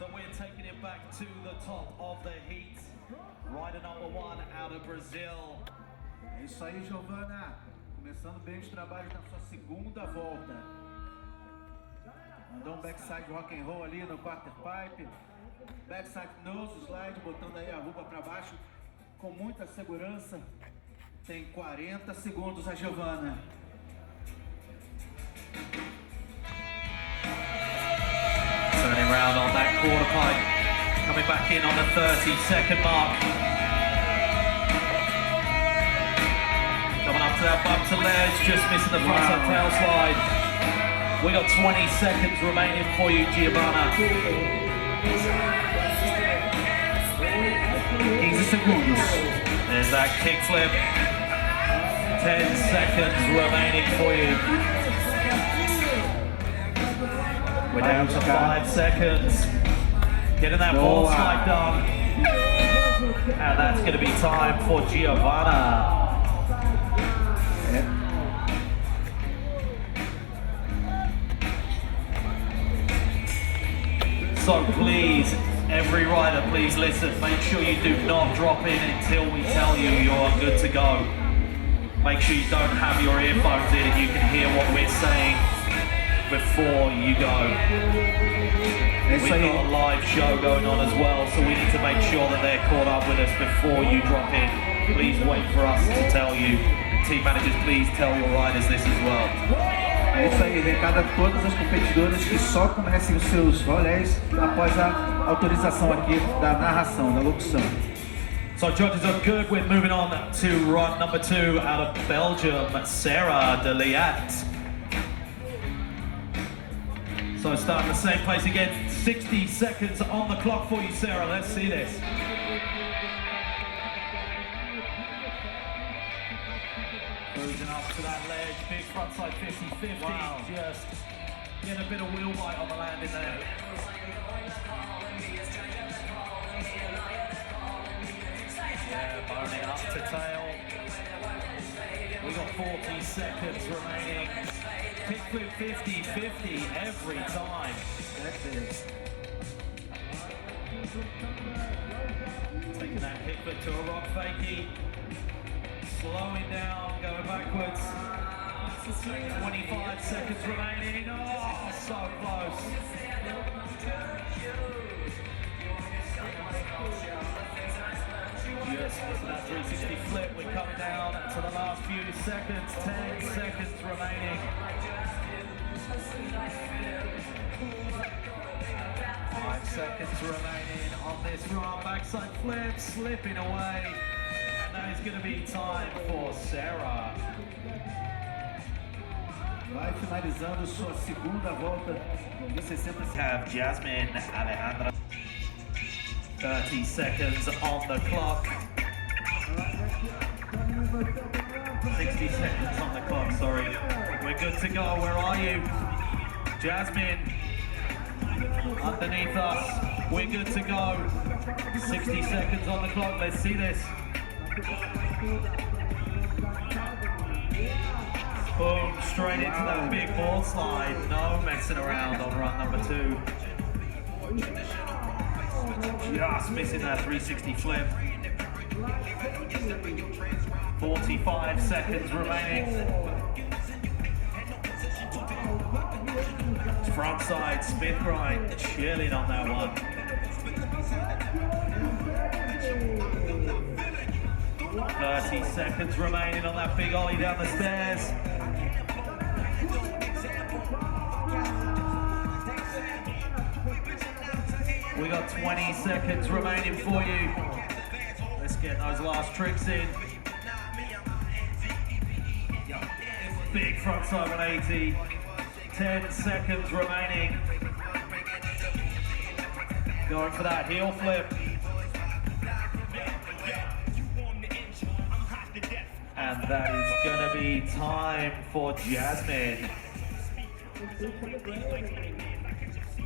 So we're taking it back to the top of the heat. Rider number 1 out of Brazil. É isso aí, Giovana. Começando bem os trabalhos na sua segunda volta. Mandou um backside rock and roll ali no quarter pipe. Backside nose slide, botando aí a ruba para baixo com muita segurança. Tem 40 segundos a Giovana. Turning round on that quarter pipe, coming back in on the 30-second mark. Coming up to that bump to ledge, just missing the frontside tail slide. We got 20 seconds remaining for you, Giovanna. 15 segundos. There's that kickflip. 10 seconds remaining for you. We're down to 5 seconds. Getting that ball slide done. And that's going to be time for Giovanna. So please, every rider, please listen. Make sure you do not drop in until we tell you you're good to go. Make sure you don't have your earphones in and you can hear what we're saying before you go. We've got a live show going on as well, so we need to make sure that they're caught up with us before you drop in. Please wait for us to tell you. Team managers, please tell your riders this as well. É isso aí, recado a todas as competidoras que só comecem os seus rolés após a autorização aqui da narração, da locução. So judges are good. We're moving on to run number 2 out of Belgium, Sarah de Liat. So starting the same place again, 60 seconds on the clock for you, Sarah. Let's see this. Cruising up to that ledge, big frontside 50-50. Wow. Just getting a bit of wheel bite on the landing there. Yeah, burning up to tail. We got 40 seconds remaining. Kickflip 50-50 every time. Taking that kickflip to a rock fakie. Slowing down, going backwards. 25 seconds remaining. Oh, so close. Just missing that 360 flip. We're coming down to the last few seconds. 10 seconds remaining. 5 seconds remaining on this run. Backside flip, slipping away. And that is going to be time for Sarah. Vai finalizando sua segunda volta de 60 segundos. Have Jasmine Alejandra. 30 seconds on the clock. 60 seconds on the clock, sorry. We're good to go. Where are you? Jasmine, underneath us. We're good to go. 60 seconds on the clock. Let's see this. Boom, straight into that big board slide. No messing around on run number 2. Just missing that 360 flip. 45 seconds remaining. Frontside spin grind, chilling on that one. 30 seconds remaining on that big ollie down the stairs. We got 20 seconds remaining for you. Let's get those last tricks in. Big frontside 180. 10 seconds remaining. Going for that heel flip. And that is going to be time for Jasmine.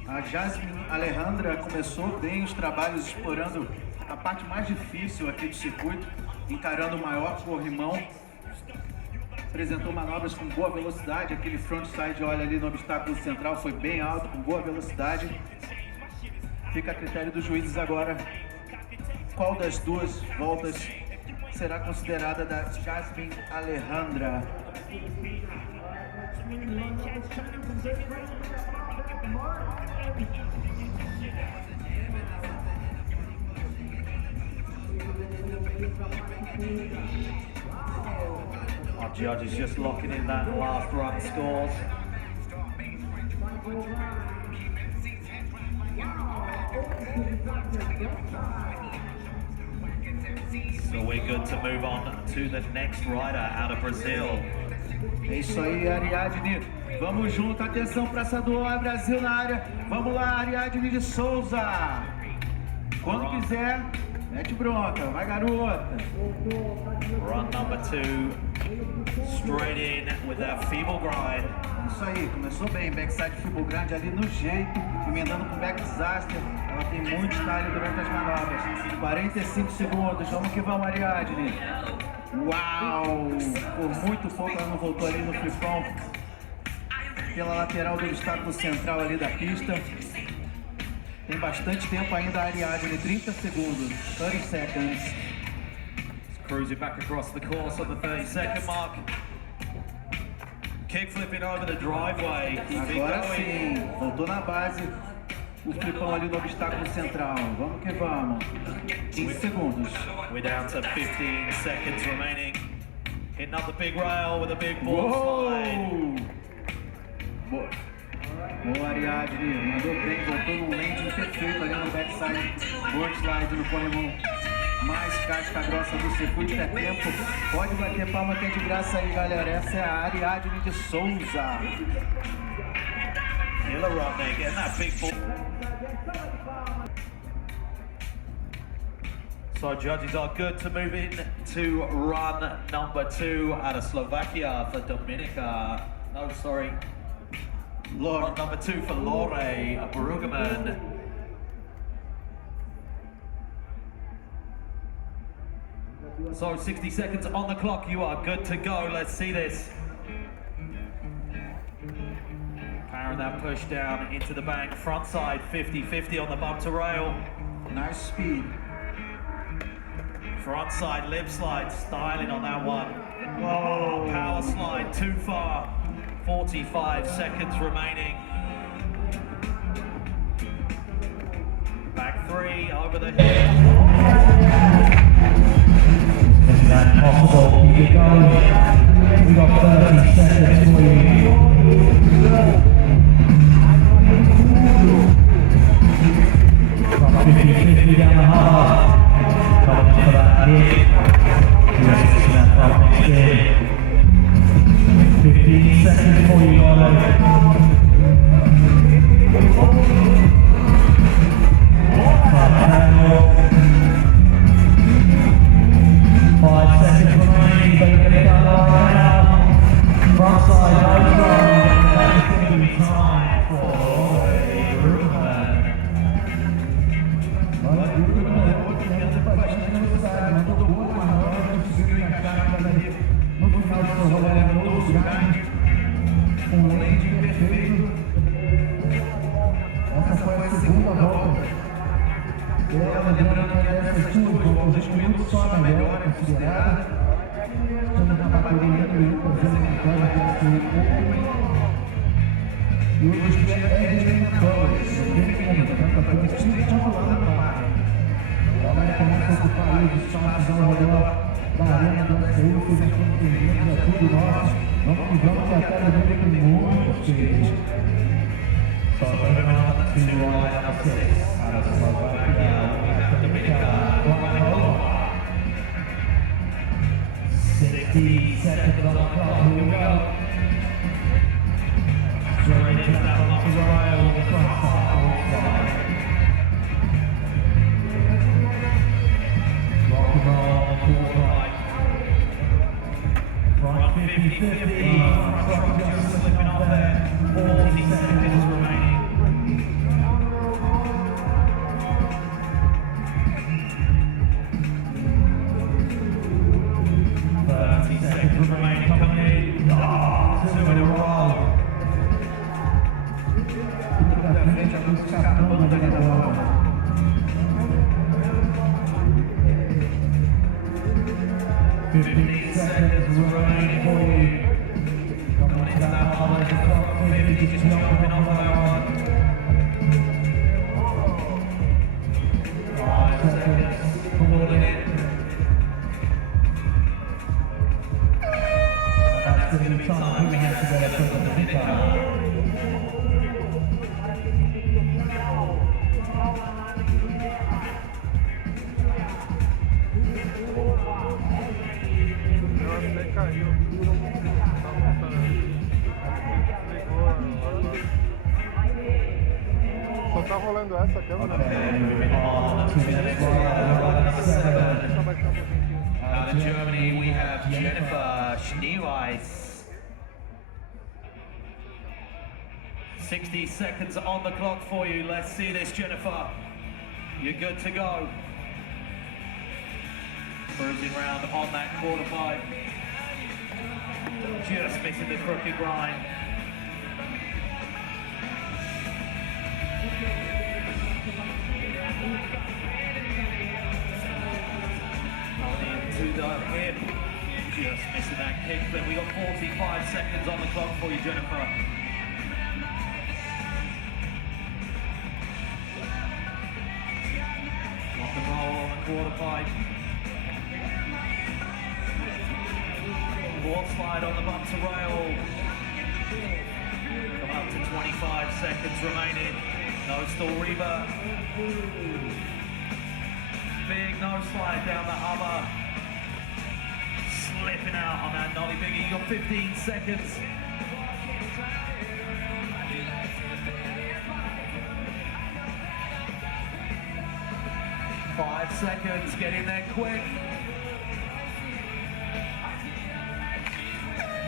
A Jasmine Alejandra começou bem os trabalhos explorando a parte mais difícil aqui do circuito, encarando o maior corrimão. Apresentou manobras com boa velocidade, aquele frontside olha ali no obstáculo central foi bem alto, com boa velocidade. Fica a critério dos juízes agora qual das duas voltas será considerada da Jasmine Alejandra. Our judges just locking in that last run scores. So we're good to move on to the next rider out of Brazil. É isso aí, Ariadne. Vamos junto, atenção para essa doa, Brasil na área. Vamos lá, Ariadne de Souza. Quando quiser, mete bronca, vai garota. Run number 2, straight in with that feeble grind. Isso aí, começou bem, backside feeble grind ali no jeito, emendando com back disaster. Ela tem muito style durante as manobras. 45 segundos, vamos que vamos, Ariadne. Uau! Por muito pouco ela não voltou ali no flipão. Pela lateral do obstáculo central ali da pista. Tem bastante tempo ainda a Ariadne, 30 segundos, 30 seconds. Cruising back across the course on the 30-second mark. Kick flipping over the driveway. Keep Agora it going. sim, voltou na base. O flipão ali no obstáculo central. Vamos que vamos. 15 segundos. We're down to 15 seconds remaining. Hitting up the big rail with a big ball slide. Boa. Boa, Ariadne. Mandou bem, voltou num landing perfeito ali no backside. Board slide no corrimão mais casca grossa do circuito. É tempo. Pode bater palma que é de graça aí, galera. Essa é a Ariadne de Souza. Killer run there, getting that big ball. So judges are good to move in to run number 2 out of Slovakia for Dominica. No, sorry. Run number 2 for Lore Brueggemann. So 60 seconds on the clock, you are good to go. Let's see this. Powering that push down into the bank, front side 50-50 on the bump to rail. Nice speed. Front side lip slide, styling on that one. Whoa, power slide too far. 45 seconds remaining. Back 3 over the hill. Is that possible? Keep it going. We've got 30 seconds for you. From 50-50 down the hard. Coming in for that hit. Just snap up next in. 15 seconds for you, guys. 5 seconds remaining, but get it done right now. Front side, over. That's going to be time for Brueggemann. Landing perfeito. Essa foi a segunda volta. Lembrando que dessas duas voltas, muito só a melhor considerada. Estamos na bateria do fazendo vitória desse e os eliminatórios. Está rolando na área. Agora começa a ocupar aí os espaços ao redor da arena do STU, que os conteúdos é tudo nosso. Vamos que vamos, que a cara dele tem muito cheio. So moving on to ride number 6 out of Slovakia, Dominica, Qualifiers. 60 seconds on the clock, here we go. Straight into that one to rail on the front side. Rock and roll on the court right. Front 50-50, front just slipping off there. 40 seconds remaining. 30 seconds remaining coming in. Oh, 2 in a row. Da frente, a luz escapando ali na bola. 15 seconds remaining for you. Coming into that hard at the top, 50, just jumping off of that one. 5 seconds, calling it. That's going to be time we have to go for the pickup. Só tá rolando essa câmera. Okay, moving on to the next rider, 7. Out of Germany, we have Jennifer Schneeweiss. 60 seconds on the clock for you. Let's see this, Jennifer. You're good to go. Cruising round on that quarter pipe. Just missing the crooked grind. To the hip, just missing that kick flip. We got 45 seconds on the clock for you, Jennifer. Rock and roll on the quarter pipe. Board slide on the bump to rail. Come up to 25 seconds remaining. No stall reaver. Big nose slide down the hubba. Slipping out on that nollie biggie. You got 15 seconds. Five seconds. Get in there quick.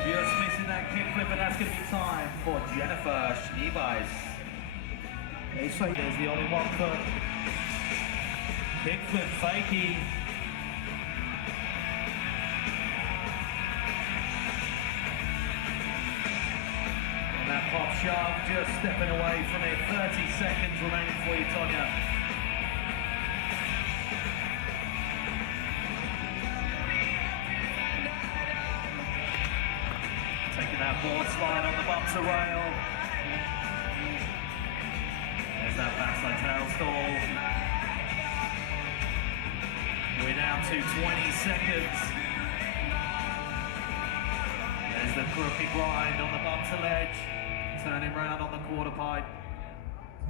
Just missing that kickflip, and that's going to be time for Jennifer Schneeweiss. É isso aí. There's the only one foot. Kickflip fakie. And that pop shove just stepping away from it. 30 seconds remaining for you, Tonya. Taking that board slide on the bump to rail. There's that backside tail stall. We're down to 20 seconds. There's the crooked grind on the bump to ledge. Turning round on the quarter pipe.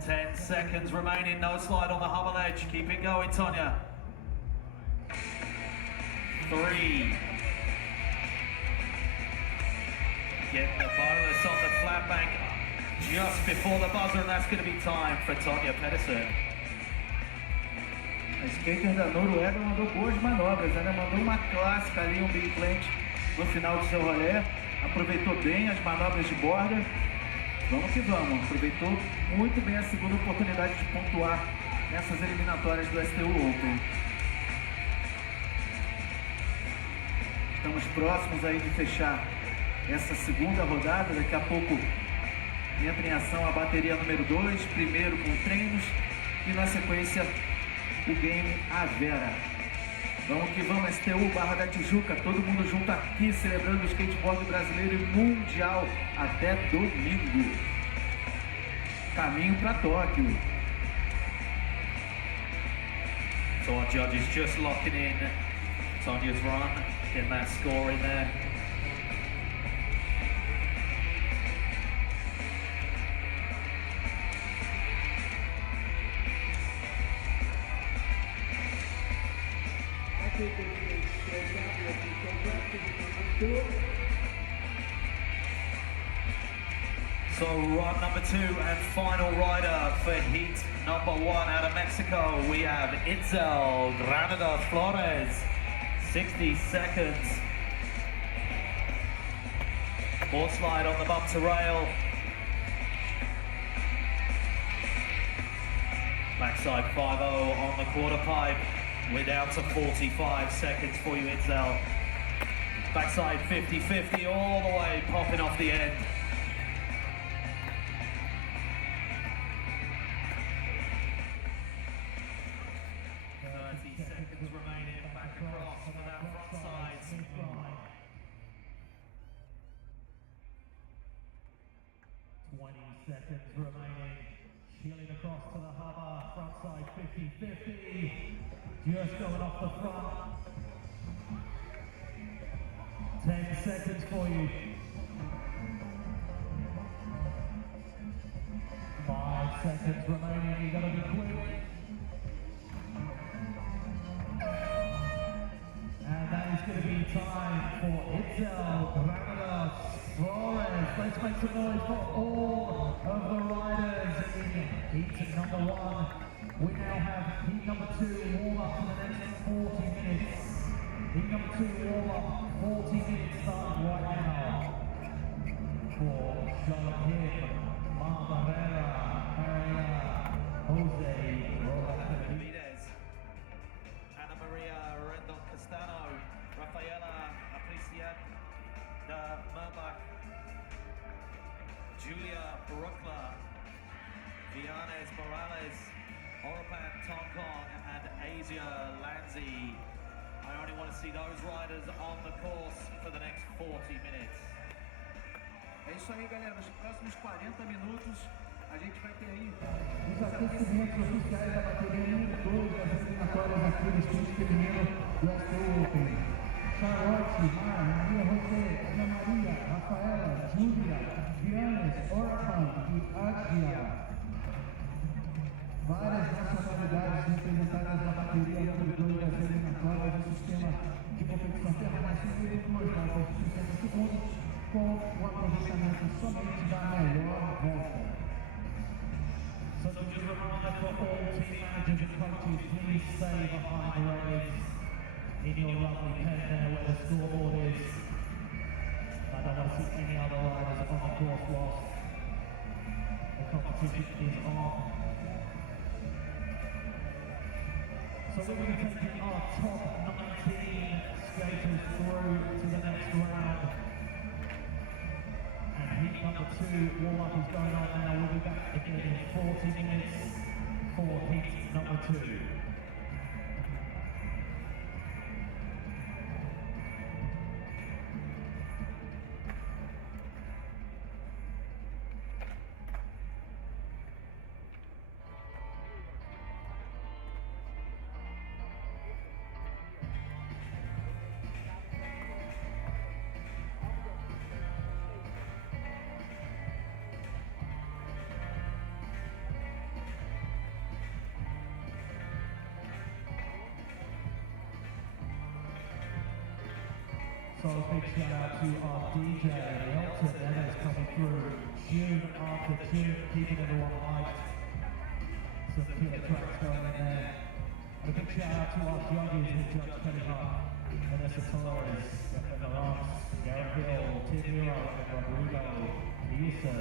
10 seconds remaining, no slide on the hover ledge. Keep it going, Tonya. 3. Getting the bonus on the flat bank just before the buzzer, and that's going to be time for Tonya Pedersen. A skater da Noruega mandou boas manobras, né? Mandou uma clássica ali, um big plant no final do seu rolê. Aproveitou bem as manobras de borda. Vamos que vamos. Aproveitou muito bem a segunda oportunidade de pontuar nessas eliminatórias do STU Open. Estamos próximos aí de fechar essa segunda rodada. Daqui a pouco entra em ação a bateria número 2, primeiro com treinos e na sequência o game A Vera. Vamos que vamos, STU Barra da Tijuca, todo mundo junto aqui celebrando o skateboard brasileiro e mundial até domingo. Caminho para Tóquio. So our judges just locking in Tonya's run, getting that score in there. So run number 2 and final rider for heat number 1 out of Mexico, we have Itzel Granada Flores. 60 seconds. Board slide on the bump to rail. Backside 5-0 on the quarter pipe. We're down to 45 seconds for you, Itzel. Backside 50-50 all the way, popping off the end. 30 seconds remaining, back across for that front side. fifth line. 20 seconds remaining. Sheeling across to the hubber, front side 50-50. Just going off the front. 10 seconds for you. 5 seconds remaining, you gotta be quick. And that is going to be time for Itzel Granados Flores. Let's make some noise for all of the riders in heat number 1. We now have heat number 2 warm up for the next 40 minutes. Heat number 2 warm up, 40 minutes starting right now. For Charlotte Kim, Mar Barrera, Maria, Jose, Robert Benitez, Ana Maria Rendon Castano, Rafaela Apreciat de Merbach, Julia Bruckler, Vianes Morales, Orapan Tonkong, and Asia Lanzi. I only want to see those riders on the course for the next 40 minutes. É isso aí, galera. Nos próximos 40 minutos, a gente vai ter aí os aquecimentos oficiais da bateria número 2 das eliminatórias aqui do estúdio feminino do STU Open. Charlotte, Mar, Maria José, Ana Maria, Rafaela, Júlia, Vianes, Orpan e Adria. Várias nacionalidades representadas na bateria número 2 das eliminatórias do sistema de competição permanente em 2 voltas de 60 segundos, com o aproveitamento somente da melhor volta. So just a reminder for all team managers and coaches, please stay behind the railings in your lovely pen there where the scoreboard is. I don't want to see any other riders on the course whilst the competition is on. So we're going to be taking our top 19 skaters through to the next round. Heat number 2 warm-up is going on now. We'll be back again in 40 minutes for heat number 2. So a big shout out to our DJ, Elton, that is coming through tune after tune, keeping everyone hyped. Some killer tracks going in there. And a big shout out to our judges who judge Kelly Hart, Vanessa Torres, Emma Lance, Garrett Hill, Tim Hero, and Rodrigo, Lisa,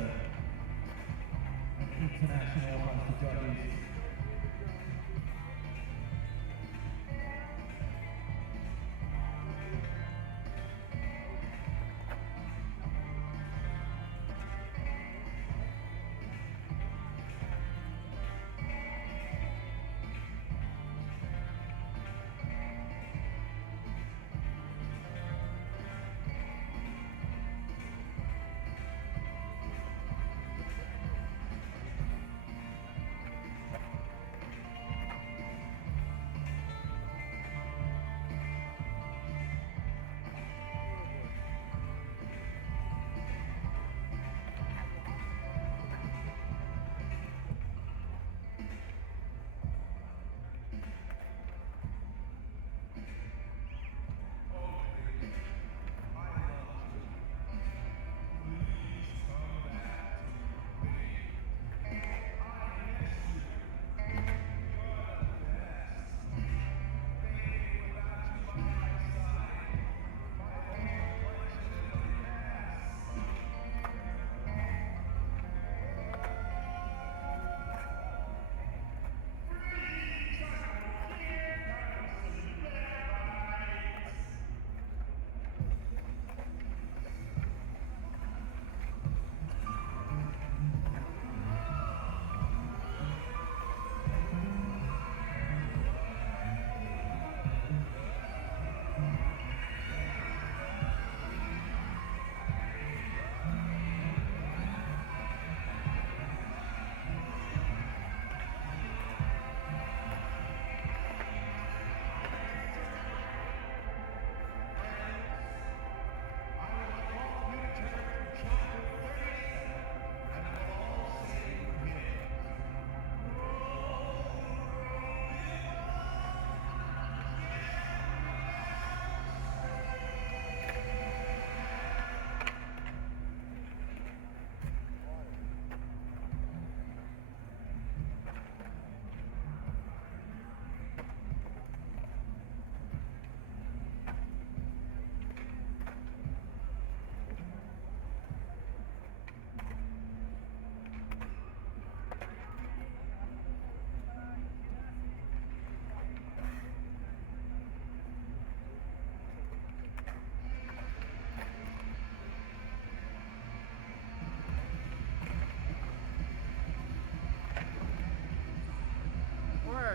and international amongst the judges.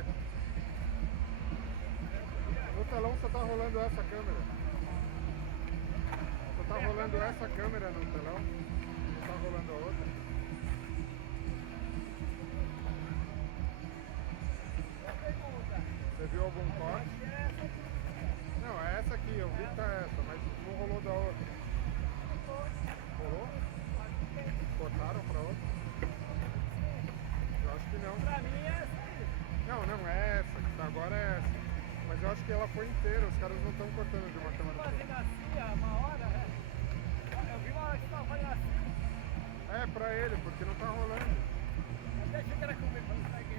certo. No telão só tá rolando essa câmera. Só tá rolando essa câmera no telão. Não tá rolando a outra. Você viu algum corte? Não, é essa aqui, eu vi que tá essa, mas não rolou da outra. Rolou? Cortaram pra outra? Eu acho que não. Pra mim é essa aí. Não, não é essa, que tá agora é essa. Mas eu acho que ela foi inteira, os caras não estão cortando de uma câmera pra outra. Fazendo assim, ó, uma hora, né? Eu vi uma hora que tava fazendo assim. É, pra ele, porque não tá rolando. Até achei que era comigo, pra não sair aqui.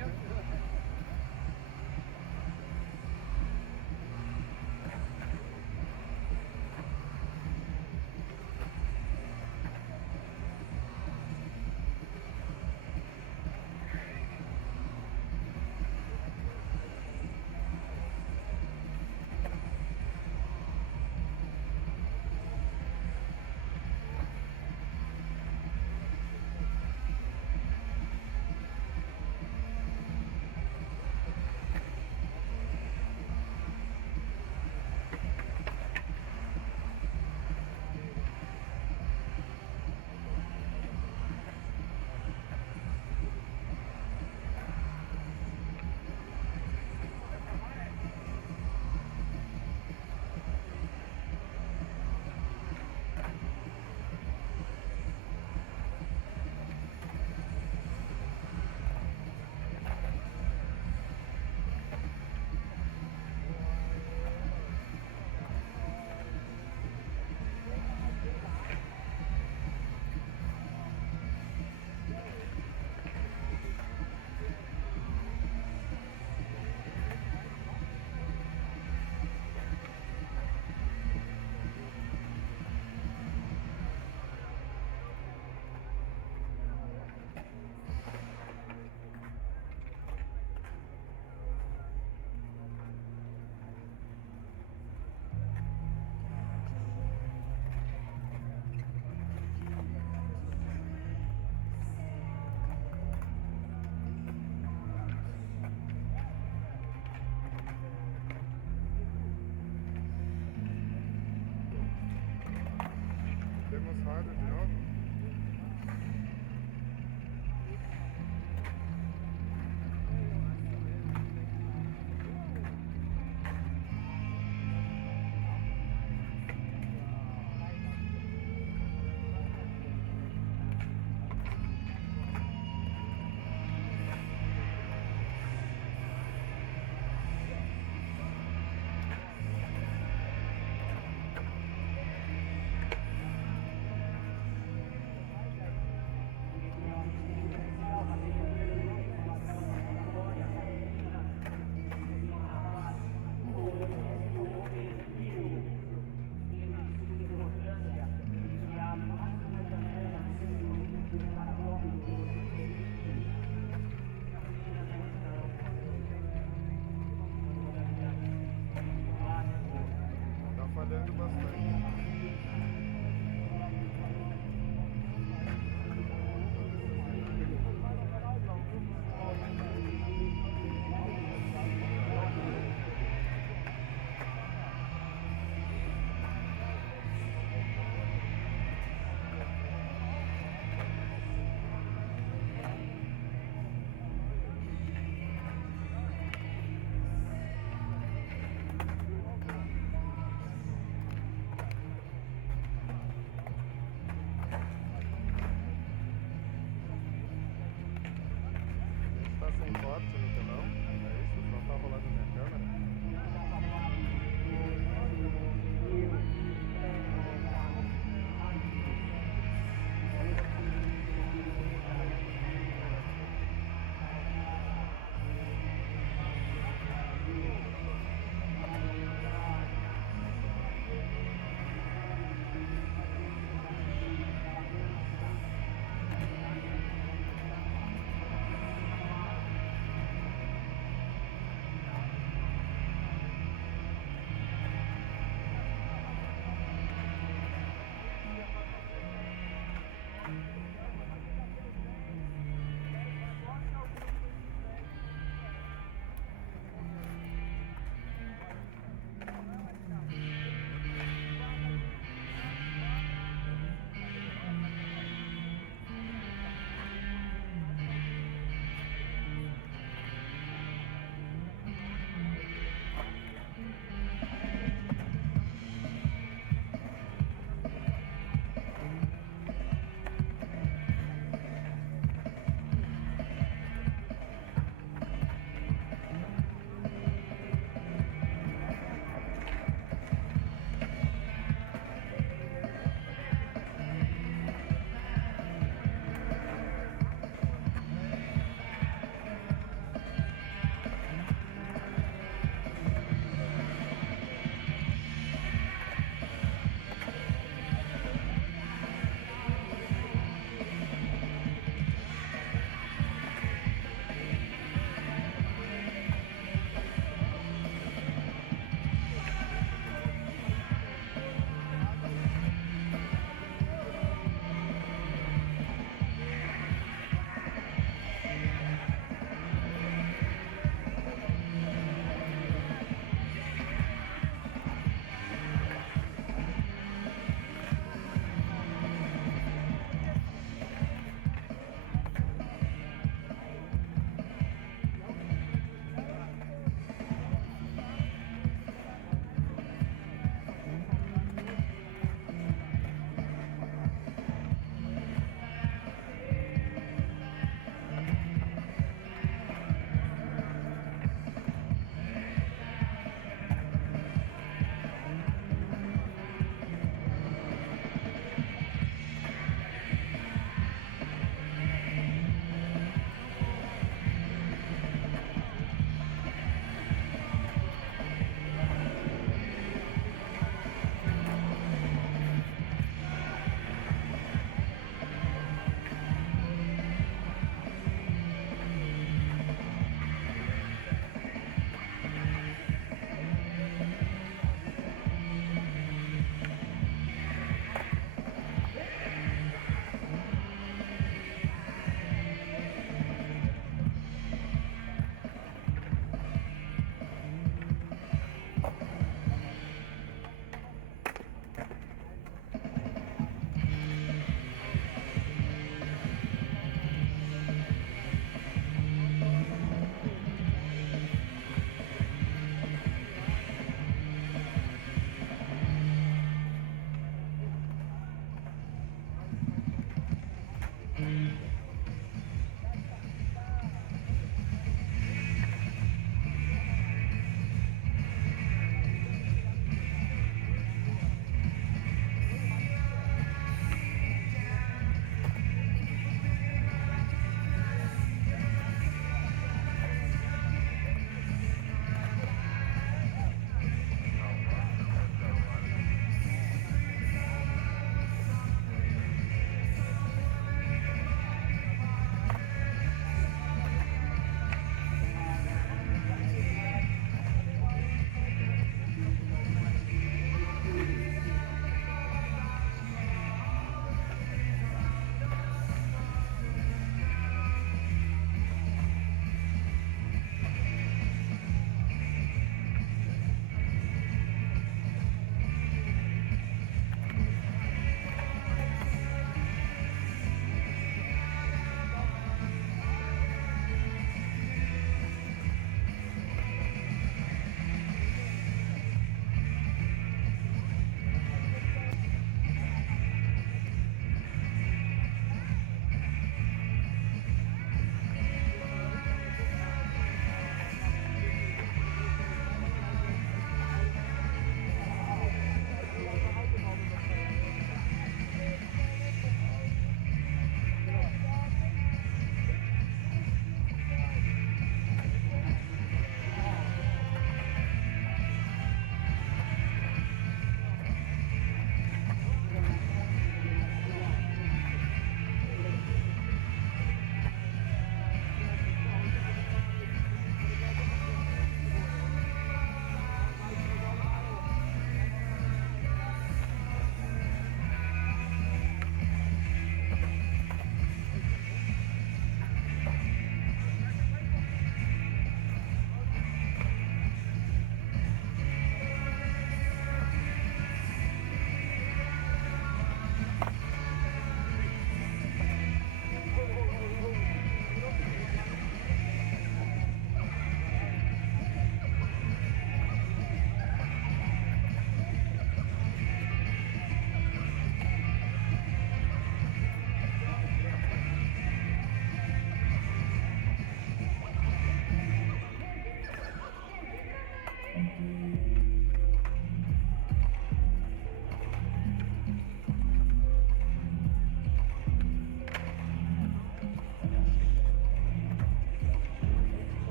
Temos roda de novo.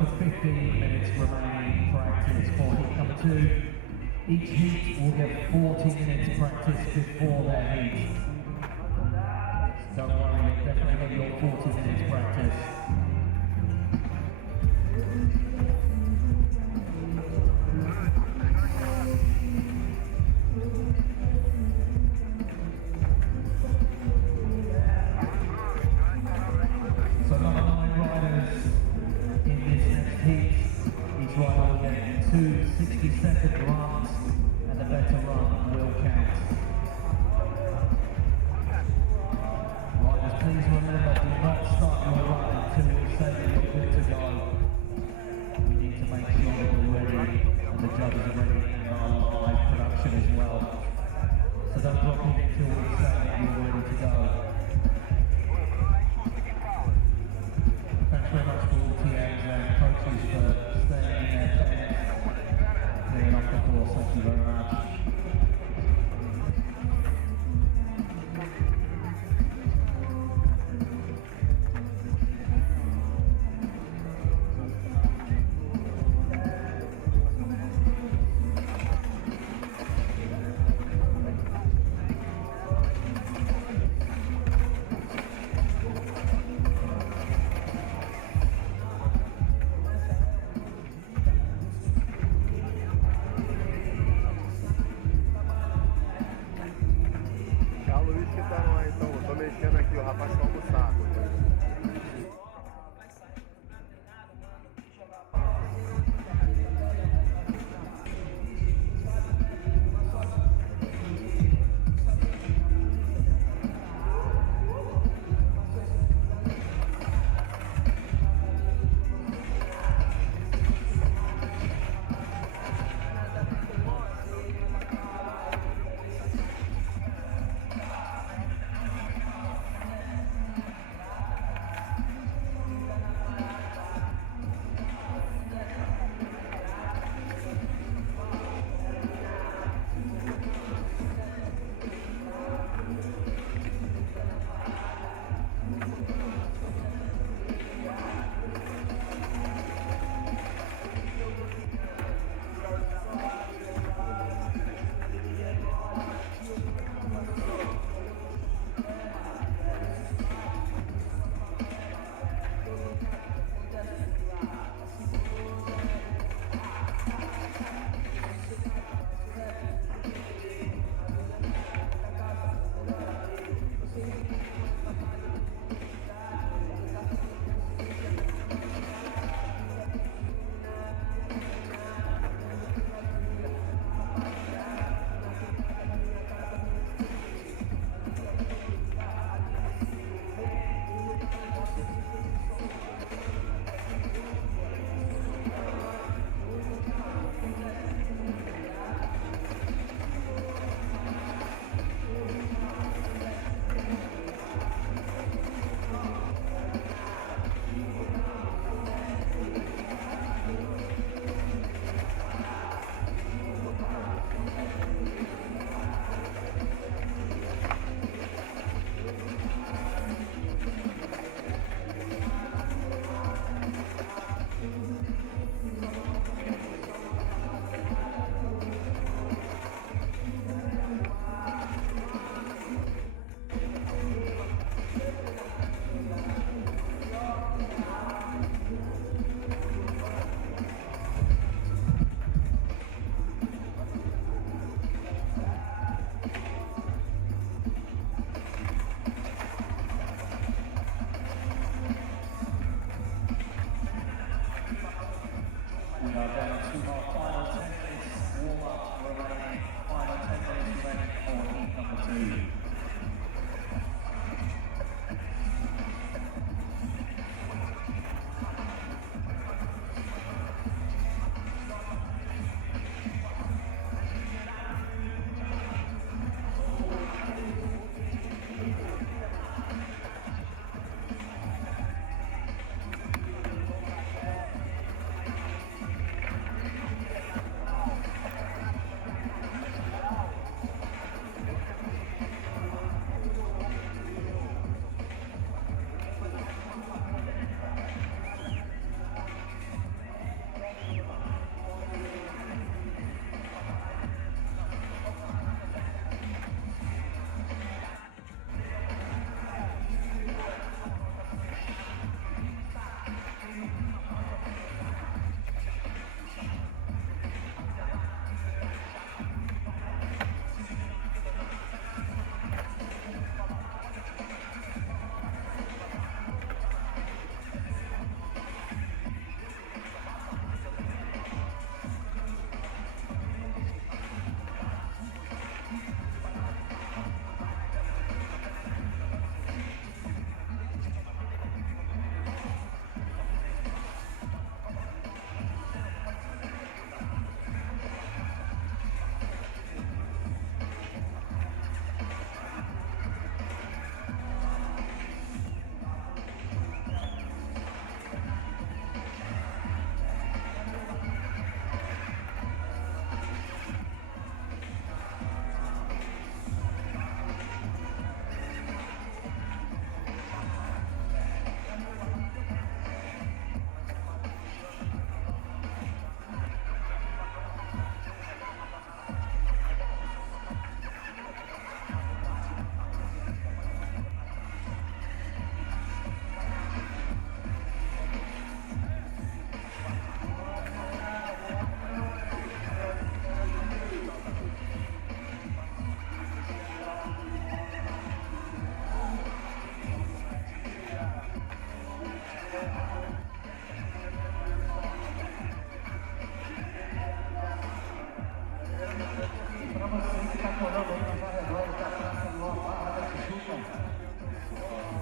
to 15 minutes remaining practice for heat number 2. Each heat will get 40 minutes practice before their heat. Don't worry, you'll definitely get your 40 minutes practice. So number 9 riders in this next heat. Each rider will get 2 60-second runs, and the better run will count. Riders, please remember, do not start your run until you say that you're good to go. We need to make sure that we're ready, and the judges are ready, and our live production as well. So don't drop in until we say that you're ready to go. Thanks very much to all TMs and coaches for staying in their pens, clearing off the course. Thank you very much.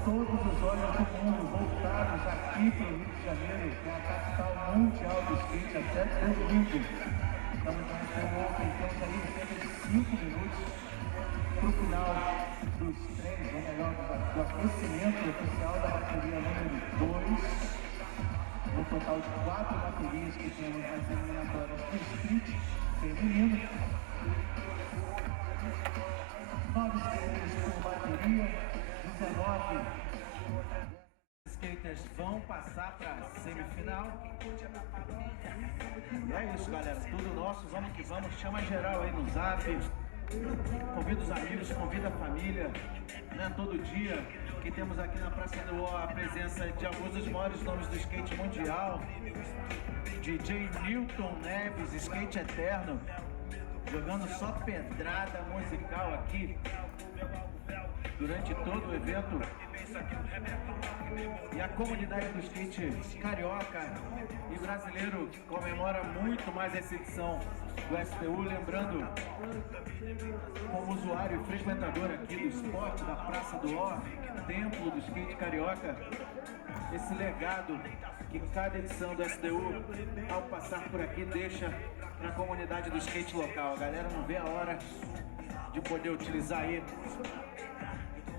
todos os olhos do mundo voltados aqui para o Rio de Janeiro, que é a capital mundial do skate, até domingo. Estamos no STU Open, temos aí cerca de 5 minutos para o final dos treinos, ou melhor, do aquecimento oficial da bateria número 2. No total de 4 baterias que temos nas eliminatórias do street feminino. 9 skaters por bateria, 19 skaters vão passar para a semifinal. E é isso, galera. Tudo nosso. Vamos que vamos. Chama geral aí no zap. Convida os amigos, convida a família. Não é todo dia que temos aqui na Praça do O a presença de alguns dos maiores nomes do skate mundial. DJ Newton Neves, skate eterno, jogando só pedrada musical aqui durante todo o evento. E a comunidade do skate carioca e brasileiro comemora muito mais essa edição do STU, lembrando, como usuário e frequentador aqui do esporte, da Praça do O, templo do skate carioca, esse legado que cada edição do STU, ao passar por aqui, deixa na comunidade do skate local. A galera não vê a hora de poder utilizar aí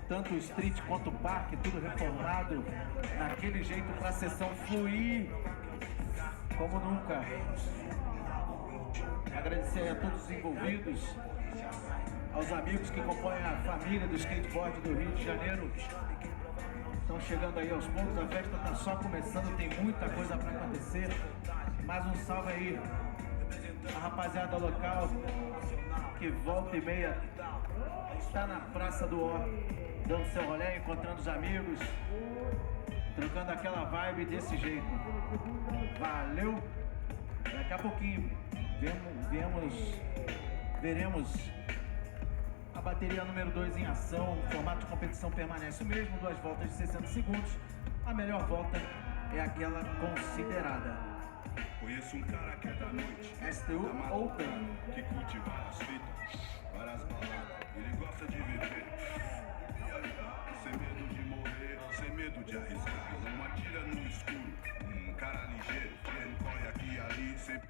tanto o street quanto o parque, tudo reformado naquele jeito para a sessão fluir como nunca. Agradecer a todos os envolvidos, aos amigos que compõem a família do skateboard do Rio de Janeiro. Estão chegando aí aos poucos, a festa está só começando, tem muita coisa para acontecer. Mais um salve aí a rapaziada local que volta e meia está na Praça do O, dando seu rolê, encontrando os amigos, trocando aquela vibe desse jeito. Valeu! Daqui a pouquinho veremos a bateria número 2 em ação. O formato de competição permanece o mesmo, 2 voltas de 60 segundos. A melhor volta é aquela considerada. Conheço um cara que é da noite, STU Open. que curte várias fitas, várias baladas, ele gosta de viver. Sem medo de morrer, sem medo de arriscar. Não atira no escuro, um cara ligeiro, que ele corre aqui e ali, sempre.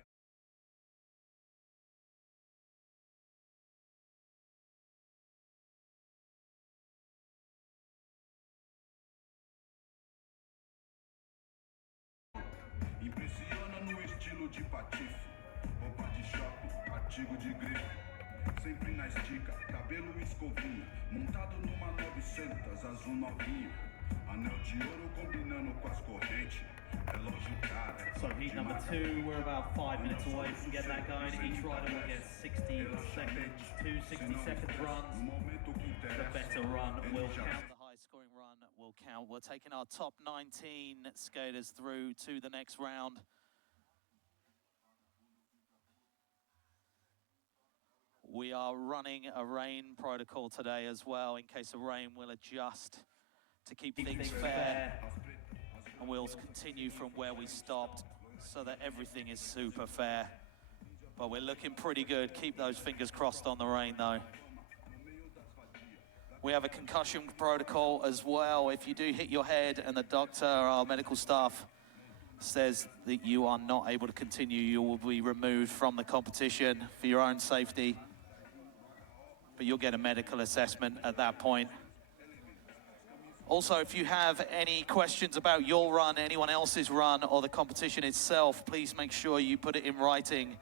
Impressiona no estilo de patife, roupa de shopping, artigo de grife. Sempre na estica, cabelo escovinha, montado numa 900 azul novinha. Anel de ouro combinando com as correntes, relógio cara. So heat number 2, we're about 5 minutes away from getting that going. Each rider will get 60 seconds, 2 60-second runs. The better run will count. The high scoring run will count. We're taking our top 19 skaters through to the next round. We are running a rain protocol today as well. In case of rain, we'll adjust to keep things fair. And we'll continue from where we stopped so that everything is super fair. But we're looking pretty good. Keep those fingers crossed on the rain though. We have a concussion protocol as well. If you do hit your head and the doctor or our medical staff says that you are not able to continue, you will be removed from the competition for your own safety. But you'll get a medical assessment at that point. Also, if you have any questions about your run, anyone else's run, or the competition itself, please make sure you put it in writing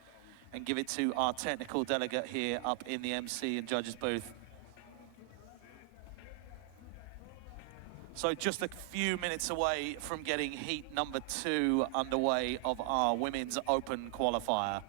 and give it to our technical delegate here up in the MC and judges booth. So just a few minutes away from getting heat number 2 underway of our women's open qualifier.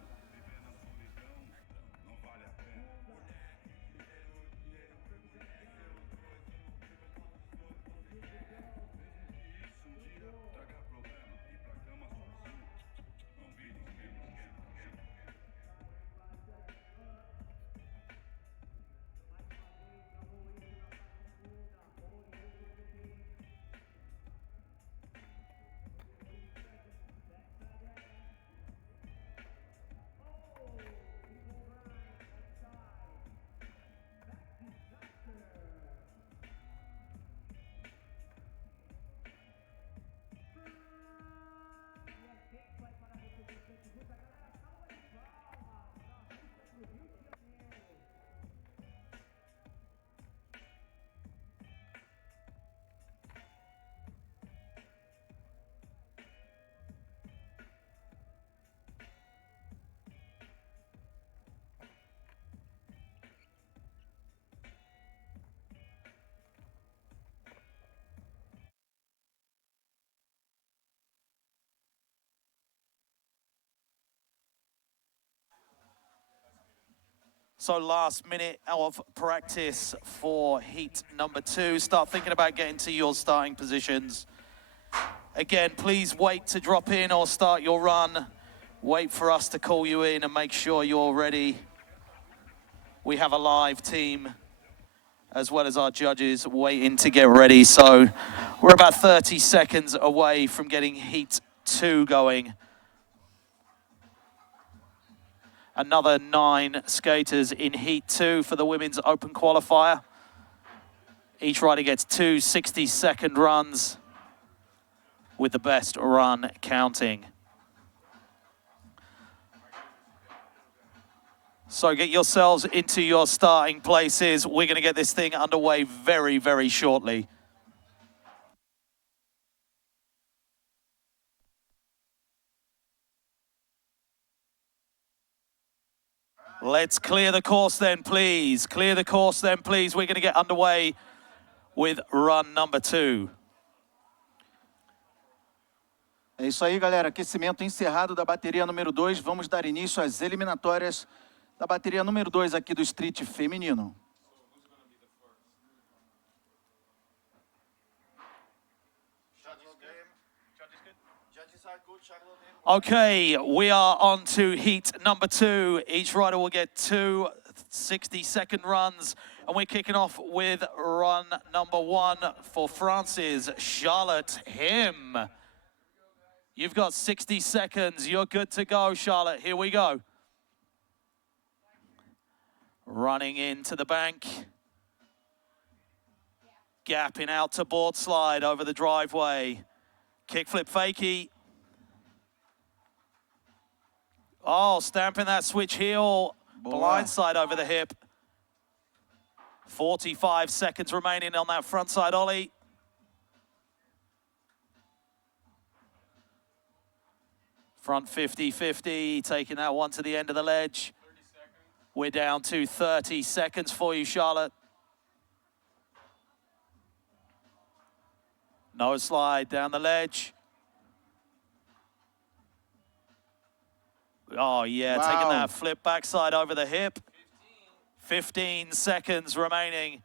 So last minute of practice for heat number 2. Start thinking about getting to your starting positions. Again, please wait to drop in or start your run. Wait for us to call you in and make sure you're ready. We have a live team as well as our judges waiting to get ready. So we're about 30 seconds away from getting heat 2 going. Another 9 skaters in heat 2 for the women's open qualifier. Each rider gets 2 60-second runs with the best run counting. So get yourselves into your starting places. We're going to get this thing underway very, very shortly. Let's clear the course then, please. Clear the course then, please. We're going to get underway with run number 2. É isso aí, galera. Aquecimento encerrado da bateria número 2. Vamos dar início às eliminatórias da bateria número 2 aqui do street feminino. Okay, we are on to heat number 2. Each rider will get 2 60-second runs, and we're kicking off with run number 1 for France's Charlotte Him. You've got 60 seconds. You're good to go, Charlotte. Here we go. Running into the bank. Gapping out to board slide over the driveway. Kickflip fakie. Oh, stamping that switch heel. Blindside over the hip. 45 seconds remaining on that frontside ollie. Front 50-50, taking that one to the end of the ledge. We're down to 30 seconds for you, Charlotte. No slide down the ledge. Oh, yeah, Wow. Taking that flip backside over the hip. 15 seconds remaining.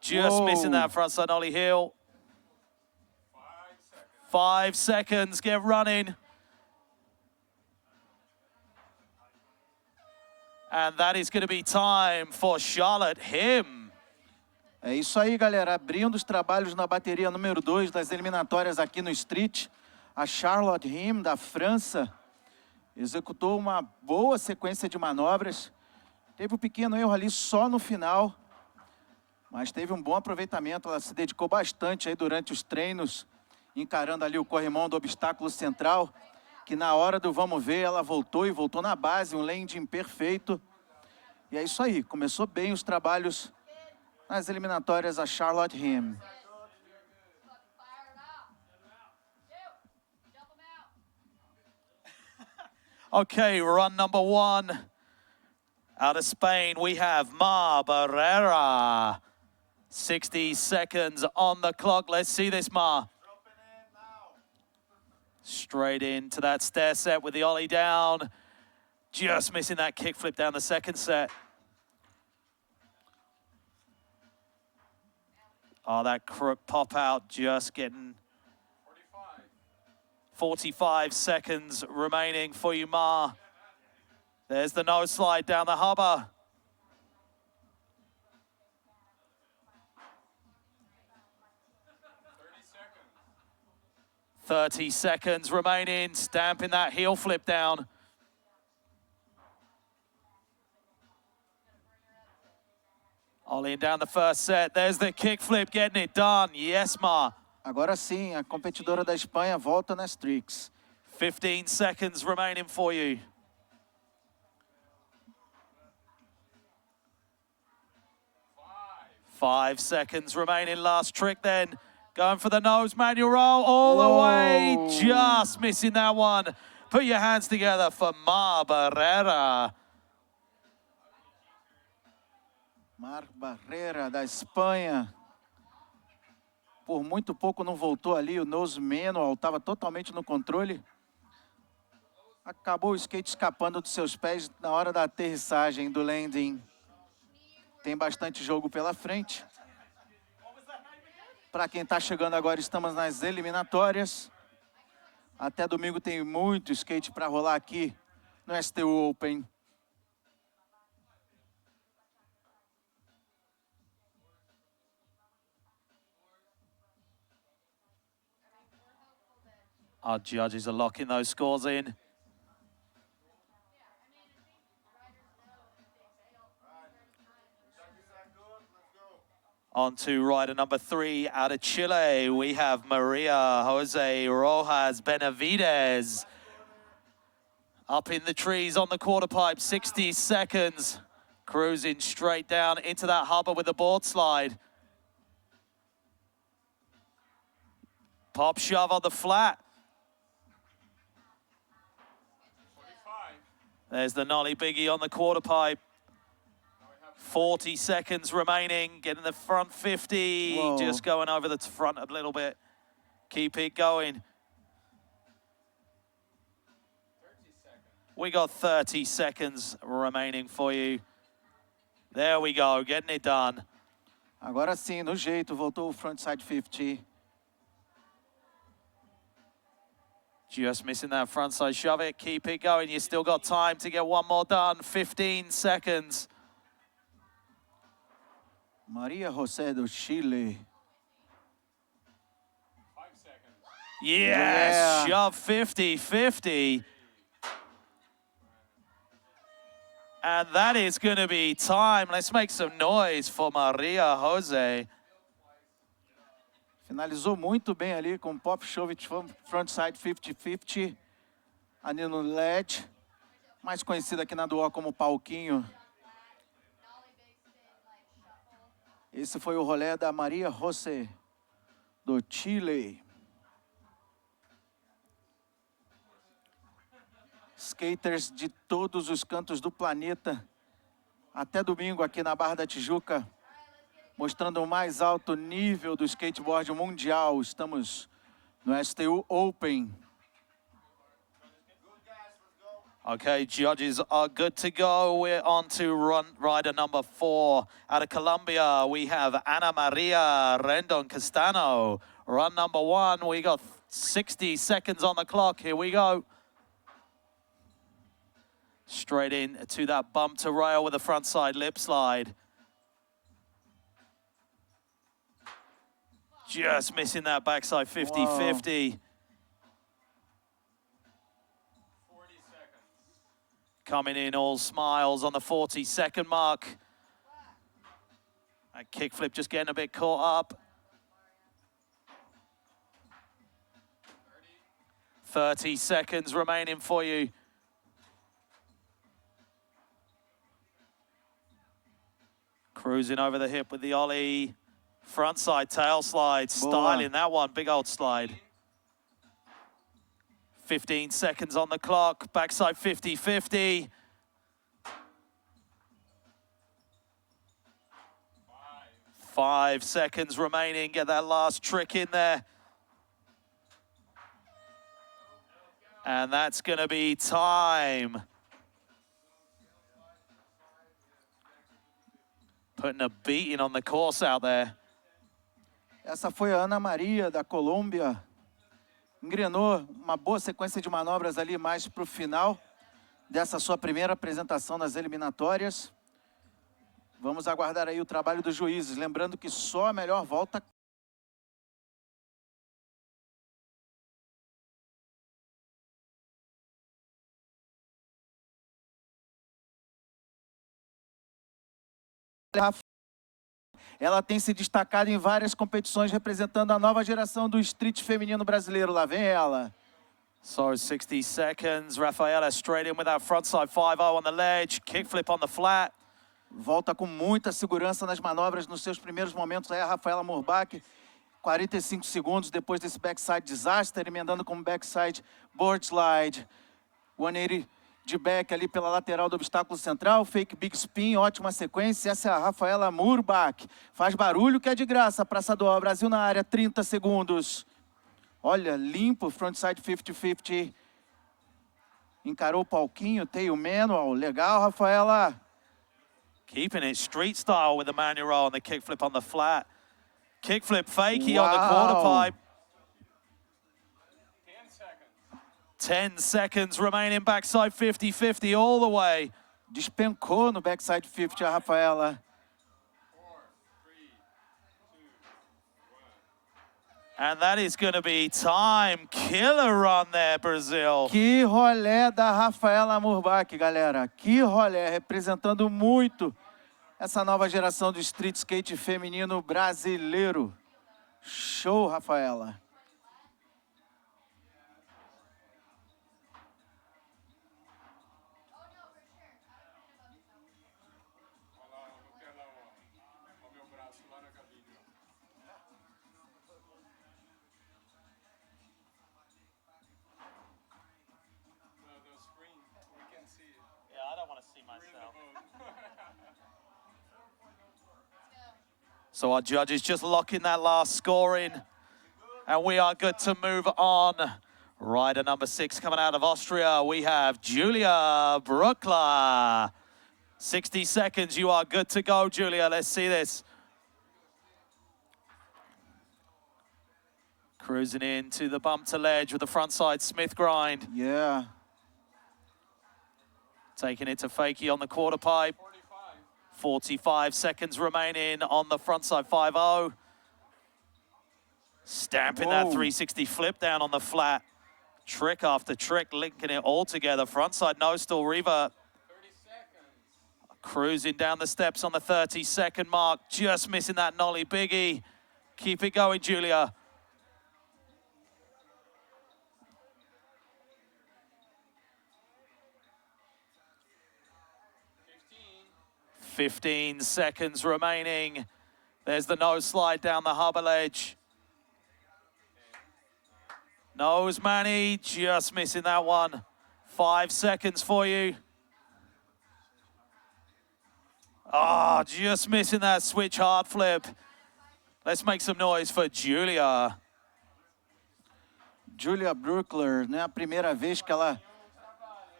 Just missing that frontside ollie heel. 5 seconds, get running. And that is going to be time for Charlotte Him. É isso aí, galera. Abrindo os trabalhos na bateria número 2 das eliminatórias aqui no street. A Charlotte Him, da França, executou uma boa sequência de manobras. Teve um pequeno erro ali só no final, mas teve um bom aproveitamento. Ela se dedicou bastante aí durante os treinos, encarando ali o corrimão do obstáculo central, que na hora do vamos ver, ela voltou e voltou na base, um landing perfeito. E é isso aí, começou bem os trabalhos nas eliminatórias a Charlotte Him. Okay, run number 1. Out of Spain, we have Mar Barrera. 60 seconds on the clock. Let's see this, Mar. Straight into that stair set with the ollie down. Just missing that kickflip down the second set. Oh, that crook pop out just getting 45 seconds remaining for you, Mar. There's the nose slide down the hubba. .30 seconds remaining, stamping that heel flip down. Ollieing down the first set. There's the kick flip, getting it done. Yes, Mar. Agora sim, a competidora da Espanha volta nas tricks. 15 seconds remaining for you. Five seconds remaining, last trick then. Going for the nose manual roll all the way, just missing that one. Put your hands together for Mar Barrera. Mar Barrera, da Espanha. Por muito pouco não voltou ali, o nose manual estava totalmente no controle. Acabou o skate escapando dos seus pés na hora da aterrissagem do landing. Tem bastante jogo pela frente. Para quem está chegando agora, estamos nas eliminatórias. Até domingo tem muito skate para rolar aqui no STU Open. Our judges are locking those scores in. On to rider number 3 out of Chile. We have Maria Jose Rojas Benavides. Up in the trees on the quarter pipe, 60 seconds. Cruising straight down into that hubba with the board slide. Pop shove on the flat. There's the nollie biggie on the quarter pipe. 40 seconds remaining, getting the front 50. Whoa. Just going over the front a little bit. Keep it going. We got 30 seconds remaining for you. There we go, getting it done. Agora sim, no jeito, voltou o frontside 50. Just missing that frontside shove it. Keep it going. You still got time to get one more done. 15 seconds. Maria José do Chile. 5 seconds. Yes, Yeah. shove 50-50. And that is going to be time. Let's make some noise for Maria Jose. Finalizou muito bem ali com pop shove frontside 50-50. Ali no LED. Mais conhecido aqui na Duo como palquinho. Esse foi o rolê da Maria José do Chile. Skaters de todos os cantos do planeta. Até domingo aqui na Barra da Tijuca. Mostrando o mais alto nível do skateboard mundial. Estamos no STU Open. Okay, judges are good to go. We're on to rider number 4. Out of Colombia, we have Ana Maria Rendon Castano. Run number 1, we got 60 seconds on the clock. Here we go. Straight in to that bump to rail with a frontside lip slide. Just missing that backside 50-50. Coming in all smiles on the 40-second mark. That kickflip just getting a bit caught up. 30 seconds remaining for you. Cruising over the hip with the ollie. Frontside tail slide, styling that one, big old slide. 15 seconds on the clock, backside 50-50. 5 seconds remaining, get that last trick in there. And that's gonna be time. Putting a beating on the course out there. Essa foi a Ana Maria da Colômbia. Engrenou uma boa sequência de manobras ali mais para o final dessa sua primeira apresentação nas eliminatórias. Vamos aguardar aí o trabalho dos juízes. Lembrando que só a melhor volta ela tem se destacado em várias competições representando a nova geração do street feminino brasileiro. Lá vem ela. So 60 seconds, Rafaela straight in with that frontside 5-0 on the ledge, kickflip on the flat. Volta com muita segurança nas manobras nos seus primeiros momentos. Aí a Rafaela Murbach, 45 segundos depois desse backside disaster, emendando como backside board slide. 180 de back ali pela lateral do obstáculo central, fake big spin, ótima sequência. Essa é a Rafaela Murbach. Faz barulho que é de graça, Praça do Brasil na área, 30 segundos. Olha, limpo, frontside 50-50. Encarou o palquinho, tail manual. Legal, Rafaela. Keeping it street style with the manual roll and the kickflip on the flat. Kickflip fakie on the Wow. quarter pipe. 10 seconds remaining, backside 50-50 all the way. Despencou no backside 50 a Rafaela. And that is going to be time. Killer run there, Brazil. Que rolé da Rafaela Murbach, galera. Que rolé, representando muito essa nova geração do street skate feminino brasileiro. Show, Rafaela. So our judges just locking that last score in. And we are good to move on. Rider number 6 coming out of Austria. We have Julia Bruckler. 60 seconds, you are good to go, Julia. Let's see this. Cruising into the bump to ledge with the front side Smith grind. Yeah. Taking it to fakie on the quarter pipe. 45 seconds remaining on the frontside 5-0. Stamping that 360 flip down on the flat. Trick after trick, linking it all together. Frontside nose stall revert. Cruising down the steps on the 30-second mark. Just missing that nollie biggie. Keep it going, Julia. 15 seconds remaining. There's the nose slide down the harbor ledge. Nose Manny, just missing that one. 5 seconds for you. Ah, just missing that switch hard flip. Let's make some noise for Julia. Julia Bruckler, não é a primeira vez que ela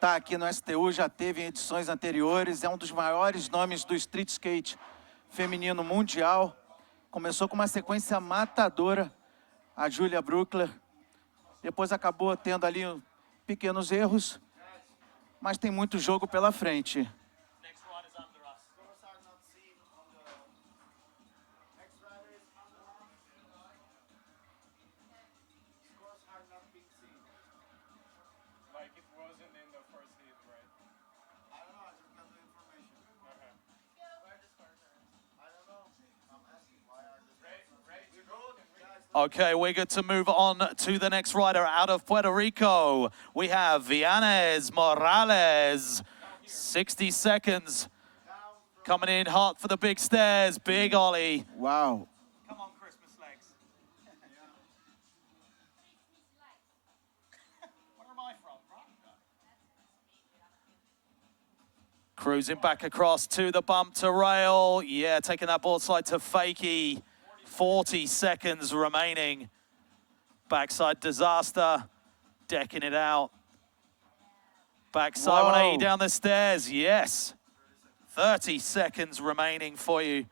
está aqui no STU, já teve em edições anteriores, é um dos maiores nomes do street skate feminino mundial. Começou com uma sequência matadora, a Julia Bruckler. Depois acabou tendo ali pequenos erros, mas tem muito jogo pela frente. Okay, we're good to move on to the next rider out of Puerto Rico. We have Vianes Morales. 60 seconds. Coming in hot for the big stairs. Big ollie. Wow. Come on, Christmas legs. Where am I from? Cruising back across to the bump to rail. Yeah, taking that board slide to fakie. 40 seconds remaining. Backside disaster. Decking it out. Backside 180 down the stairs. Yes. 30 seconds remaining for you.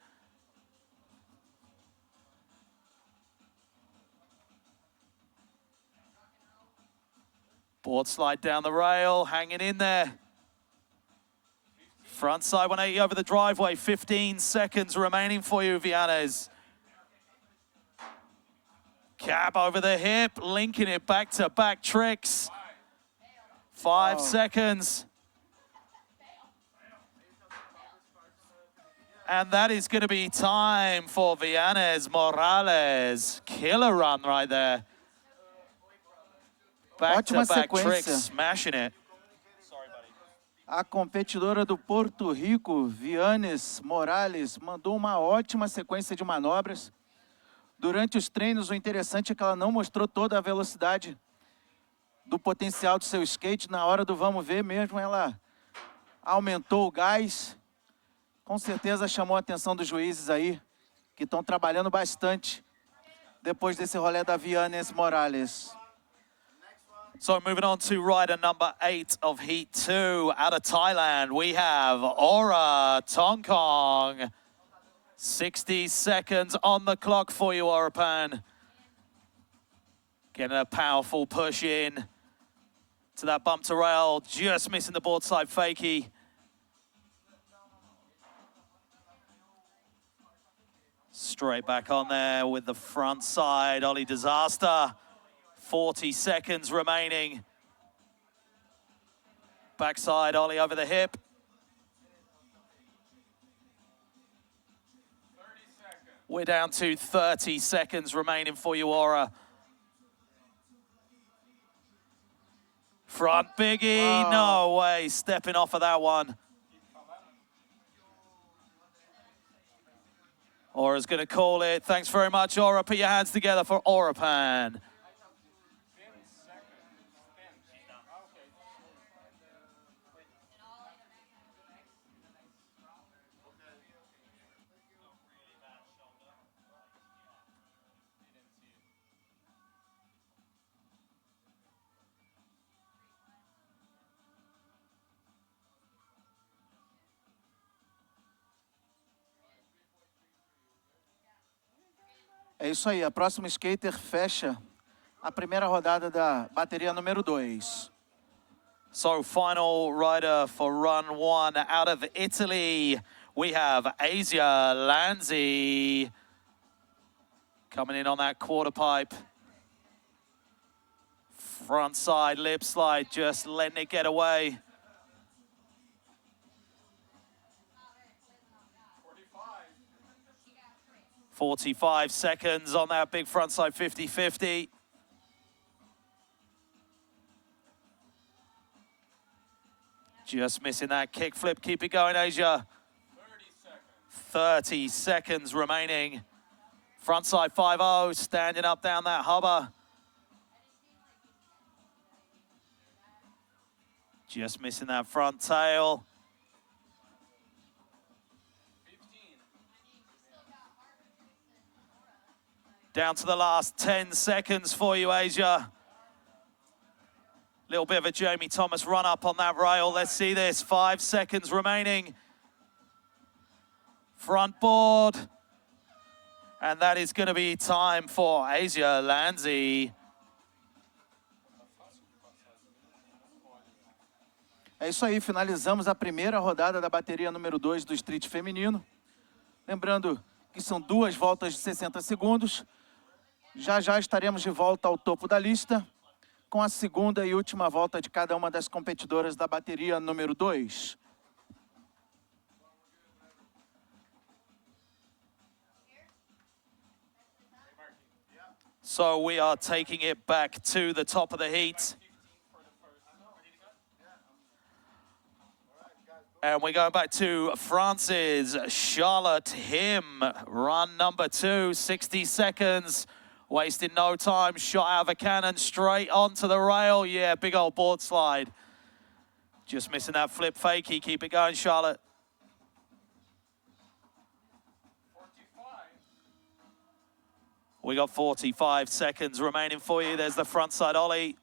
Board slide down the rail. Hanging in there. Front side 180 over the driveway. 15 seconds remaining for you, Vianes. Cab over the hip, linking it back-to-back tricks. 5 seconds. And that is going to be time for Vianes Morales. Killer run right there. Back-to-back tricks, smashing it. A competidora do Porto Rico, Vianes Morales, mandou uma ótima sequência de manobras. Durante os treinos, o interessante é que ela não mostrou toda a velocidade do potencial do seu skate. Na hora do vamos ver mesmo, ela aumentou o gás. Com certeza chamou a atenção dos juízes aí, que estão trabalhando bastante depois desse rolê da Vianes Morales. So moving on to rider number 8 of Heat 2 out of Thailand, we have Aura Tongkong. 60 seconds on the clock for you, Orapan. Getting a powerful push in to that bump to rail, just missing the board side fakie. Straight back on there with the front side ollie disaster. 40 seconds remaining. Backside ollie over the hip. 30 seconds. We're down to 30 seconds remaining for you, Aura. Front biggie, no way, stepping off of that one. Aura's gonna call it. Thanks very much, Aura. Put your hands together for Orapan. É isso aí, a próxima skater fecha a primeira rodada da bateria número 2. So final rider for run 1 out of Italy, we have Asia Lanzi coming in on that quarter pipe. Front side lip slide, just letting it get away. 45 seconds on that big frontside 50-50. Just missing that kickflip. Keep it going, Asia. 30 seconds remaining. Frontside 5-0, standing up down that hubba. Just missing that front tail. 15. Down to the last 10 seconds for you, Asia. Little bit of a Jamie Thomas run up on that rail. Let's see this. 5 seconds remaining. Front board. And that is going to be time for Asia Lanzi. É isso aí, finalizamos a primeira rodada da bateria número 2 do Street feminino. Lembrando que são 2 voltas de 60 segundos. Já já estaremos de volta ao topo da lista, com a segunda e última volta de cada uma das competidoras da bateria número 2. So we are taking it back to the top of the heat. And we're going back to France's Charlotte Him, run number 2, 60 seconds. Wasting no time, shot out of a cannon, straight onto the rail. Yeah, big old board slide. Just missing that flip fakie. Keep it going, Charlotte. 45. We got 45 seconds remaining for you. There's the front side ollie.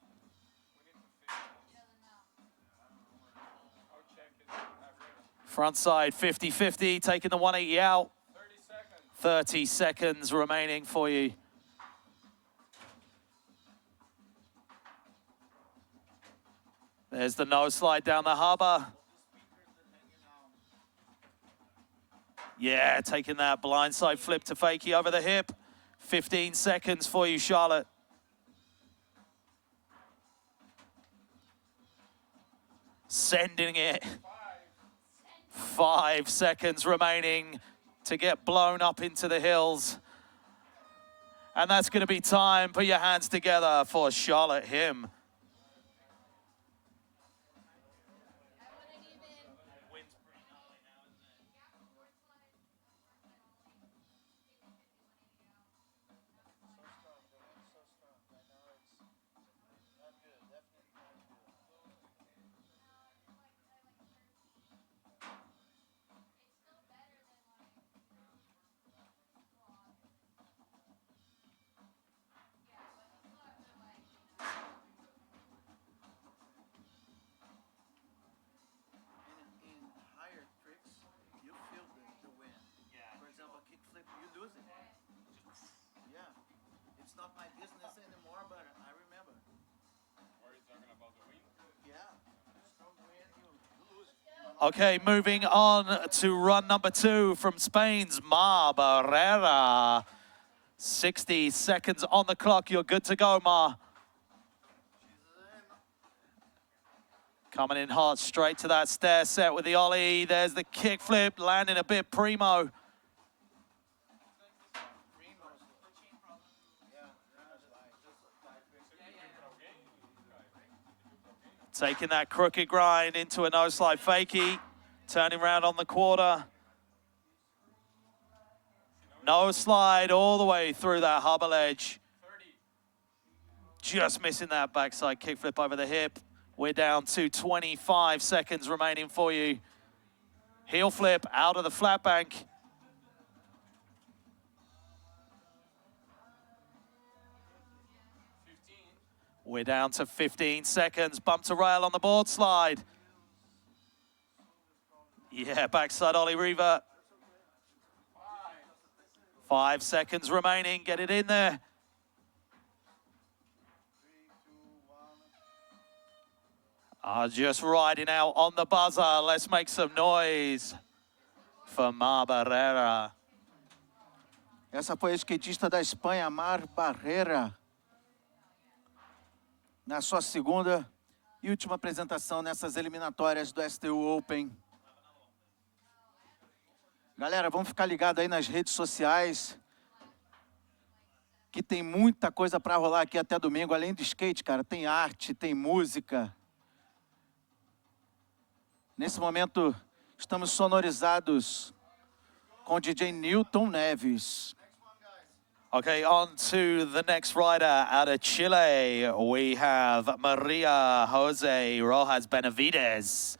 Front side 50-50, taking the 180 out. 30 seconds remaining for you. There's the nose slide down the harbor. Yeah, taking that blindside flip to fakie over the hip. 15 seconds for you, Charlotte. Sending it. 5 seconds remaining to get blown up into the hills. And that's going to be time. Put your hands together for Charlotte Him. Okay, moving on to run number 2 from Spain's Mar Barrera. 60 seconds on the clock. You're good to go, Mar. Coming in hot, straight to that stair set with the ollie. There's the kick flip, landing a bit primo. Taking that crooked grind into a no-slide fakie. Turning around on the quarter. No slide all the way through that hubble edge. Just missing that backside kickflip over the hip. We're down to 25 seconds remaining for you. Heel flip out of the flat bank. We're down to 15 seconds. Bump to rail on the board slide. Yeah, backside ollie reaver. 5 seconds remaining. Get it in there. Just riding out on the buzzer. Let's make some noise for Mar Barrera. Essa foi a skatista da Espanha, Mar Barrera, na sua segunda e última apresentação nessas eliminatórias do STU Open. Galera, vamos ficar ligados aí nas redes sociais, que tem muita coisa para rolar aqui até domingo. Além do skate, cara, tem arte, tem música. Nesse momento, estamos sonorizados com o DJ Newton Neves. Okay, on to the next rider out of Chile. We have Maria Jose Rojas Benavides.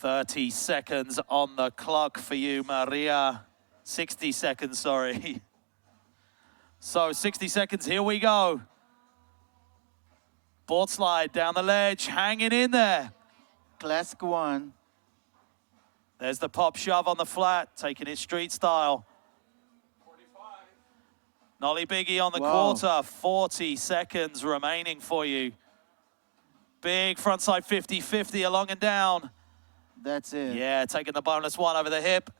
30 seconds on the clock for you, Maria. 60 seconds, sorry. So 60 seconds, here we go. Board slide down the ledge, hanging in there. Classic one. There's the pop shove on the flat, taking it street style. 45. Nolly Biggie on the quarter, 40 seconds remaining for you. Big frontside 50-50 along and down. That's it. Yeah, taking the bonus one over the hip.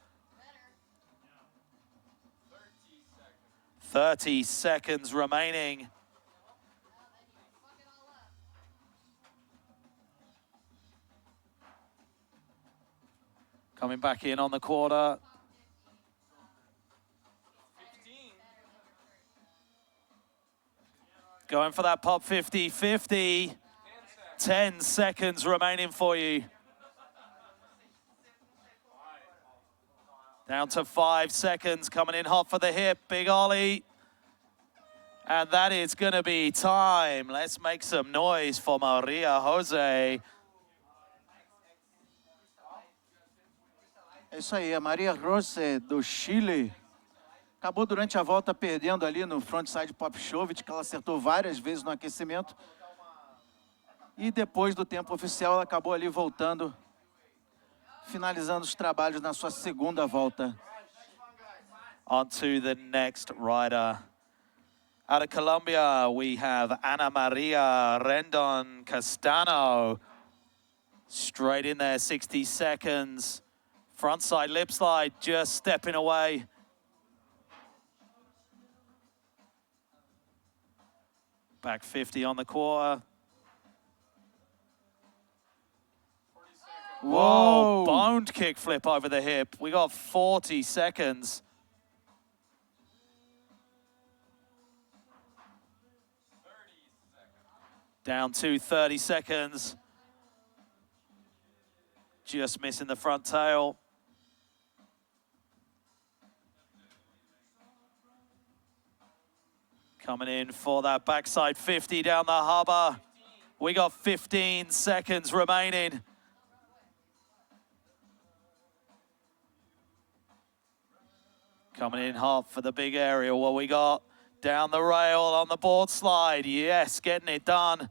30 seconds remaining. Coming back in on the quarter. 15. Going for that pop 50-50. 10 seconds remaining for you. Down to 5 seconds, coming in hot for the hip, big ollie. And that is gonna be time. Let's make some noise for Maria Jose. É isso aí, a Maria Jose do Chile. Acabou durante a volta perdendo ali no frontside pop shove, que ela acertou várias vezes no aquecimento. E depois do tempo oficial, ela acabou ali voltando, finalizando os trabalhos na sua segunda volta. On to the next rider. Out of Colombia, we have Ana Maria Rendon Castano. Straight in there, 60 seconds. Frontside lip slide, just stepping away. Back 50 on the quarter. Whoa, boned kick flip over the hip. We got 40 seconds. Down to 30 seconds. Just missing the front tail. Coming in for that backside 50 down the hubba. We got 15 seconds remaining. Coming in hot for the big aerial. What we got? Down the rail on the board slide. Yes, getting it done.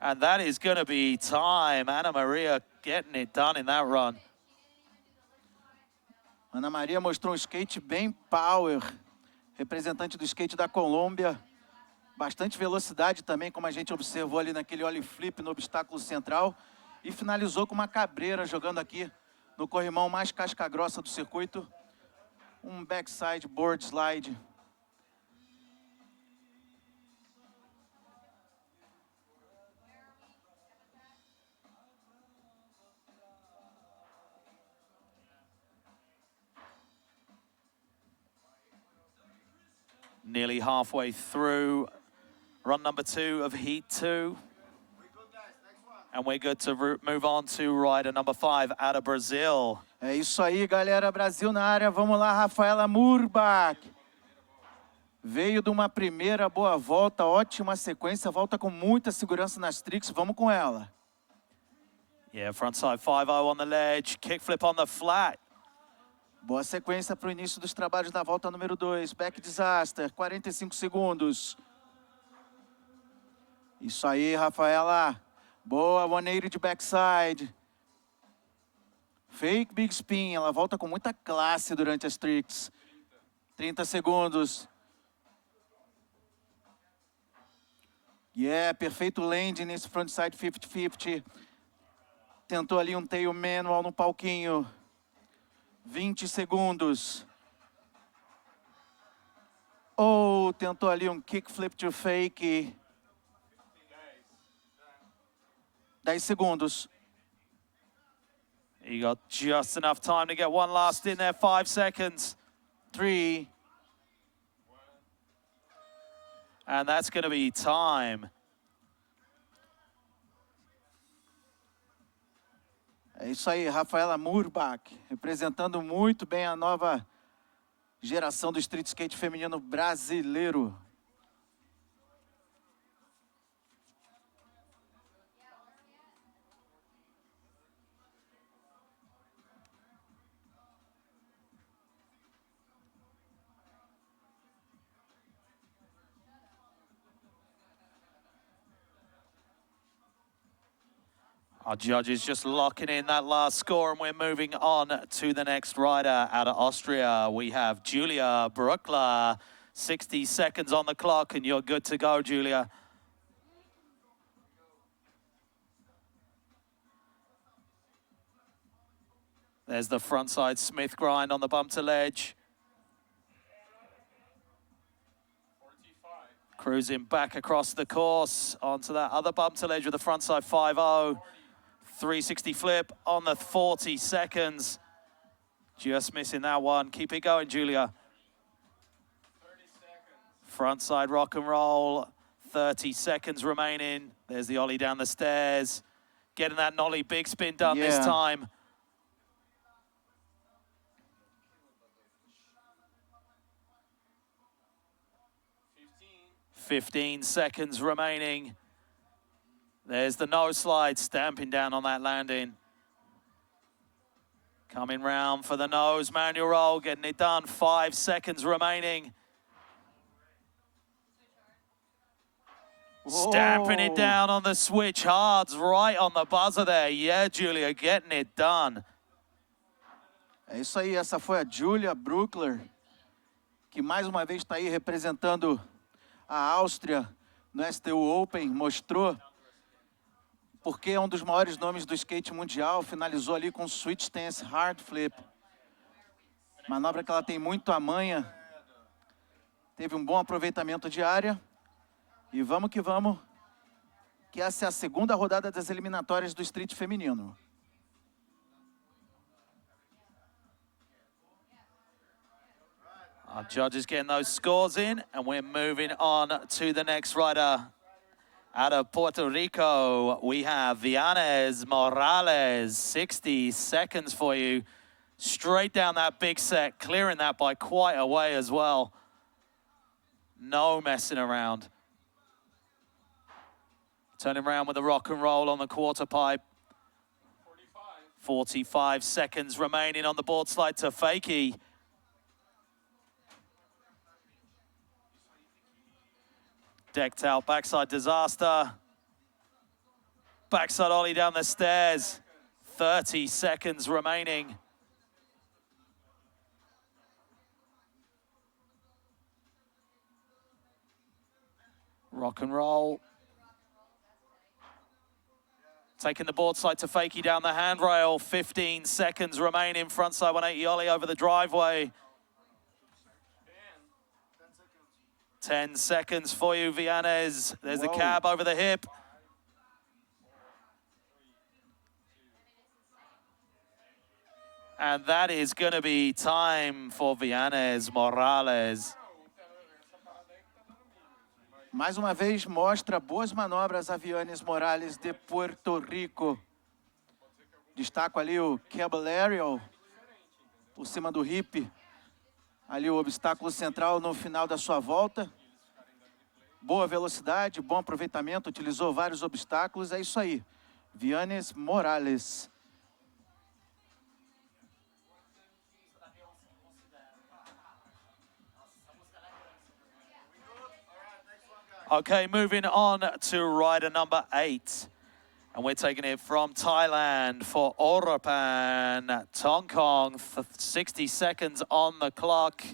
And that is going to be time. Ana Maria getting it done in that run. Ana Maria mostrou um skate bem power. Representante do skate da Colômbia. Bastante velocidade também, como a gente observou ali naquele ollie flip no obstáculo central. e finalizou com uma cabreira jogando aqui no corrimão mais casca-grossa do circuito. Um backside board slide. Nearly halfway through run number 2 of Heat 2. And we're good to move on to rider number 5 out of Brazil. É isso aí, galera. Brasil na área. Vamos lá, Rafaela Murbach. Veio de uma primeira boa volta, ótima sequência. Volta com muita segurança nas tricks. Vamos com ela. Yeah, frontside 5-0 on the ledge, kickflip on the flat. Boa sequência para o início dos trabalhos da volta número 2. Back disaster, 45 segundos. Isso aí, Rafaela. Boa, 180 de backside. Fake big spin. Ela volta com muita classe durante as tricks. 30 segundos. Yeah, perfeito landing nesse frontside 50-50. Tentou ali um tail manual no palquinho. 20 segundos. Ou tentou ali um kickflip to fake. 10 segundos. You got just enough time to get one last in there, 5 seconds. 3. And that's going to be time. É isso aí, Rafaela Murbach, representando muito bem a nova geração do street skate feminino brasileiro. Our judges just locking in that last score, and we're moving on to the next rider out of Austria. We have Julia Bruckler, 60 seconds on the clock, and you're good to go, Julia. There's the frontside Smith grind on the bump to ledge. Cruising back across the course onto that other bump to ledge with the frontside 5-0. 360 flip on the 40 seconds. Just missing that one. Keep it going, Julia. 30 seconds. Frontside rock and roll. 30 seconds remaining. There's the ollie down the stairs. Getting that nollie big spin done this time. 15 seconds remaining. There's the nose slide, stamping down on that landing. Coming round for the nose manual roll, getting it done. 5 seconds remaining. Whoa. Stamping it down on the switch hards, right on the buzzer there. Yeah, Julia, getting it done. É isso aí, essa foi a Julia Bruckler, que mais uma vez está aí representando a Áustria no STU Open, mostrou porque é um dos maiores nomes do skate mundial, finalizou ali com switch stance hard flip. Manobra que ela tem muito a manha. Teve um bom aproveitamento de área. E vamos, que essa é a segunda rodada das eliminatórias do street feminino. Our judges getting those scores in, and we're moving on to the next rider. Out of Puerto Rico, we have Vianes Morales, 60 seconds for you. Straight down that big set, clearing that by quite a way as well. No messing around. Turning around with a rock and roll on the quarter pipe. 45 seconds remaining on the board slide to Fakey. Decked out backside disaster. Backside ollie down the stairs. 30 seconds remaining. Rock and roll. Taking the board slide to fakie down the handrail. 15 seconds remaining. Frontside 180 ollie over the driveway. 10 seconds for you, Villanes. There's the Whoa. cab over the hip. And that is going to be time for Villanes Morales. Mais uma vez mostra boas manobras a Villanes Morales de Puerto Rico. Destaco ali o cable aerial por cima do hip. Ali o obstáculo central no final da sua volta. Boa velocidade, bom aproveitamento, utilizou vários obstáculos, é isso aí. Villanes Morales. Okay, moving on to rider number 8. And we're taking it from Thailand for Orapan Tongkong. 60 seconds on the clock.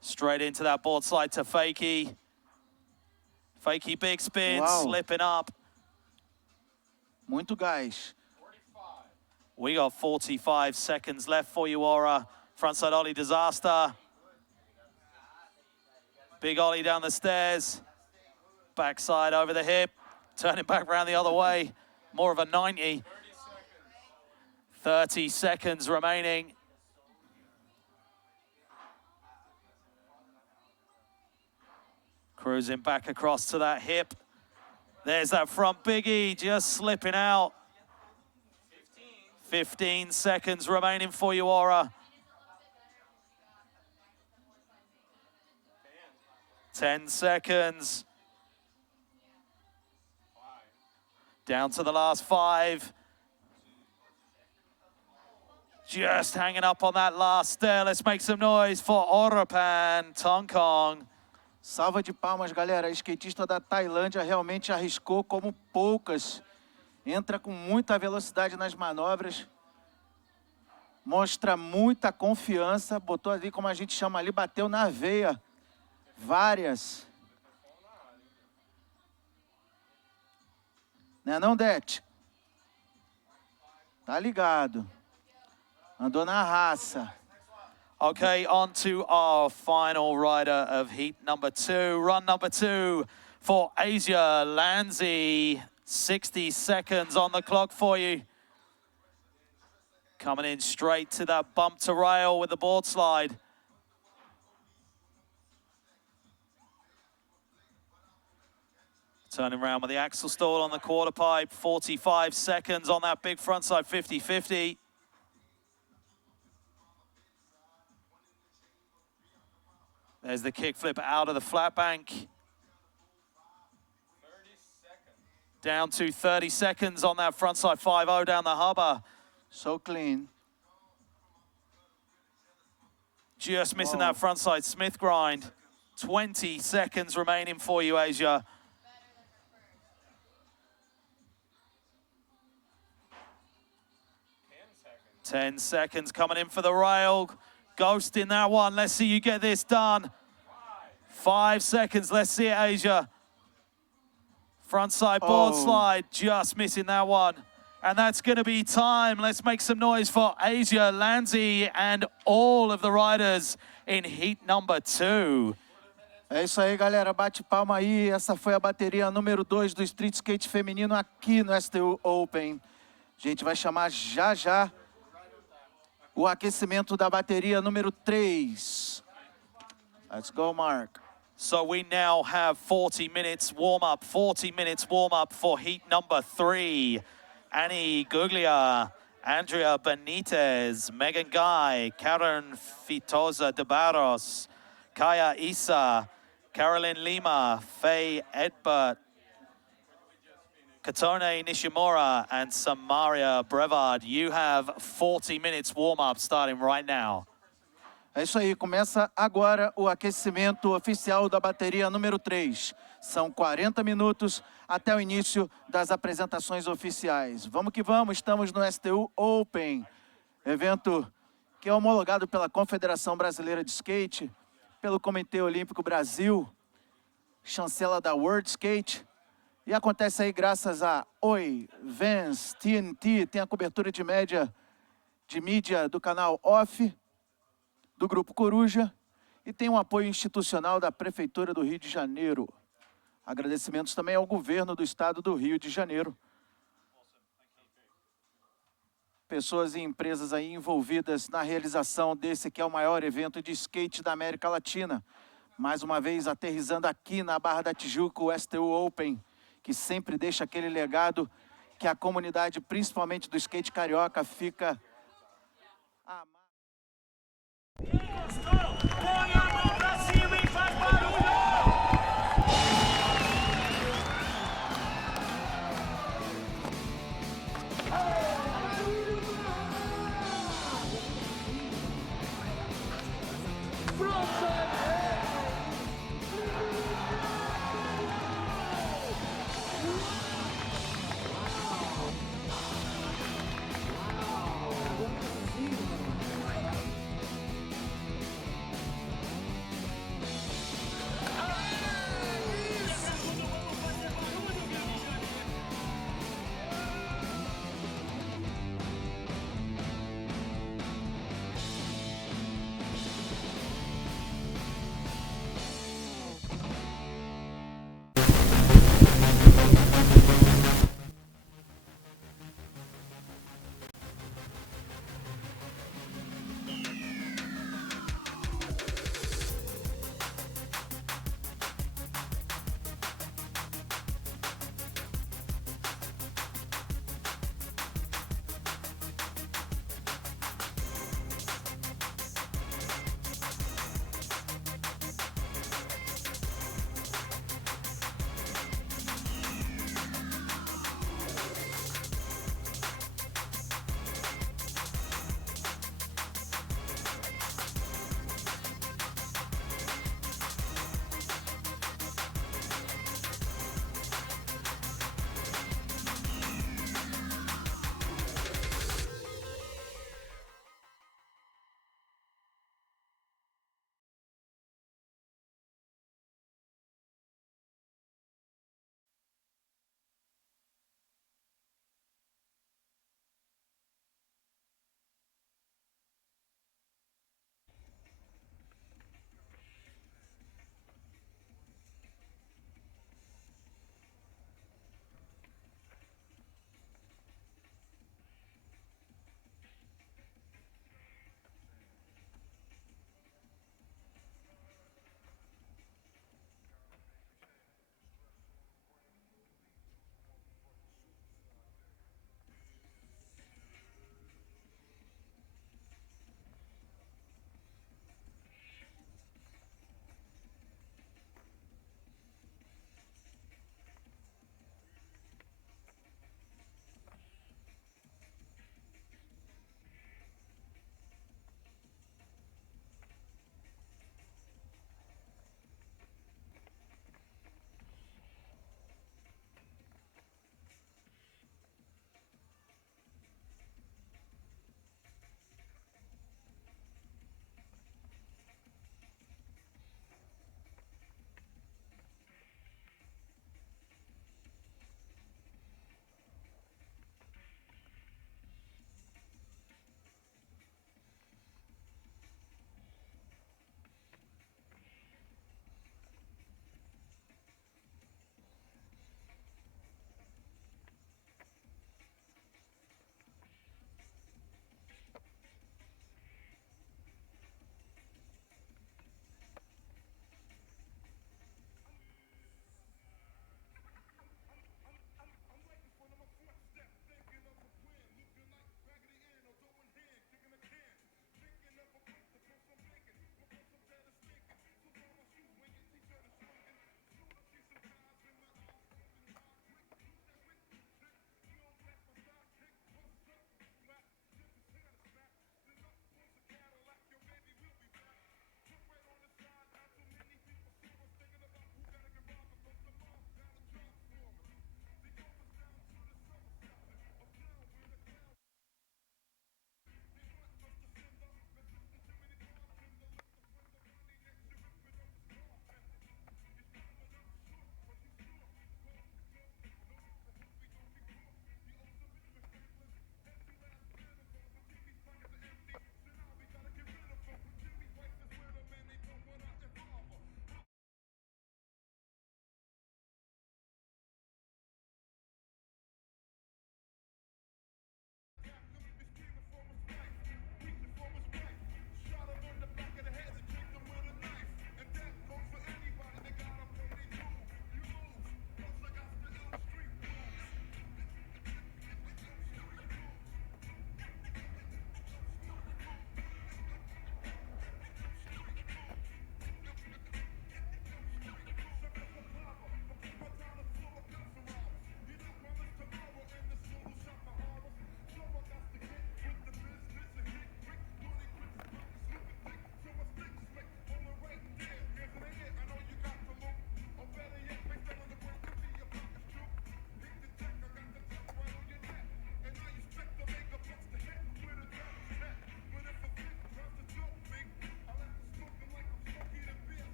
Straight into that board slide to fakie. Fakie big spin, Wow. slipping up. Muito gás. We got 45 seconds left for you, Aura. Frontside ollie disaster. Big ollie down the stairs. Backside over the hip. Turning back around the other way. More of a 90. 30 seconds remaining. Cruising back across to that hip. There's that front biggie just slipping out. 15 seconds remaining for you, Aura. 10 seconds. Down to the last 5. Just hanging up on that last stair. Let's make some noise for Orapan Tongkong. Salva de palmas, galera. A skatista da Tailândia realmente arriscou como poucas. Entra com muita velocidade nas manobras. Mostra muita confiança. Botou ali, como a gente chama ali, bateu na veia. Várias. Né não, Det? Tá ligado. Andou na raça. Okay, on to our final rider of heat number 2. Run number 2 for Asia Lanzi. 60 seconds on the clock for you. Coming in straight to that bump to rail with the board slide. Turning around with the axle stall on the quarter pipe. 45 seconds on that big frontside 50-50. There's the kickflip out of the flat bank. Down to 30 seconds on that frontside 5-0 down the hubba. So clean. Just missing that frontside Smith grind. 20 seconds remaining for you, Asia. Ten seconds coming in for the rail. Ghost in that one. Let's see you get this done. 5 seconds. Let's see it, Asia. Frontside board slide. Just missing that one. And that's going to be time. Let's make some noise for Asia Lanzi and all of the riders in heat number 2. É isso aí, galera. Bate palma aí. Essa foi a bateria número 2 do Street Skate feminino aqui no STU Open. A gente vai chamar já já o aquecimento da bateria número 3. Let's go, Mark. So we now have 40 minutes warm-up. 40 minutes warm-up for heat number 3. Annie Guglia, Andrea Benitez, Megan Guy, Karen Fitosa de Barros, Kaya Isa, Carolyn Lima, Faye Edbert, Katone Nishimura, and Samaria Brevard. You have 40 minutes warm-up starting right now. É isso aí, começa agora o aquecimento oficial da bateria número 3. São 40 minutos até o início das apresentações oficiais. Vamos que vamos, estamos no STU Open, evento que é homologado pela Confederação Brasileira de Skate, pelo Comitê Olímpico Brasil, chancela da World Skate, E acontece aí graças a Oi, Vans, TNT, tem a cobertura de mídia do canal Off, do Grupo Coruja, e tem um apoio institucional da Prefeitura do Rio de Janeiro. Agradecimentos também ao governo do estado do Rio de Janeiro. Pessoas e empresas aí envolvidas na realização desse que é o maior evento de skate da América Latina. Mais uma vez aterrissando aqui na Barra da Tijuca, o STU Open, que sempre deixa aquele legado que a comunidade, principalmente do skate carioca, fica... Põe a mão pra cima e faz barulho!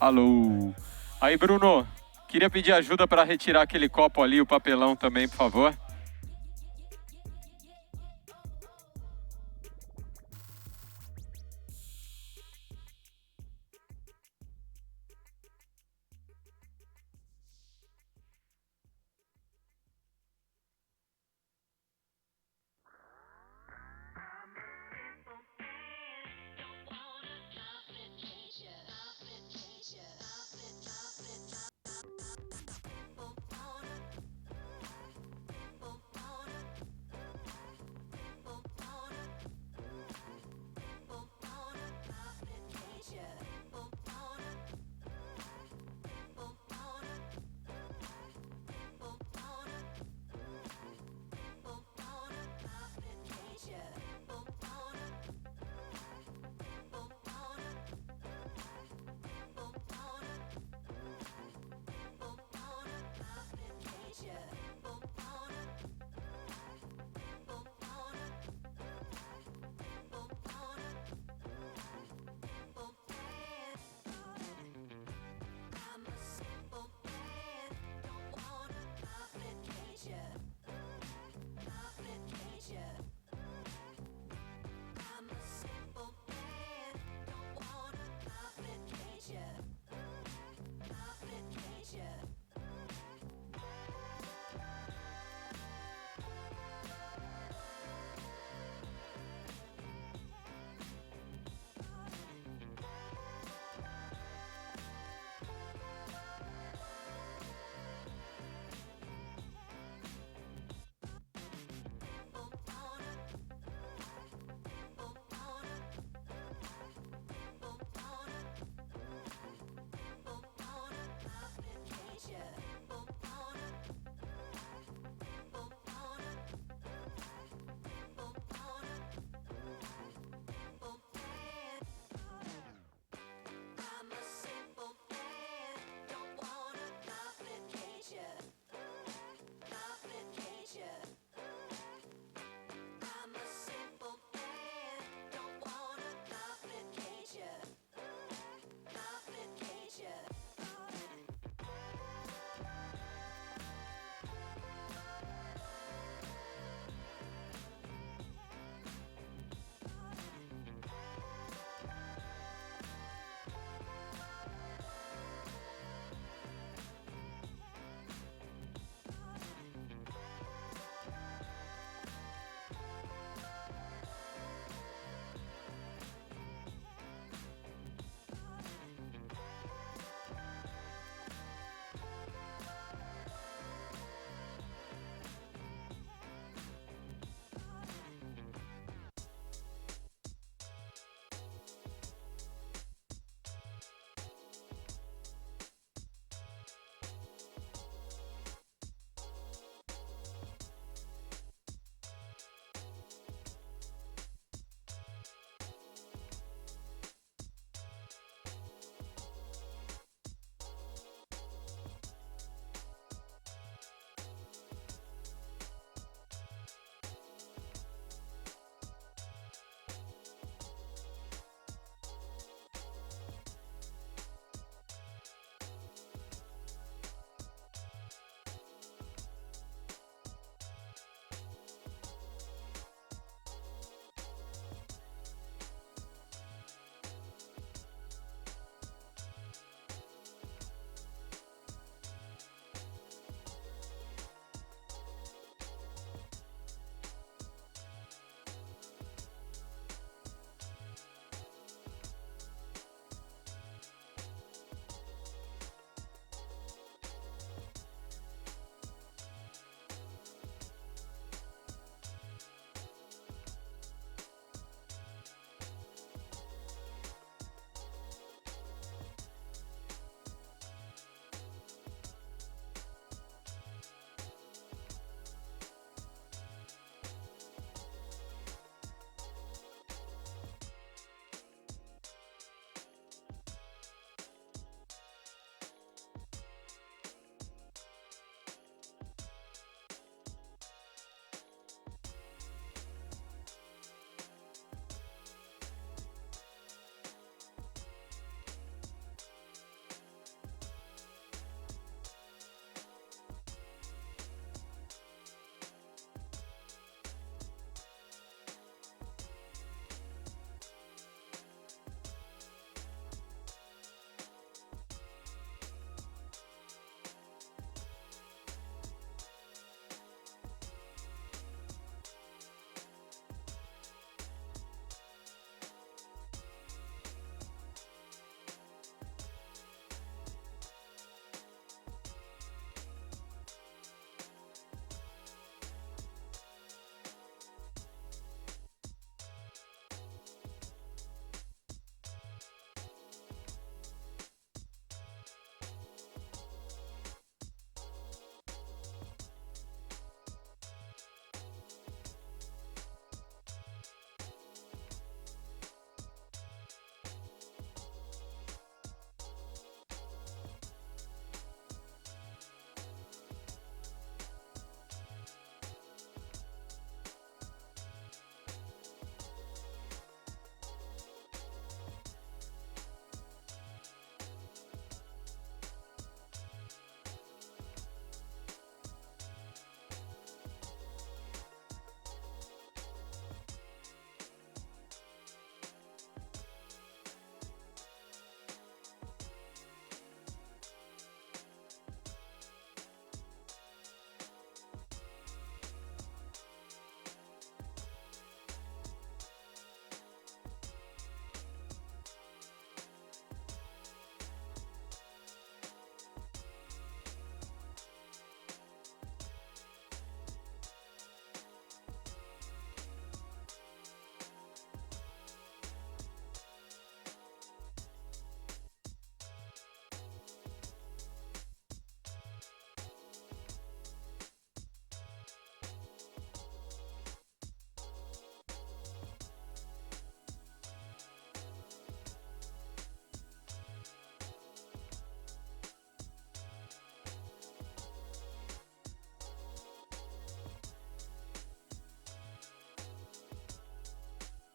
Alô. Aí, Bruno, queria pedir ajuda para retirar aquele copo ali, o papelão também, por favor.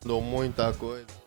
Dou muita coisa.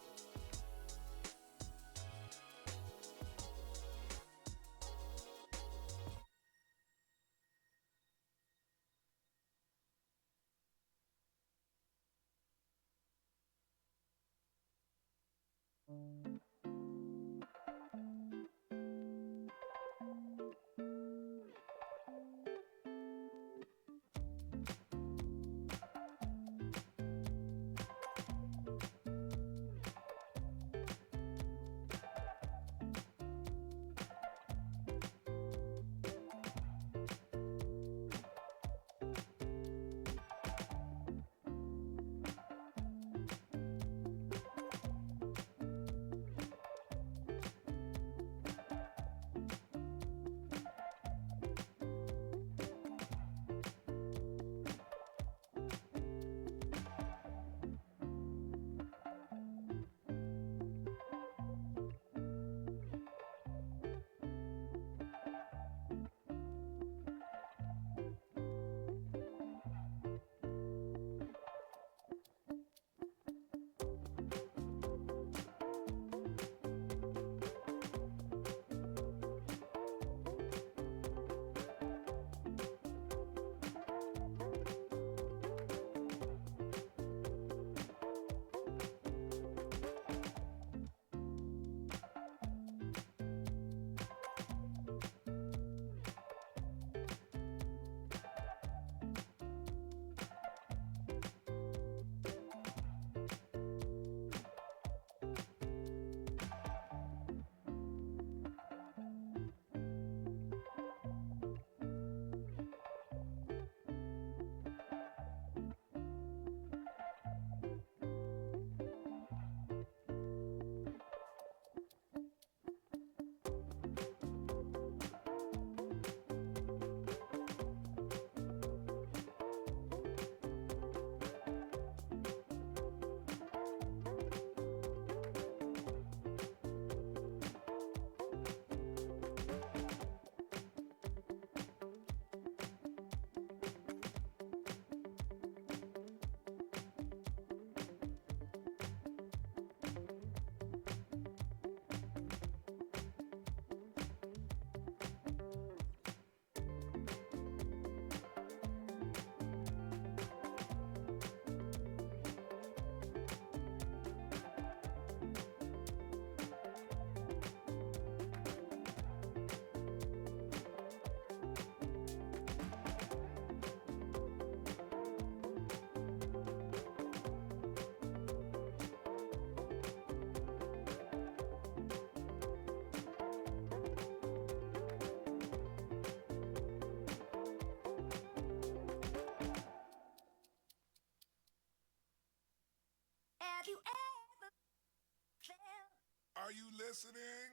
Are you listening?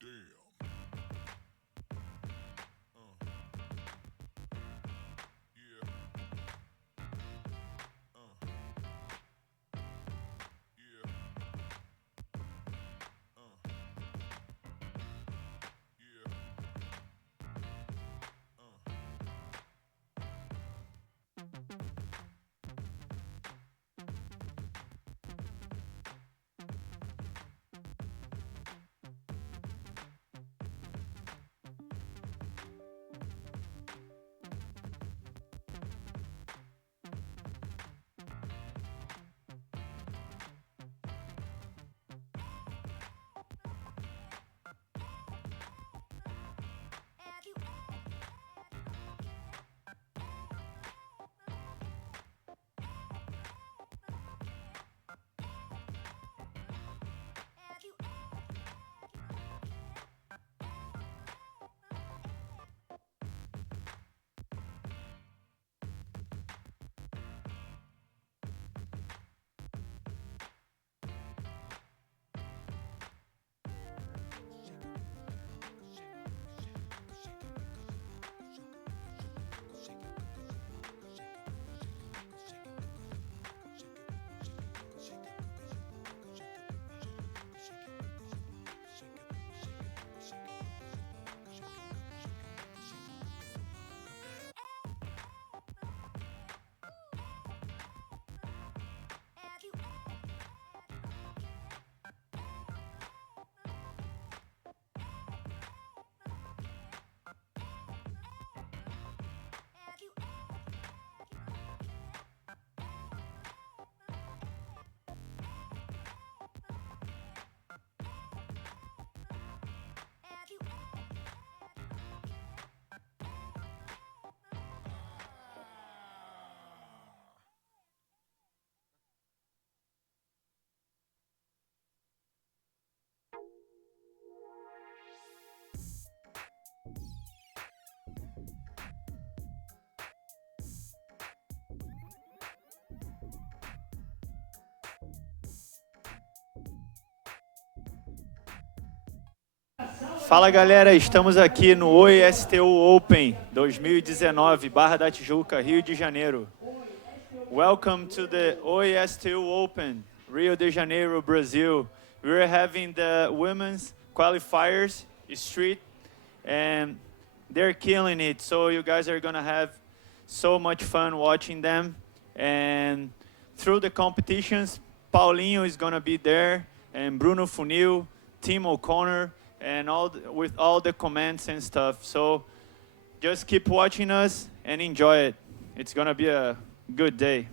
Damn. Yeah. Yeah. Yeah. Fala galera, estamos aqui no Oi STU Open 2019, Barra da Tijuca, Rio de Janeiro. Welcome to the Oi STU Open, Rio de Janeiro, Brazil. We're having the women's qualifiers street and they're killing it. So you guys are gonna have so much fun watching them. And through the competitions, Paulinho is gonna be there and Bruno Funil, Tim O'Connor, and with all the comments and stuff. So just keep watching us and enjoy it. It's gonna be a good day.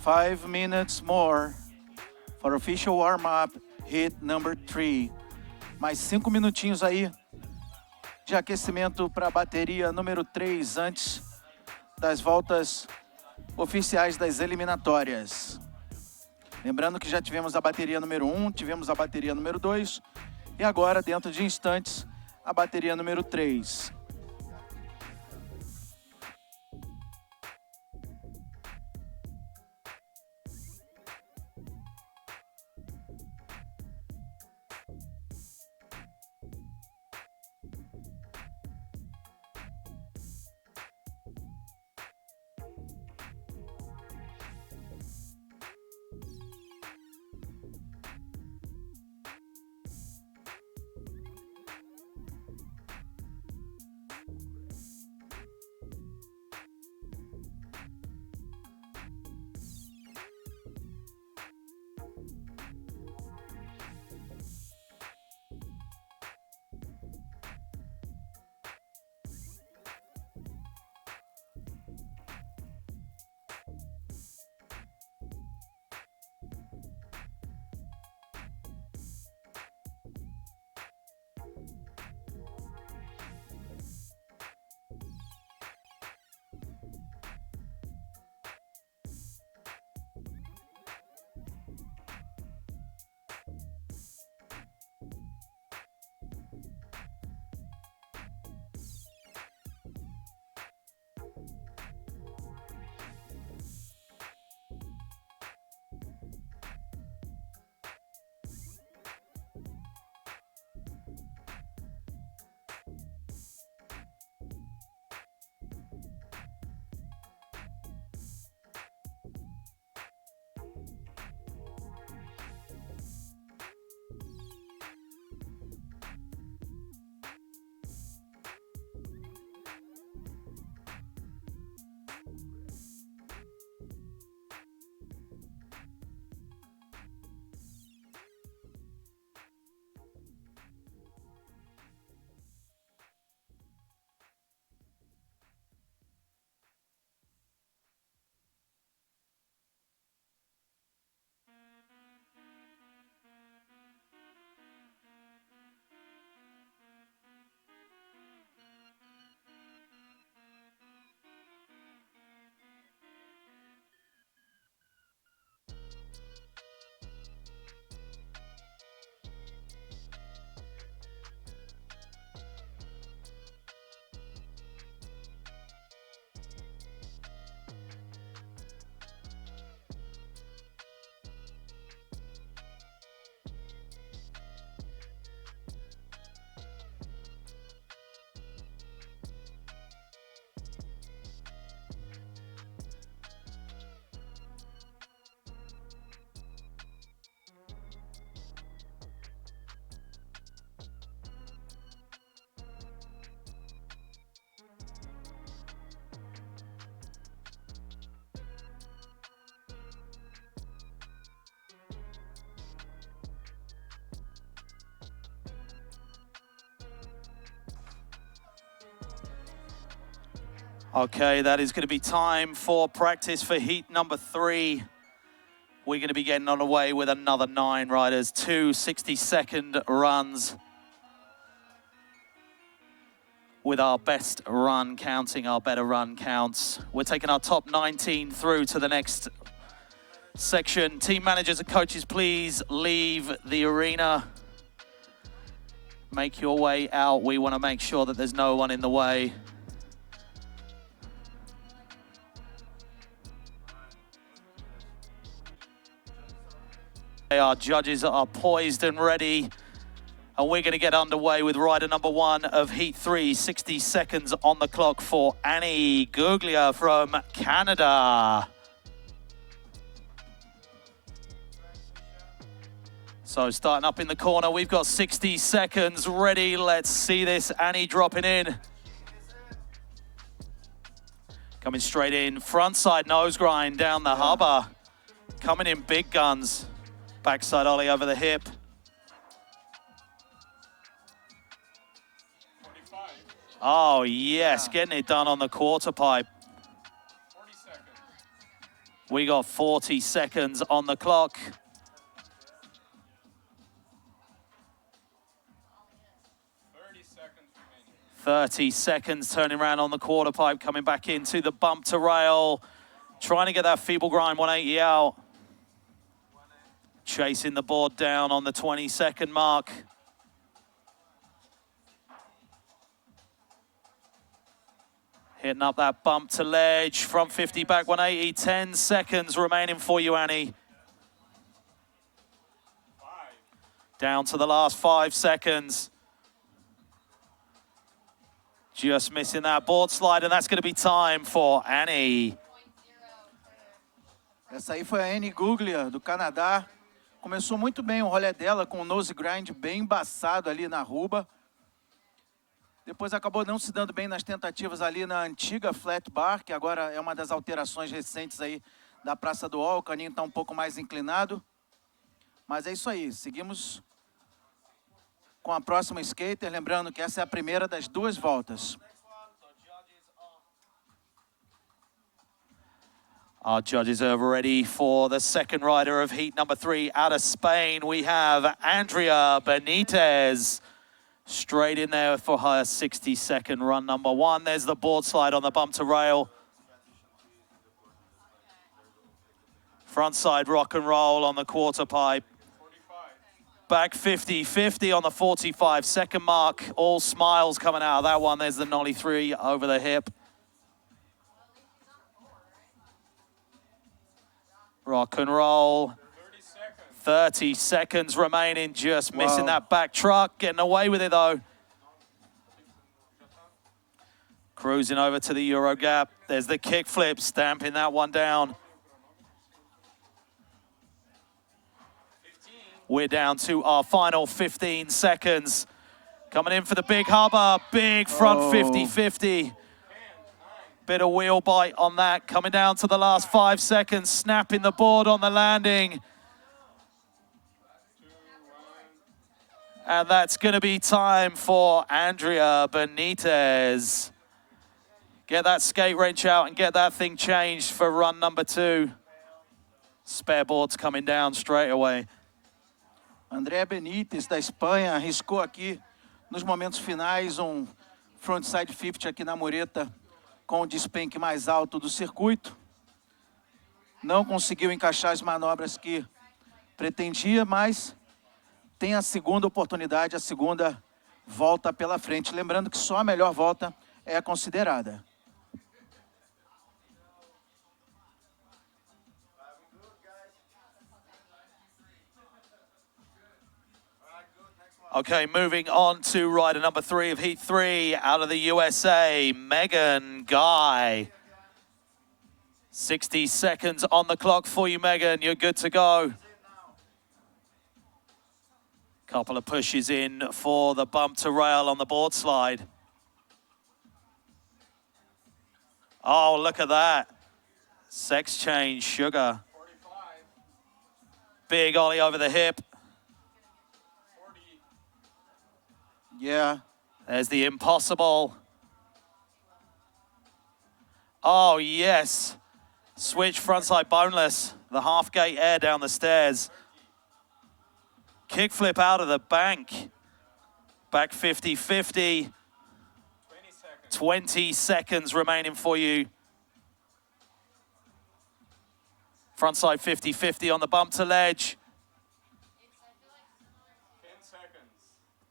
Five minutes more for official warm-up, hit number 3. Mais 5 minutinhos aí de aquecimento para a bateria número 3 antes das voltas oficiais das eliminatórias. Lembrando que já tivemos a bateria número 1, tivemos a bateria número 2 e agora, dentro de instantes, a bateria número 3. Okay, that is going to be time for practice for heat number 3. We're going to be getting on away with another 9 riders, 2 60-second runs with our best run counting, our better run counts. We're taking our top 19 through to the next section. Team managers and coaches, please leave the arena. Make your way out. We want to make sure that there's no one in the way. Our judges are poised and ready, and we're going to get underway with rider number 1 of heat 3. 60 seconds on the clock for Annie Guglia from Canada. So starting up in the corner, we've got 60 seconds ready. Let's see this. Annie dropping in. Coming straight in, frontside nose grind down the hubba. Coming in big guns. Backside ollie over the hip. 45. Oh, yes, getting it done on the quarter pipe. 40 seconds. We got 40 seconds on the clock. 30 seconds remaining. 30 seconds turning around on the quarter pipe, coming back into the bump to rail. Trying to get that feeble grind 180 out. Chasing the board down on the 20-second mark. Hitting up that bump to ledge, front 50, back 180, 10 seconds remaining for you, Annie. 5. Down to the last 5 seconds. Just missing that board slide, and that's going to be time for Annie. Essa aí foi a Annie Guglia, do Canadá. Começou muito bem o rolê dela, com o nose grind bem embaçado ali na ruba. Depois acabou não se dando bem nas tentativas ali na antiga flat bar, que agora é uma das alterações recentes aí da Praça do Ó. O caninho está um pouco mais inclinado. Mas é isso aí, seguimos com a próxima skater. Lembrando que essa é a primeira das 2 voltas. Our judges are ready for the second rider of heat number 3 out of Spain. We have Andrea Benitez straight in there for her 60-second run number 1. There's the board slide on the bump to rail. Front side rock and roll on the quarter pipe. 45. Back 50-50 on the 45-second mark. All smiles coming out of that one. There's the nollie 3 over the hip. Rock and roll. 30 seconds remaining, just missing that back truck. Getting away with it, though. Cruising over to the Euro gap. There's the kick flip, stamping that one down. 15. We're down to our final 15 seconds. Coming in for the big hubba, big front 50-50. Bit of wheel bite on that. Coming down to the last 5 seconds, snapping the board on the landing. And that's going to be time for Andrea Benitez. Get that skate wrench out and get that thing changed for run number 2. Spare board's coming down straight away. Andrea Benitez, da Espanha, arriscou aqui nos momentos finais frontside 50 aqui na mureta com o despenque mais alto do circuito. Não conseguiu encaixar as manobras que pretendia, mas tem a segunda oportunidade, a segunda volta pela frente. Lembrando que só a melhor volta é a considerada. Okay, moving on to rider number 3 of heat 3 out of the USA, Megan Guy. 60 seconds on the clock for you, Megan. You're good to go. Couple of pushes in for the bump to rail on the board slide. Oh, look at that. Sex change, sugar. 45. Big ollie over the hip. 40. Yeah. There's the impossible. Oh, yes. Switch frontside boneless. The half gate air down the stairs. Kickflip out of the bank. Back 50-50. 20 seconds remaining for you. Frontside 50-50 on the bump to ledge.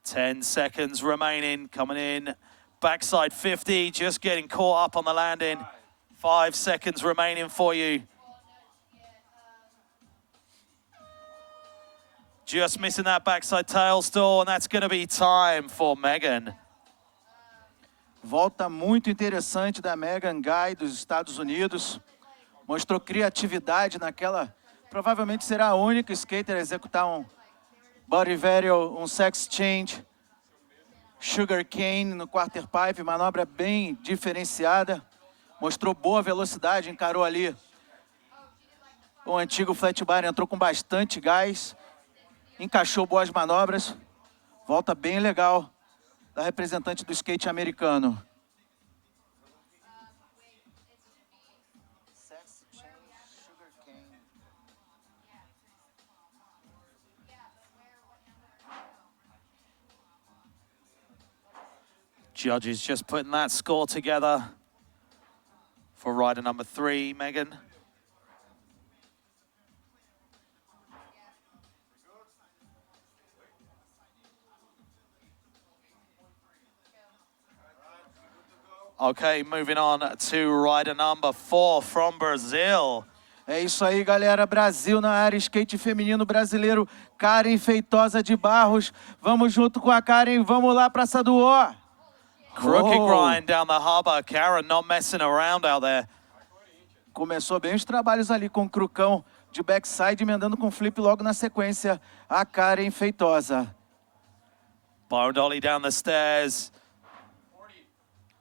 10 seconds remaining, coming in. Backside 50, just getting caught up on the landing. 5 seconds remaining for you. Just missing that backside tail stall, and that's going to be time for Megan. Volta muito interessante da Megan Guy dos Estados Unidos. Mostrou criatividade naquela, provavelmente será a única skater a executar um body varial, um sex change, sugar cane no quarter pipe, manobra bem diferenciada. Mostrou boa velocidade, encarou ali o antigo flat bar, entrou com bastante gás, encaixou boas manobras. Volta bem legal da representante do skate americano. Judges just putting that score together for rider number 3, Megan. Okay, moving on to rider number 4 from Brazil. É isso aí, galera. Brasil na área, skate feminino brasileiro, Karen Feitosa de Barros. Vamos junto com a Karen, vamos lá, Praça do O. Crooked grind down the harbor. Karen not messing around out there. Começou bem os trabalhos ali com o crucão de backside, emendando com flip logo na sequência, a Karen Feitosa. Bone dolly down the stairs.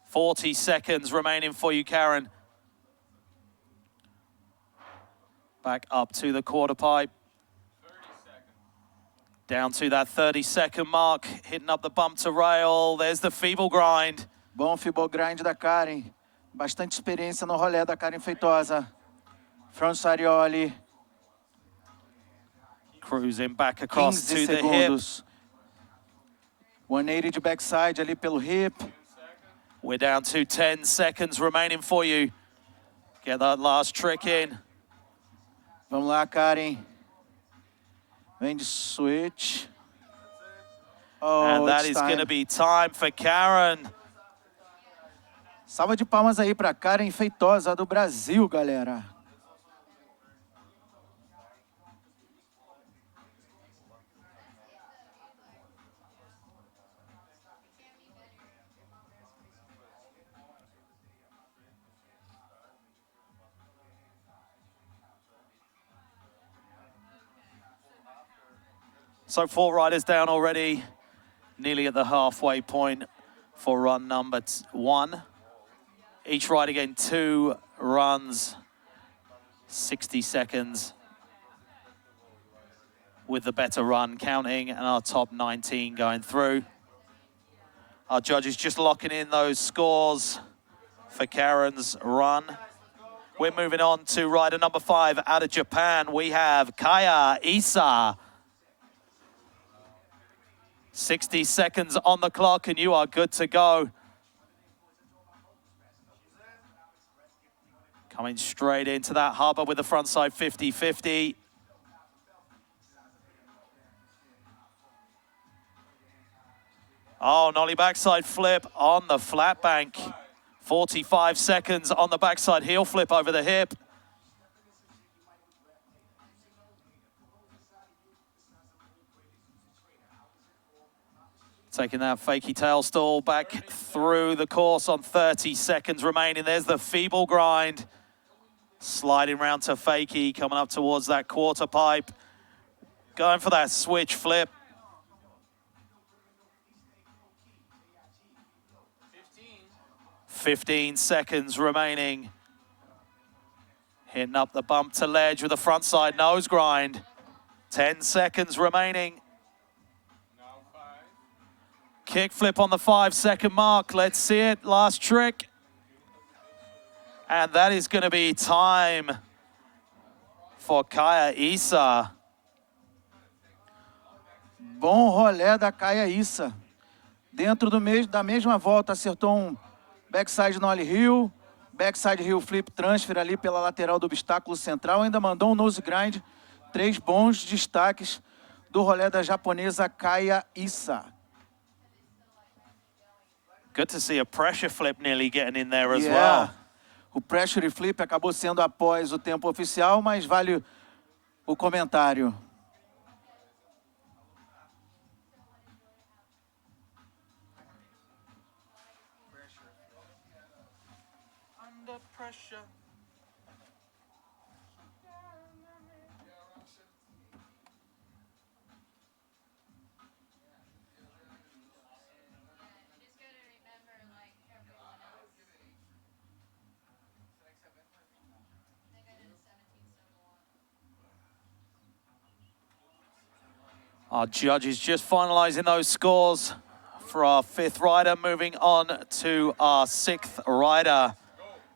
40 seconds remaining for you, Karen. Back up to the quarter pipe. Down to that 30-second mark, hitting up the bump to rail. There's the feeble grind. Bom feeble grind da Karen. Bastante experiência no rolê da Karen Feitosa. Frontside ollie. Cruising back across 15 to segundos. the hip. 180 de backside ali pelo hip. We're down to 10 seconds remaining for you. Get that last trick in. Vamos lá, Karen. Vem de switch. Oh, And that it's is time. going to be time for Karen. Salva de palmas aí para Karen Feitosa do Brasil, galera. So 4 riders down already, nearly at the halfway point for run number 1. Each rider getting 2 runs, 60 seconds with the better run counting, and our top 19 going through. Our judges just locking in those scores for Karen's run. We're moving on to rider number 5 out of Japan. We have Kaya Isa. 60 seconds on the clock and you are good to go. Coming straight into that harbor with the frontside 50-50. Oh, nollie backside flip on the flat bank. 45 seconds on the backside heel flip over the hip. Taking that fakey tail stall back through the course on 30 seconds remaining. There's the feeble grind. Sliding round to fakey, coming up towards that quarter pipe. Going for that switch flip. 15 seconds remaining. Hitting up the bump to ledge with a frontside nose grind. 10 seconds remaining. Kick flip on the 5-second mark. Let's see it. Last trick. And that is going to be time for Kaya Issa. Bom rolé da Kaya Issa. Dentro da mesma volta, acertou um backside nollie heel, backside heel flip transfer ali pela lateral do obstáculo central. Ainda mandou um nose grind. 3 bons destaques do rolé da japonesa Kaya Issa. Good to see a pressure flip nearly getting in there as well. O pressure flip acabou sendo após o tempo oficial, mas vale o comentário. Under pressure. Our judges just finalizing those scores for our 5th rider, moving on to our 6th rider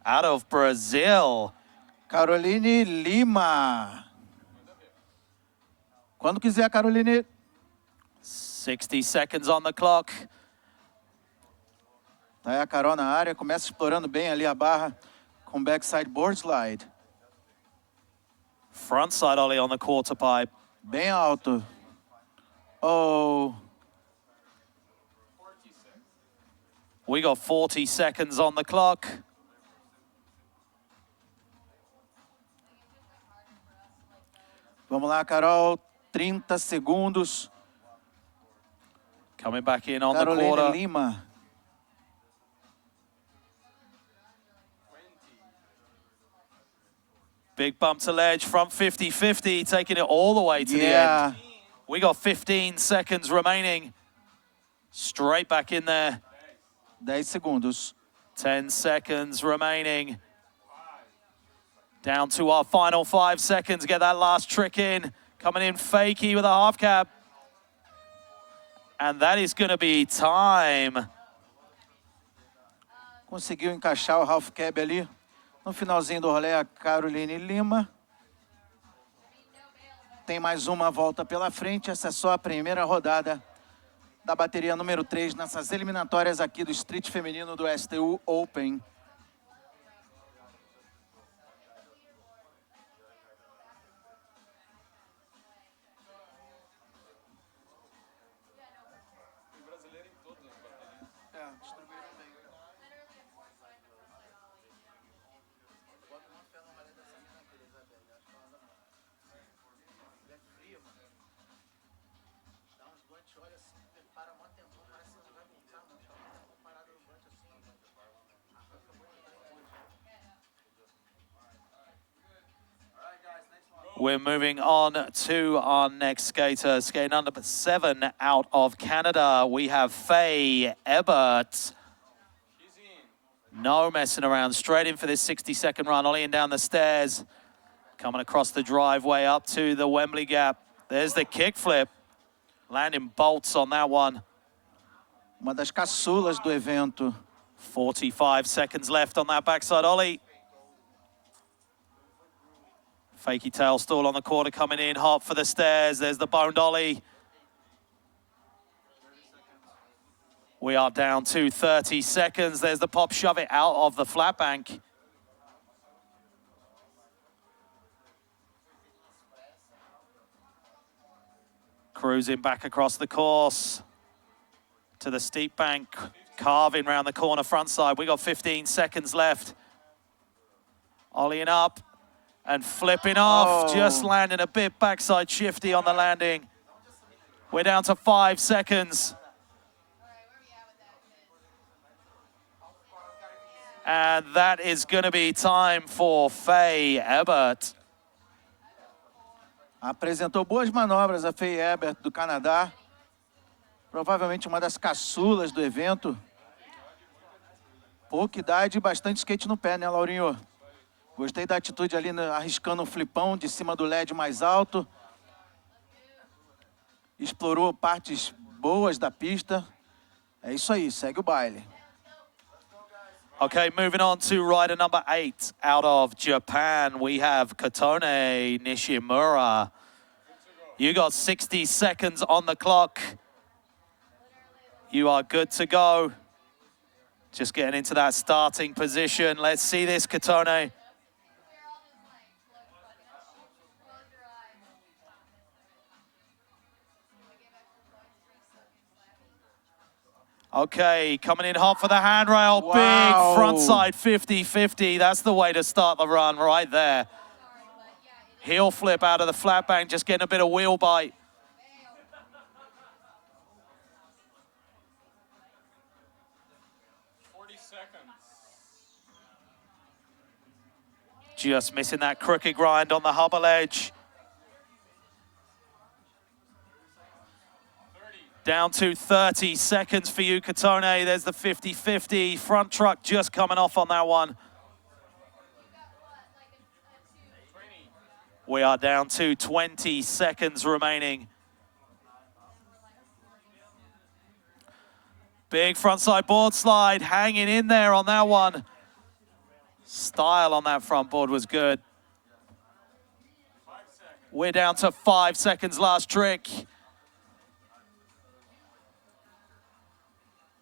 out of Brazil. Caroline Lima. Quando quiser, Caroline. 60 seconds on the clock. Tá aí a Carol na área, começa explorando bem ali a barra com backside board slide. Frontside ollie on the quarter pipe. Bem alto. Oh. We got 40 seconds on the clock. Vamos lá, Carol. 30 segundos. Coming back in on Caroline the quarter. Lima. Big bump to ledge, front 50-50, taking it all the way to the end. We got 15 seconds remaining. Straight back in there. 10 segundos. 10 seconds remaining. Down to our final 5 seconds. Get that last trick in. Coming in fakie with a half cab. And that is going to be time. Conseguiu encaixar o half cab ali. No finalzinho do rolê, a Caroline Lima. Tem mais uma volta pela frente. Essa é só a primeira rodada da bateria número 3 nessas eliminatórias aqui do Street Feminino do STU Open. We're moving on to our next skater, skating number 7 out of Canada. We have Faye Ebert. No messing around, straight in for this 60-second run, ollieing down the stairs. Coming across the driveway up to the Wembley Gap. There's the kickflip. Landing bolts on that one. Uma das caçulas do evento. 45 seconds left on that backside ollie. Fakey tail stall on the quarter coming in, hop for the stairs. There's the boned ollie. We are down to 30 seconds. There's the pop shove it out of the flat bank. Cruising back across the course to the steep bank, carving round the corner front side. We got 15 seconds left. Ollieing up. And flipping off, just landing a bit backside shifty on the landing. We're down to 5 seconds. And that is going to be time for Faye Ebert. Apresentou boas manobras a Faye Ebert do Canadá. Provavelmente uma das caçulas do evento. Pouca idade e bastante skate no pé, né, Laurinho? Gostei da atitude ali, arriscando um flipão de cima do LED mais alto. Explorou partes boas da pista. É isso aí, segue o baile. Okay, moving on to rider number 8 out of Japan. We have Kotone Nishimura. You got 60 seconds on the clock. You are good to go. Just getting into that starting position. Let's see this, Kotone. Okay, coming in hot for the handrail. Wow. Big front side 50-50. That's the way to start the run right there. Heel flip out of the flat bank, just getting a bit of wheel bite. Just missing that crooked grind on the hubble edge. Down to 30 seconds for you, Kotone. There's the 50-50. Front truck just coming off on that one. We are down to 20 seconds remaining. Big frontside board slide hanging in there on that one. Style on that front board was good. We're down to 5 seconds last trick.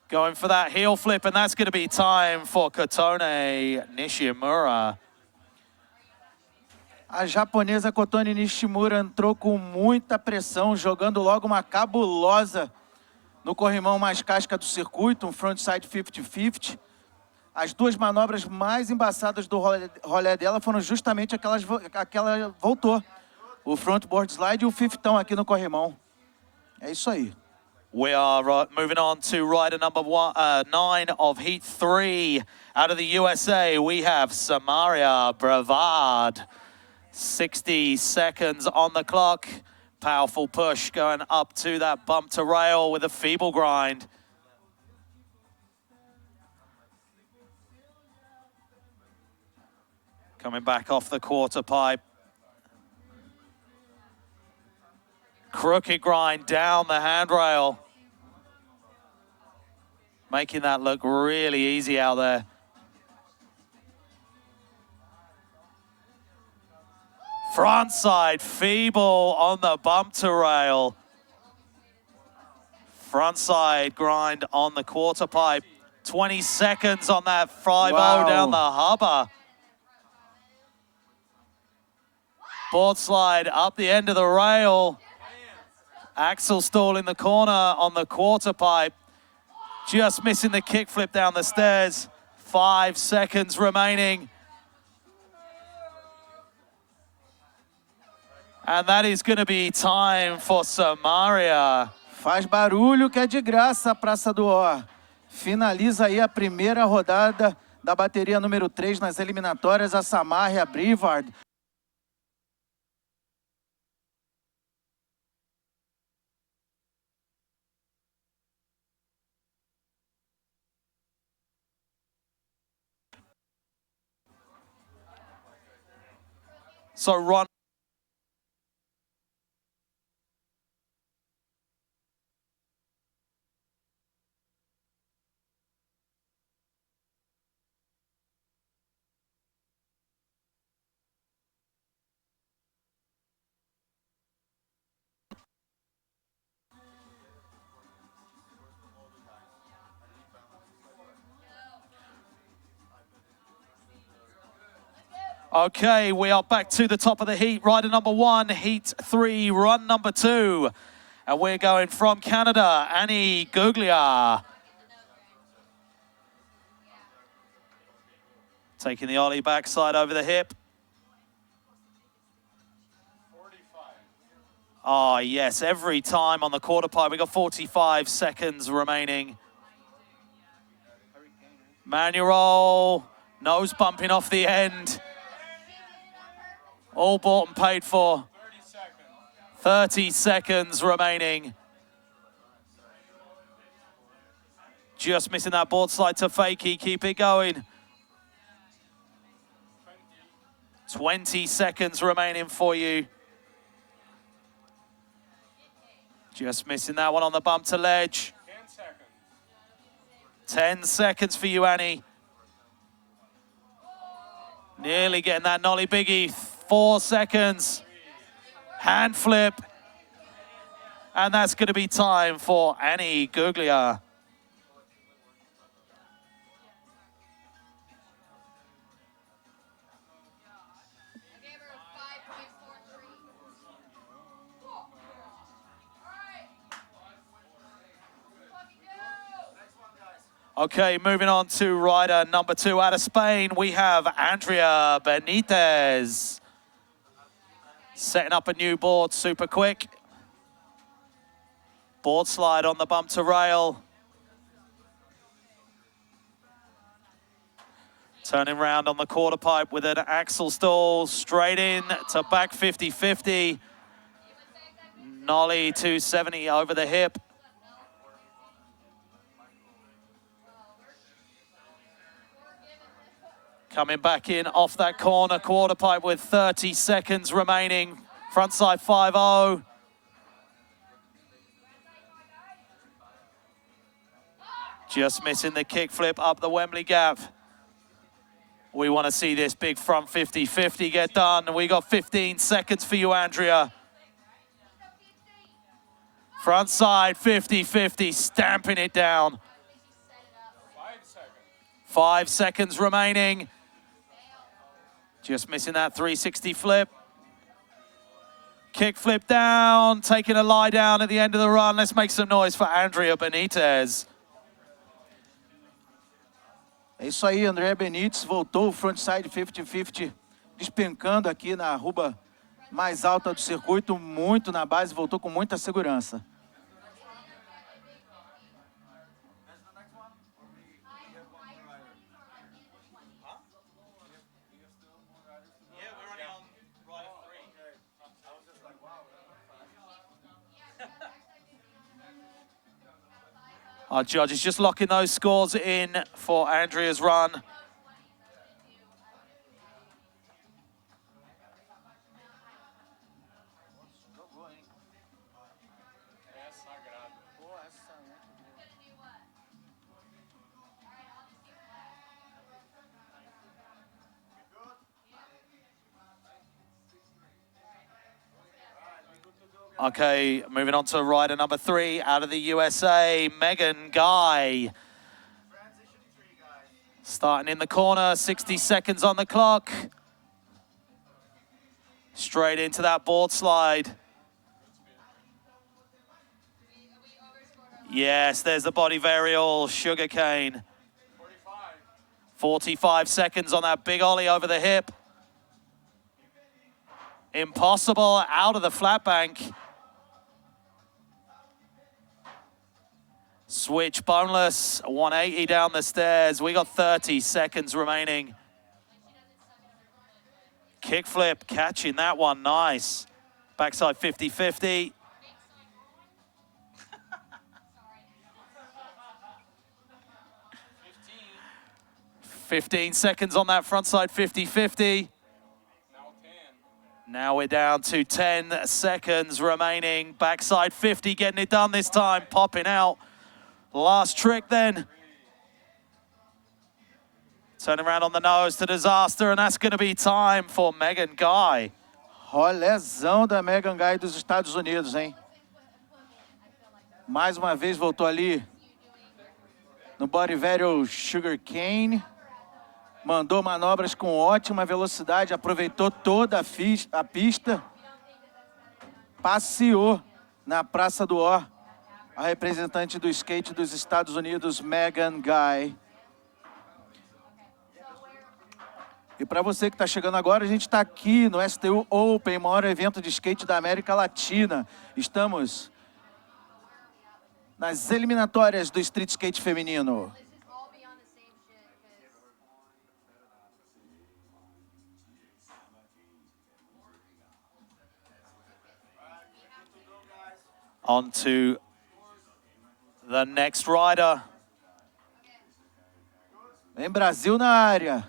Going for that heel flip, and that's going to be time for Kotone Nishimura. A japonesa Kotone Nishimura entrou com muita pressão, jogando logo uma cabulosa no corrimão mais casca do circuito, um frontside 50-50. As duas manobras mais embaçadas do rolê dela foram justamente aquela voltou. O front board slide e o fiftão aqui no corrimão. É isso aí. We are moving on to rider number 9 of Heat 3. Out of the USA, we have Samaria Brevard. 60 seconds on the clock. Powerful push going up to that bump to rail with a feeble grind. Coming back off the quarter pipe. Crooked grind down the handrail. Making that look really easy out there. Front side feeble on the bump to rail. Front side grind on the quarter pipe. 20 seconds on that 5-0 down the hubber. Board slide up the end of the rail. Axle stall in the corner on the quarter pipe. Just missing the kickflip down the stairs. 5 seconds remaining. And that is going to be time for Samaria. Faz barulho que é de graça a Praça do Ó. Finaliza aí a primeira rodada da bateria número 3 nas eliminatórias, a Samaria Brevard. So Ron. Okay, we are back to the top of the heat. Rider number 1, Heat 3, run number 2. And we're going from Canada, Annie Guglia. Taking the ollie backside over the hip. 45. Oh, yes, every time on the quarter pipe. We got 45 seconds remaining. Manual roll, nose bumping off the end. All bought and paid for. 30 seconds remaining. Just missing that board slide to fakie. Keep it going. 20 seconds remaining for you. Just missing that one on the bump to ledge. 10 seconds for you, Annie. Nearly getting that nollie biggie. 4 seconds. Hand flip. And that's going to be time for Annie Guglia. Okay, moving on to rider number 2 out of Spain. We have Andrea Benitez. Setting up a new board super quick. Board slide on the bump to rail. Turning round on the quarter pipe with an axle stall. Straight in to back 50-50. Nollie 270 over the hip. Coming back in off that corner, quarter pipe with 30 seconds remaining. Frontside 5-0. Just missing the kickflip up the Wembley gap. We want to see this big front 50-50 get done. We got 15 seconds for you, Andrea. Frontside 50-50, stamping it down. 5 seconds remaining. Just missing that 360 flip. Kick flip down, taking a lie down at the end of the run. Let's make some noise for Andrea Benitez. É isso aí, André Benítez voltou o frontside 50-50, despencando aqui na ruba mais alta do circuito, muito na base, voltou com muita segurança. Our judge is just locking those scores in for Andrea's run. Okay, moving on to rider number 3 out of the USA, Megan Guy. Starting in the corner, 60 seconds on the clock. Straight into that board slide. Yes, there's the body varial, sugarcane. 45 seconds on that big ollie over the hip. Impossible, out of the flat bank. Switch boneless, 180 down the stairs. We got 30 seconds remaining. Kickflip, catching that one, nice. Backside 50-50. $15 seconds on that frontside 50-50. Now we're down to 10 seconds remaining. Backside 50, getting it done this time, popping out. Last trick then. Turning around on the nose to disaster, and that's going to be time for Megan Guy. Rolezão da Megan Guy dos Estados Unidos, hein? Mais uma vez voltou ali no body varial sugarcane. Mandou manobras com ótima velocidade, aproveitou toda a pista. Passeou na Praça do Ó. A representante do skate dos Estados Unidos, Megan Guy. E para você que está chegando agora, a gente está aqui no STU Open, maior evento de skate da América Latina. Estamos nas eliminatórias do street skate feminino. On to the next rider. Vem Brasil na área.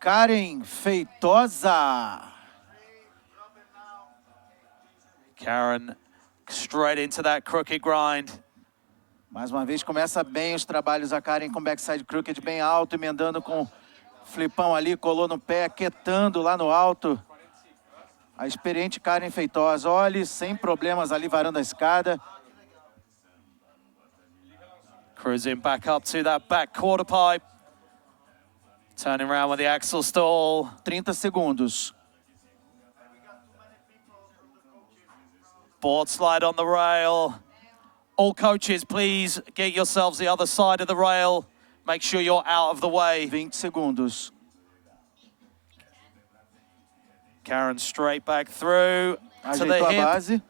Karen Feitosa. Karen straight into that crooked grind. Mais uma vez começa bem os trabalhos a Karen com backside crooked bem alto, emendando com Flipão ali, colou no pé, quietando lá no alto. A experiente Karen Feitosa, olhe, sem problemas ali, varando a escada. Cruising back up to that back quarter pipe. Turning around with the axle stall. 30 segundos. Board slide on the rail. All coaches, please get yourselves the other side of the rail. Make sure you're out of the way. 20 segundos. Karen straight back through to the Ajeitou a hip. base.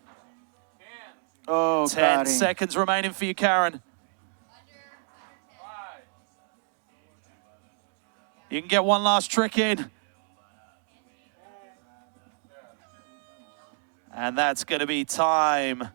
Oh, 10 Karen. seconds remaining for you, Karen. You can get one last trick in. And that's going to be time.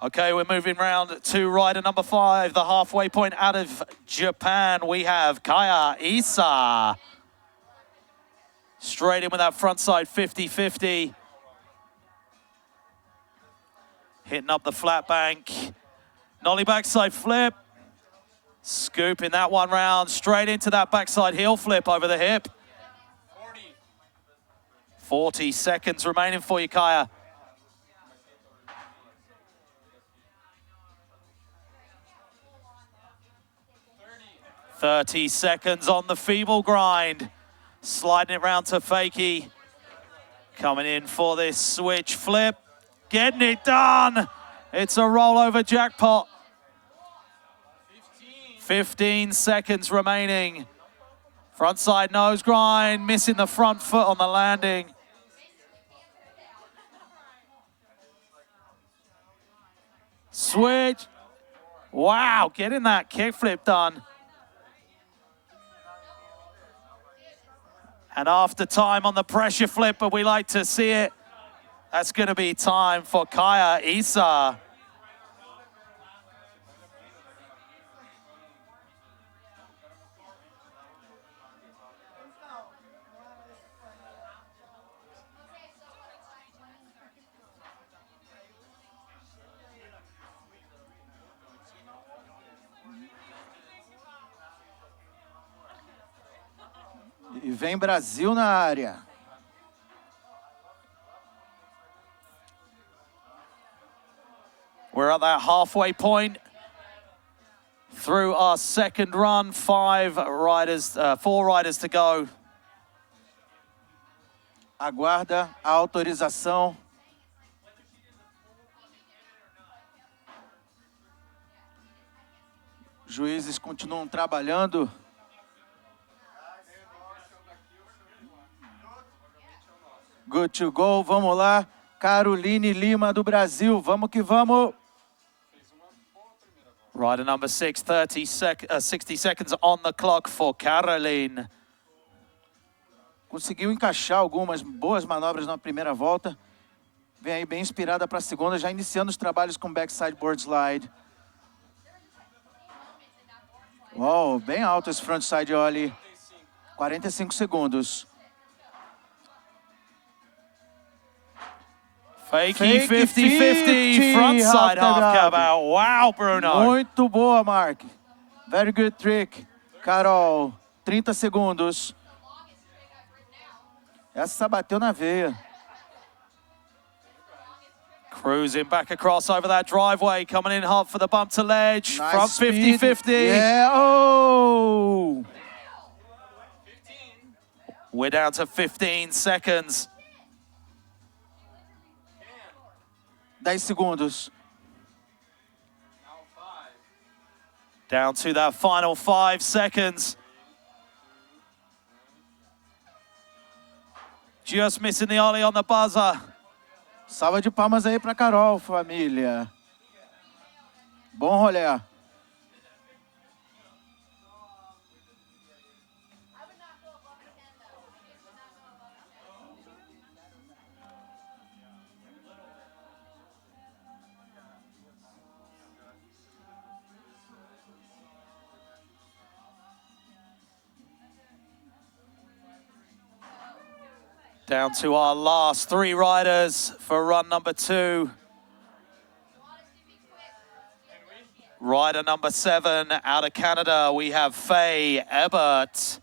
Okay, we're moving round to rider number 5, the halfway point out of Japan. We have Kaya Isa. Straight in with that front side 50-50. Hitting up the flat bank. Nollie backside flip. Scooping that one round. Straight into that backside heel flip over the hip. 40 seconds remaining for you, Kaya. .30 seconds on the feeble grind. Sliding it round to Fakey. Coming in for this switch flip. Getting it done. It's a rollover jackpot. 15 seconds remaining. Front side nose grind. Missing the front foot on the landing. Switch. Wow, getting that kickflip done. And after time on the pressure flip, but we like to see it, that's going to be time for Kaya Isa. E vem Brasil na área. We're at that halfway point through our second run. 4 riders to go. Aguarda a autorização. Juízes continuam trabalhando. Good to go, vamos lá. Caroline Lima do Brasil, vamos que vamos. Rider number 6, 60 seconds on the clock for Caroline. Conseguiu encaixar algumas boas manobras na primeira volta. Vem aí bem inspirada para a segunda, já iniciando os trabalhos com backside board slide. Uau, bem alto esse frontside ollie. 45 segundos. Fakey 50-50, frontside half cab out. Wow, Bruno. Muito boa, Mark. Very good trick. Carol, 30 segundos. Essa bateu na veia. Cruising back across over that driveway, coming in hot for the bump to ledge. Nice Front speed. 50-50. Yeah, oh! We're down to 15 seconds. 10 segundos. Down to that final 5 seconds. Just missing the ollie on the buzzer. Salva de palmas aí para Carol, família. Bom rolê. Down to our last 3 riders for run number 2. Rider number 7 out of Canada, we have Faye Ebert.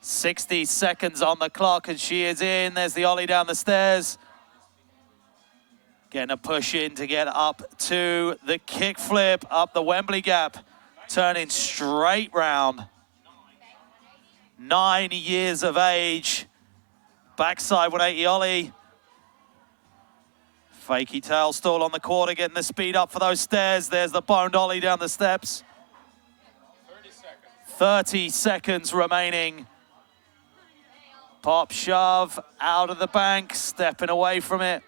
60 seconds on the clock and she is in. There's the ollie down the stairs. Getting a push in to get up to the kickflip up the Wembley gap. Turning straight round. 9 years of age. Backside 180 ollie. Fakey tail stall on the quarter, getting the speed up for those stairs. There's the boned ollie down the steps. 30 seconds remaining. Pop shove out of the bank, stepping away from it.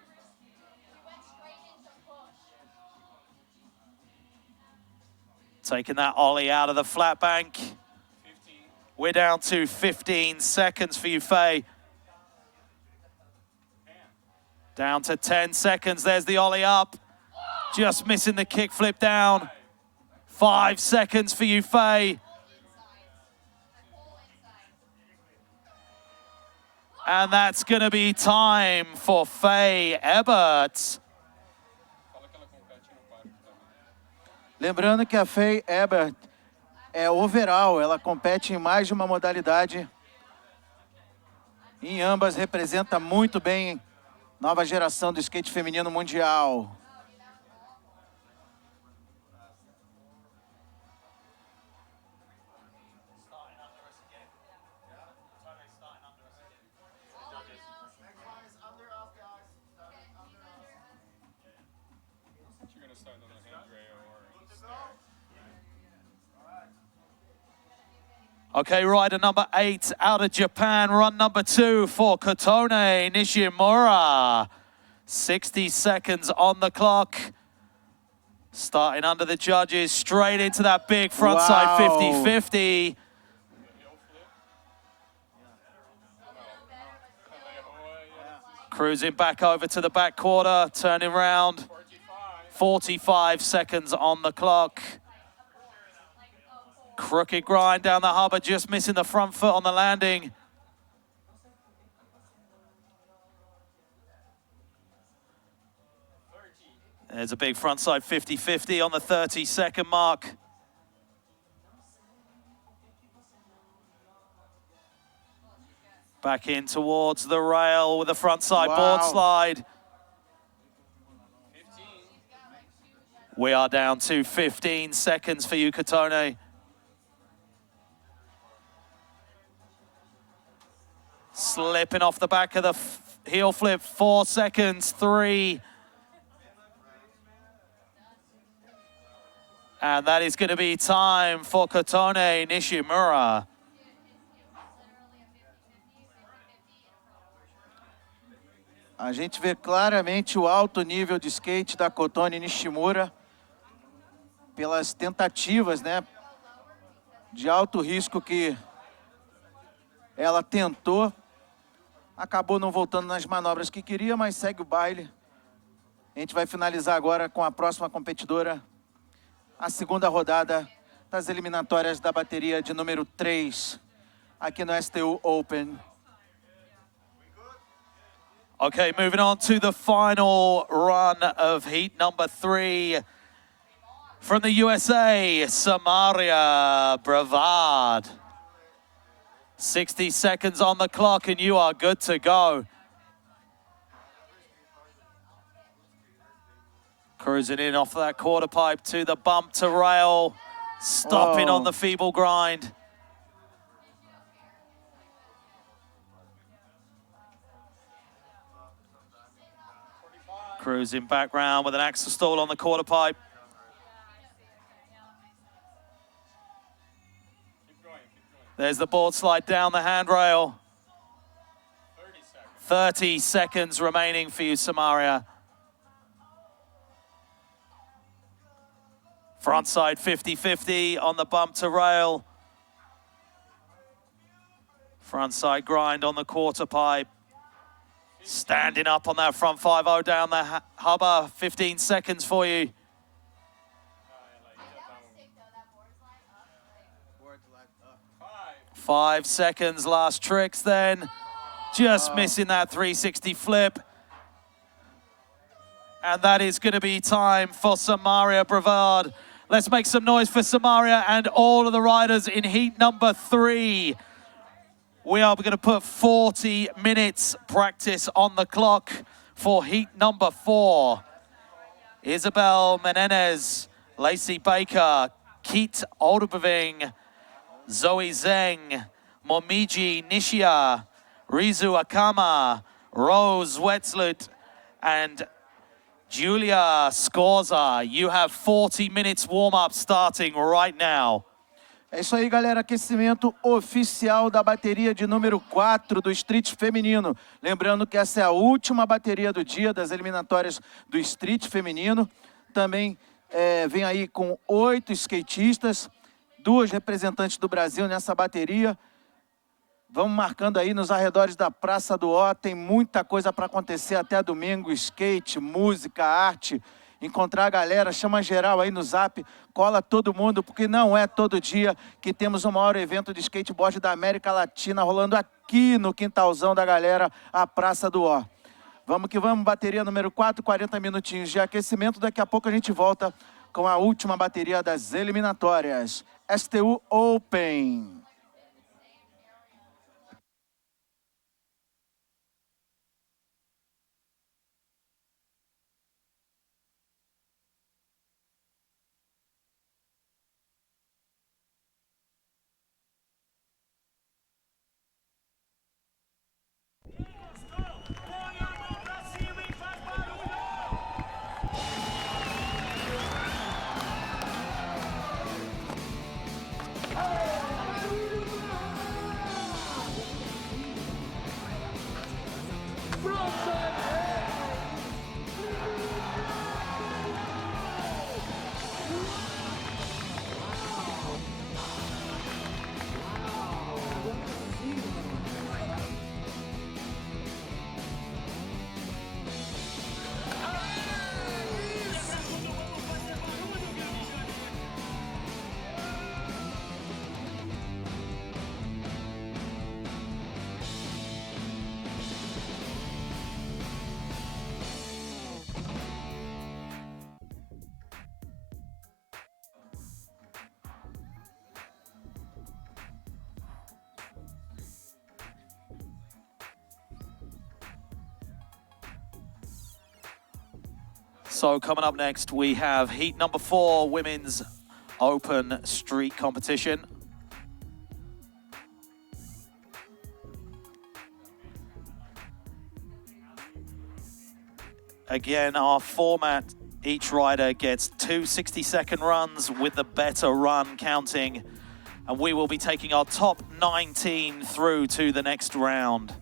Taking that ollie out of the flat bank. We're down to 15 seconds for you, Faye. Down to 10 seconds. There's the ollie up. Just missing the kickflip down. 5 seconds for you, Faye. And that's going to be time for Faye Ebert. Lembrando que a Faye Ebert é overall, ela compete em mais de uma modalidade. Em ambas representa muito bem nova geração do skate feminino mundial. Okay, rider number 8 out of Japan, run number 2 for Kotone Nishimura. 60 seconds on the clock. Starting under the judges, straight into that big frontside 50-50. Cruising back over to the back quarter, turning round. 45 seconds on the clock. Crooked grind down the hubba, just missing the front foot on the landing. There's a big frontside 50-50 on the 30-second mark. Back in towards the rail with a frontside board slide. We are down to 15 seconds for you, Kotone. Slipping off the back of the heel flip, 4 seconds, 3. And that is going to be time for Kotone Nishimura. A gente vê claramente o alto nível de skate da Kotone Nishimura pelas tentativas, né, de alto risco que ela tentou. Acabou não voltando nas manobras que queria, mas segue o baile. A gente vai finalizar agora com a próxima competidora, a segunda rodada das eliminatórias da bateria de número 3, aqui no STU Open. Okay, moving on to the final run of heat number 3. From the USA, Samaria Brevard. 60 seconds on the clock and you are good to go. Cruising in off that quarter pipe to the bump to rail. Stopping on the feeble grind. Cruising back round with an axle stall on the quarter pipe. There's the board slide down the handrail. 30 seconds remaining for you, Samaria. Frontside 50-50 on the bump to rail. Frontside grind on the quarter pipe. Standing up on that front 5-0 down the hubba. 15 seconds for you. 5 seconds, last tricks then. Just missing that 360 flip. And that is going to be time for Samaria Brevard. Let's make some noise for Samaria and all of the riders in heat number 3. We are going to put 40 minutes practice on the clock for heat number 4. Isabel Menendez, Lacey Baker, Keat Oldebeving, Zoe Zeng, Momiji Nishia, Rizu Akama, Rose Wetzlut, and Julia Scorza. You have 40 minutes warm-up starting right now. É isso aí, galera. Aquecimento oficial da bateria de número 4 do Street Feminino. Lembrando que essa é a última bateria do dia das eliminatórias do Street Feminino. Também vem aí com 8 skatistas, 2 representantes do Brasil nessa bateria. Vamos marcando aí nos arredores da Praça do Ó. Tem muita coisa para acontecer até domingo. Skate, música, arte. Encontrar a galera, chama geral aí no Zap, cola todo mundo, porque não é todo dia que temos o maior evento de skateboard da América Latina rolando aqui no quintalzão da galera, a Praça do Ó. Vamos que vamos, bateria número 4, 40 minutinhos de aquecimento. Daqui a pouco a gente volta com a última bateria das eliminatórias. STU Open. So coming up next, we have heat number 4, women's open street competition. Again, our format, each rider gets 2 60-second runs with the better run counting, and we will be taking our top 19 through to the next round.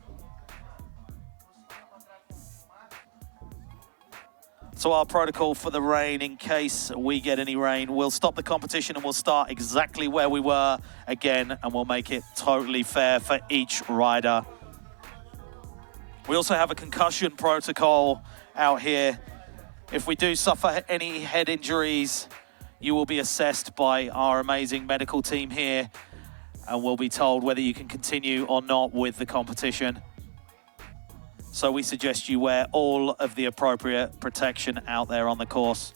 So our protocol for the rain, in case we get any rain, we'll stop the competition and we'll start exactly where we were again, and we'll make it totally fair for each rider. We also have a concussion protocol out here. If we do suffer any head injuries, you will be assessed by our amazing medical team here, and we'll be told whether you can continue or not with the competition. So we suggest you wear all of the appropriate protection out there on the course.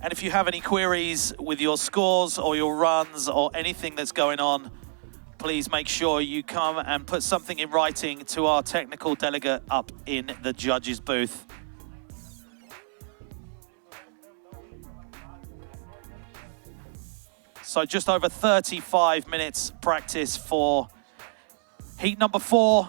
And if you have any queries with your scores or your runs or anything that's going on, please make sure you come and put something in writing to our technical delegate up in the judges booth. So just over 35 minutes practice for heat number 4.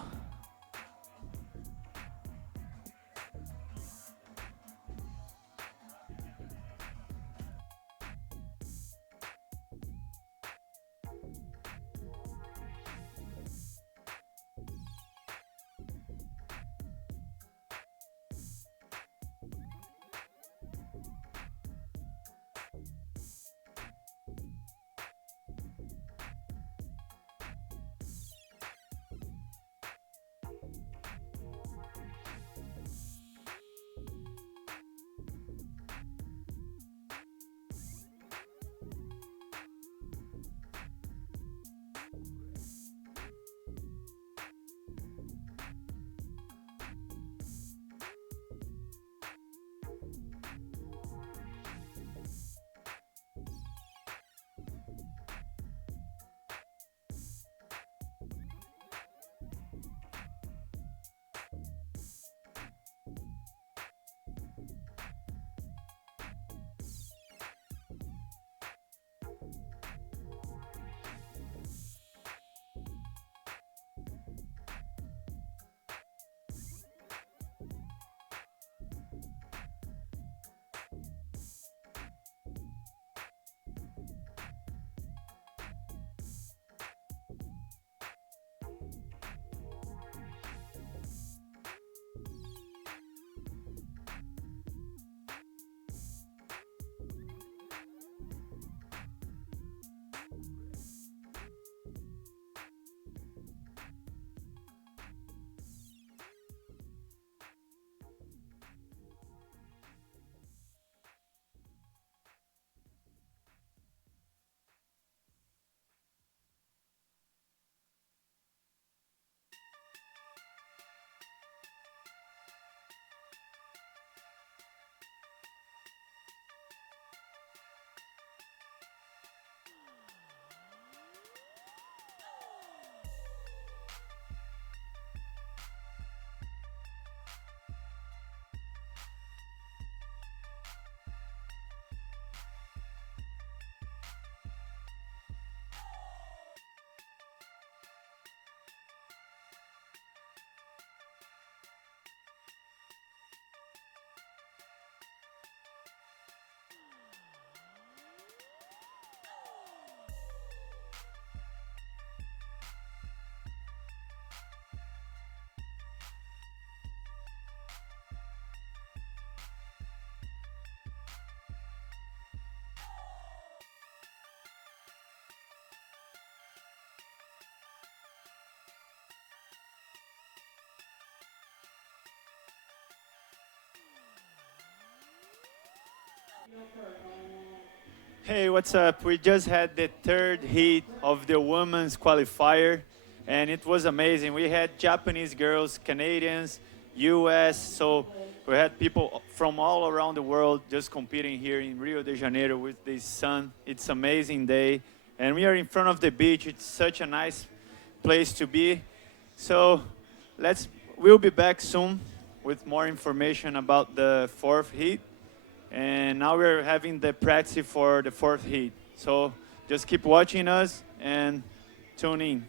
Hey, what's up? We just had the third heat of the women's qualifier, and it was amazing. We had Japanese girls, Canadians, US, so we had people from all around the world just competing here in Rio de Janeiro with the sun. It's an amazing day, and we are in front of the beach. It's such a nice place to be. So we'll be back soon with more information about the fourth heat. And now we're having the practice for the fourth heat. So just keep watching us and tune in.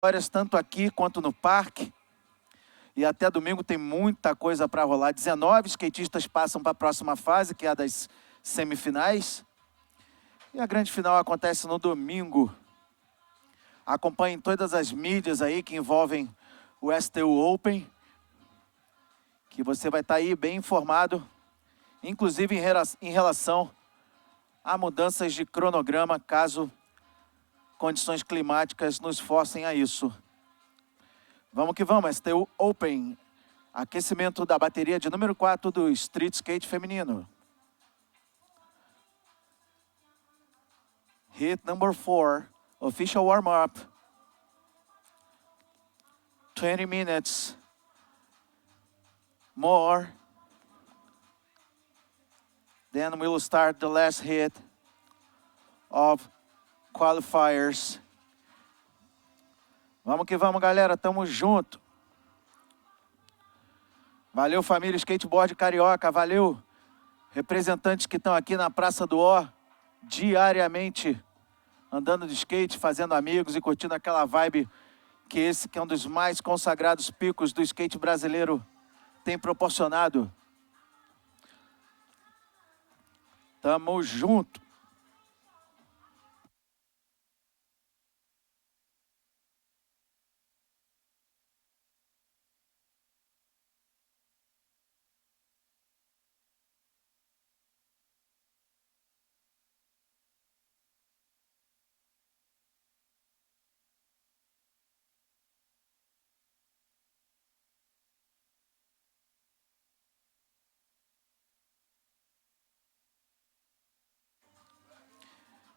Vitórias tanto aqui quanto no parque. E até domingo tem muita coisa para rolar. 19 skatistas passam para a próxima fase, que é a das semifinais. E a grande final acontece no domingo. Acompanhem todas as mídias aí que envolvem o STU Open, que você vai estar aí bem informado, inclusive em relação a mudanças de cronograma, caso condições climáticas nos forcem a isso. Vamos que vamos, STU Open, aquecimento da bateria de número 4 do Street Skate feminino. Hit number 4, official warm-up. 20 minutes more. Then we'll start the last hit of qualifiers. Vamos que vamos, galera, tamo junto. Valeu, família Skateboard Carioca, valeu. Representantes que estão aqui na Praça do Ó, diariamente, andando de skate, fazendo amigos e curtindo aquela vibe que esse que é um dos mais consagrados picos do skate brasileiro tem proporcionado. Tamo junto.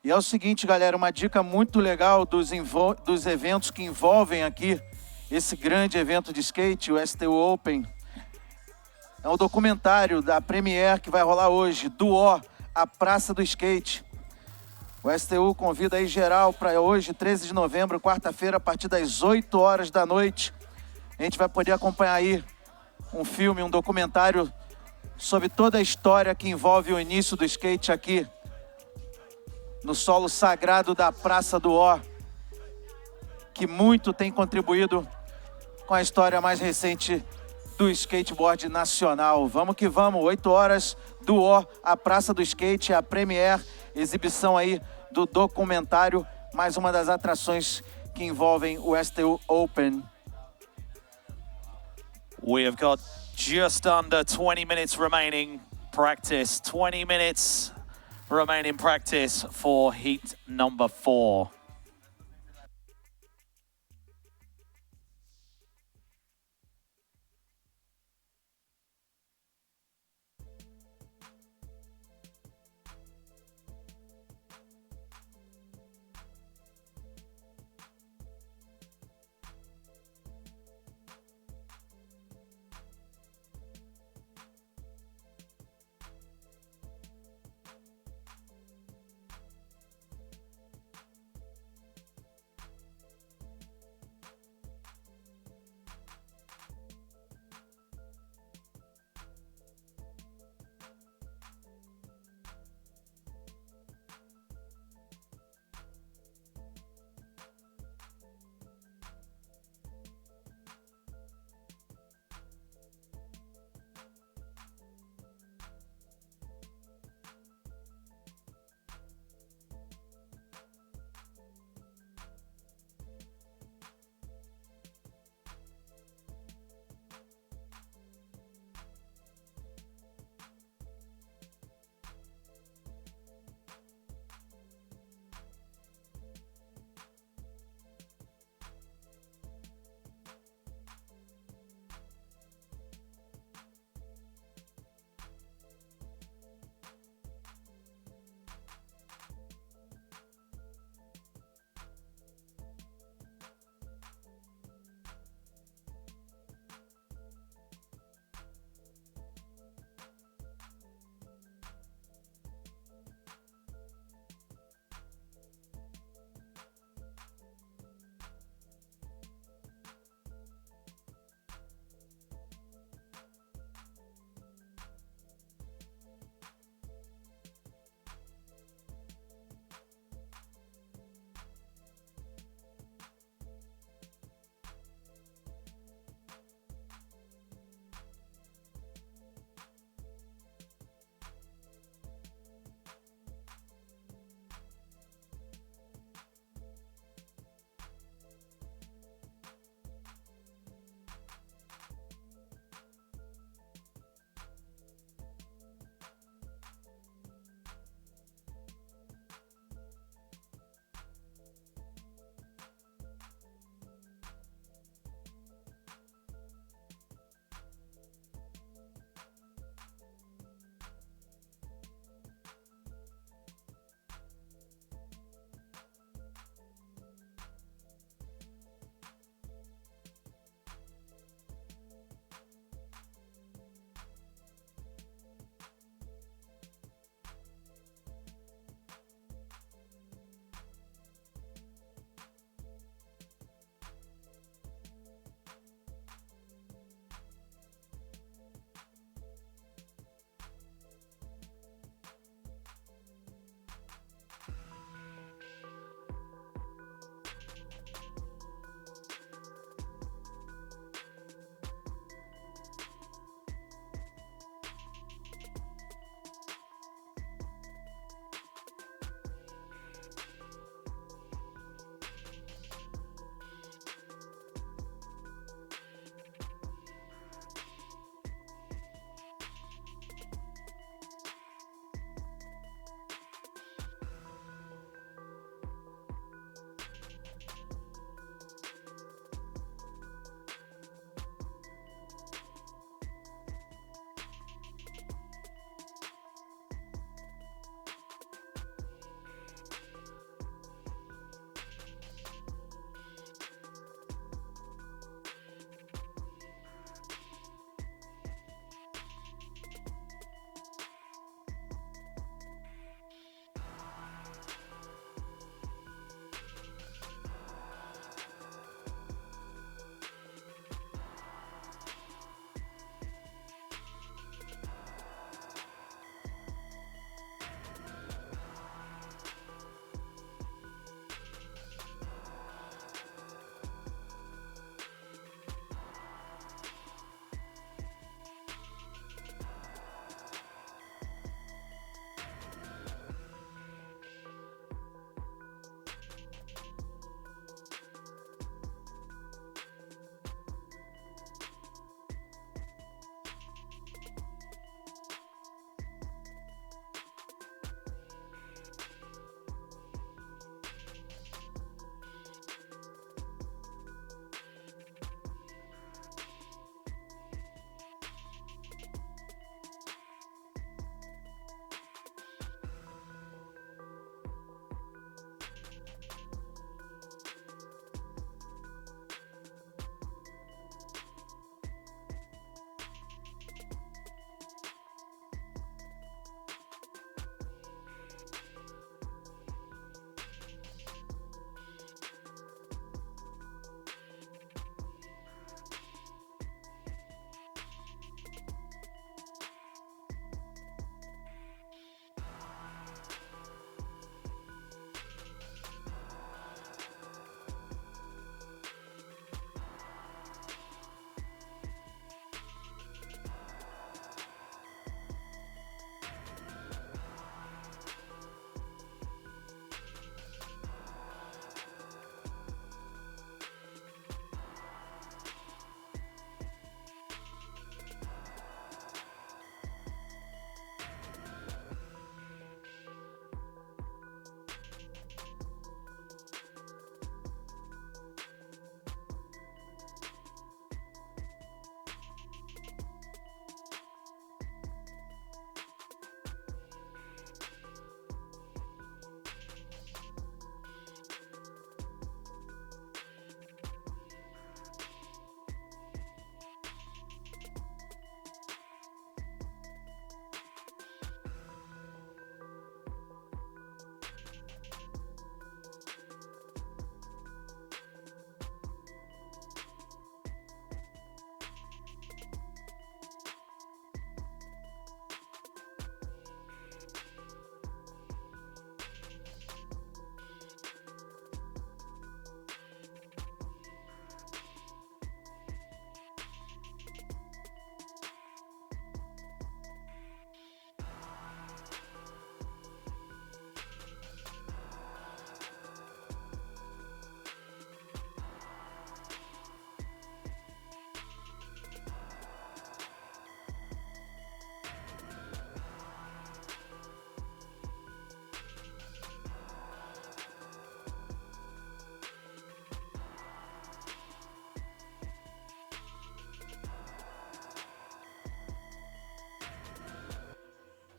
E é o seguinte, galera, uma dica muito legal dos eventos que envolvem aqui esse grande evento de skate, o STU Open. É um documentário da Premiere que vai rolar hoje, do Ó, a Praça do Skate. O STU convida aí geral para hoje, 13 de novembro, quarta-feira, a partir das 8 horas da noite. A gente vai poder acompanhar aí um filme, um documentário sobre toda a história que envolve o início do skate aqui no solo sagrado da Praça do Ó, que muito tem contribuído com a história mais recente do skateboard nacional. Vamos que vamos, 8 horas do Ó, a Praça do Skate, a Premiere, exibição aí do documentário, mais uma das atrações que envolvem o STU Open. We have got just under 20 minutes remaining practice, 20 minutes remaining practice for heat number 4.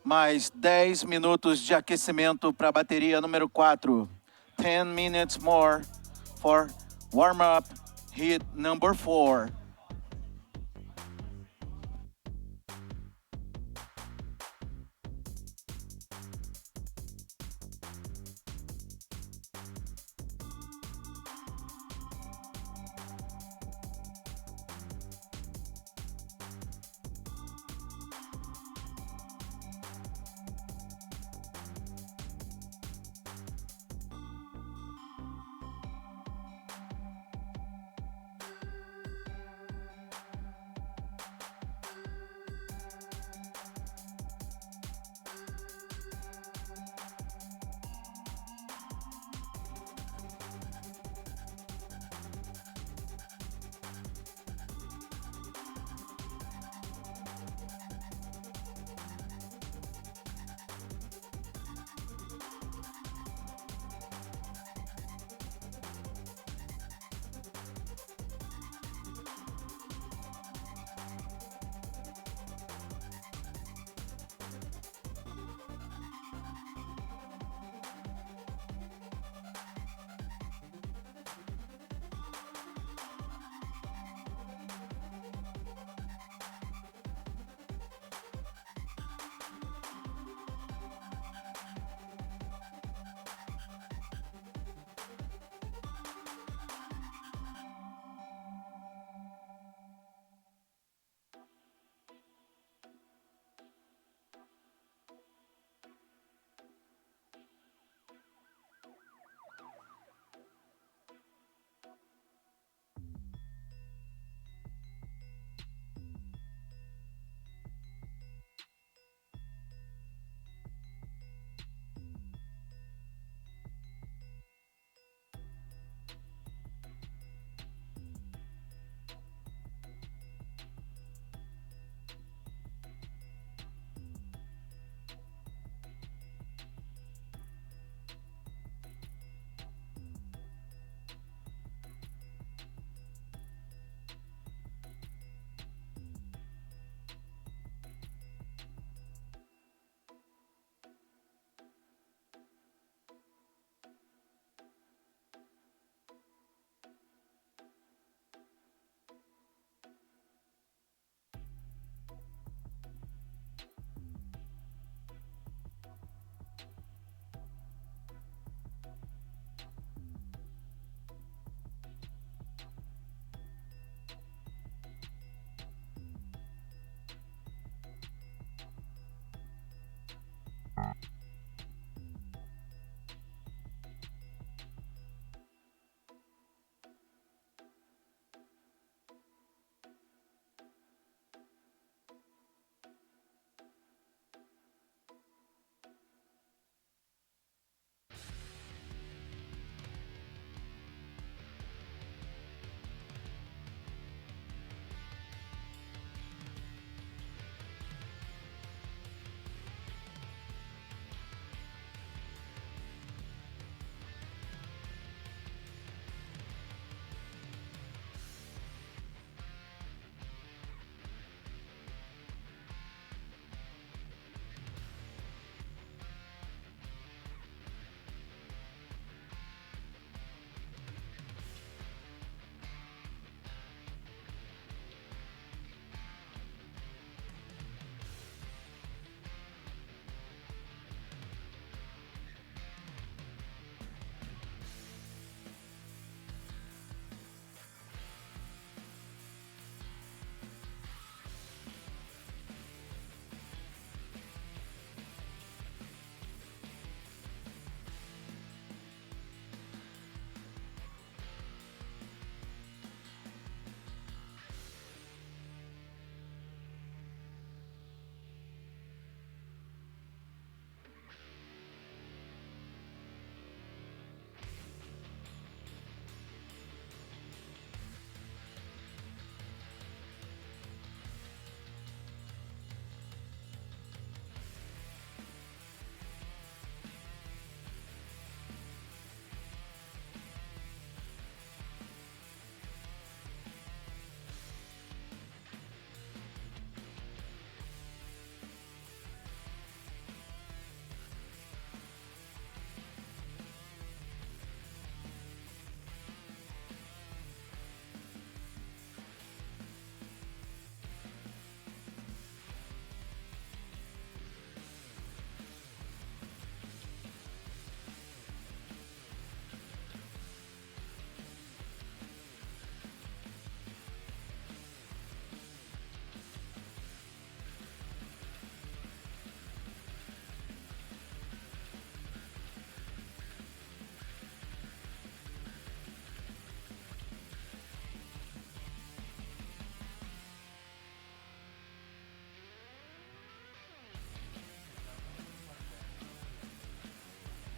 Mais 10 minutos de aquecimento para a bateria número 4. 10 minutes more for warm-up heat number 4.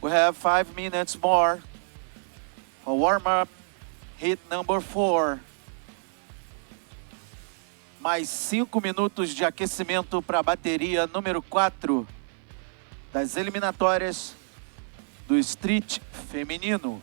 We have 5 minutes more for warm-up, heat number 4. Mais 5 minutos de aquecimento para a bateria número 4 das eliminatórias do Street feminino.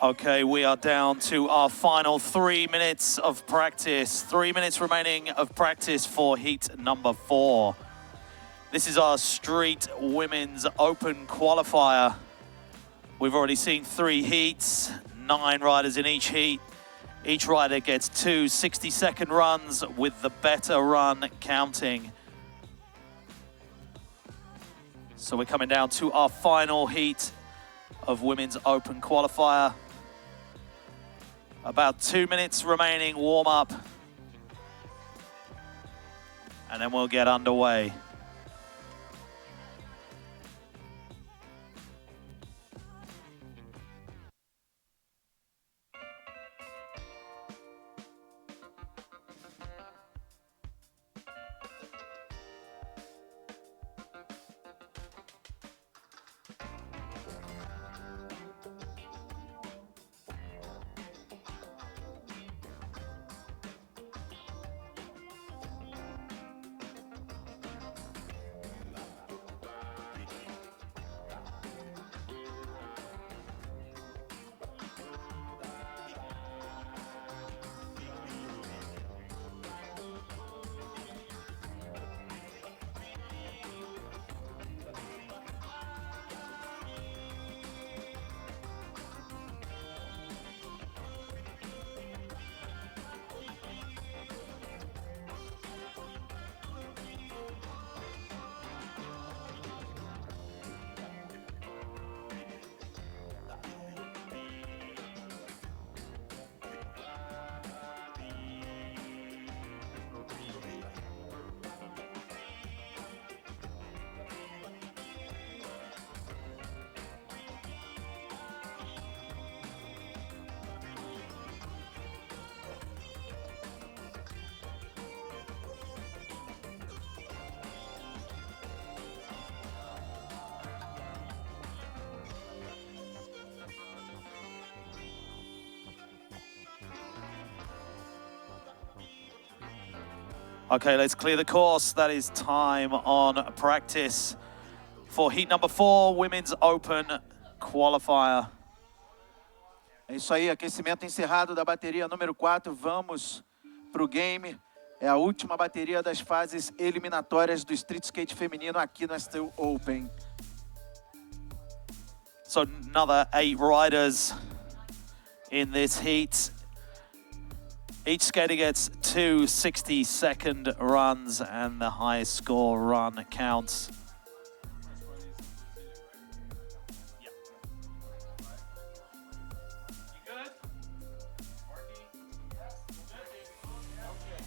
Okay, we are down to our final 3 minutes of practice. 3 minutes remaining of practice for heat number 4. This is our street women's open qualifier. We've already seen 3 heats, 9 riders in each heat. Each rider gets 2 60-second runs with the better run counting. So we're coming down to our final heat of women's open qualifier. About 2 minutes remaining warm up, and then we'll get underway. Okay, let's clear the course. That is time on practice for heat number 4, women's open qualifier. É isso aí, aquecimento encerrado da bateria número 4. Vamos para o game. É a última bateria das fases eliminatórias do street skate feminino aqui no STU Open. So another 8 riders in this heat. Each skater gets 2 60-second runs and the highest score run counts.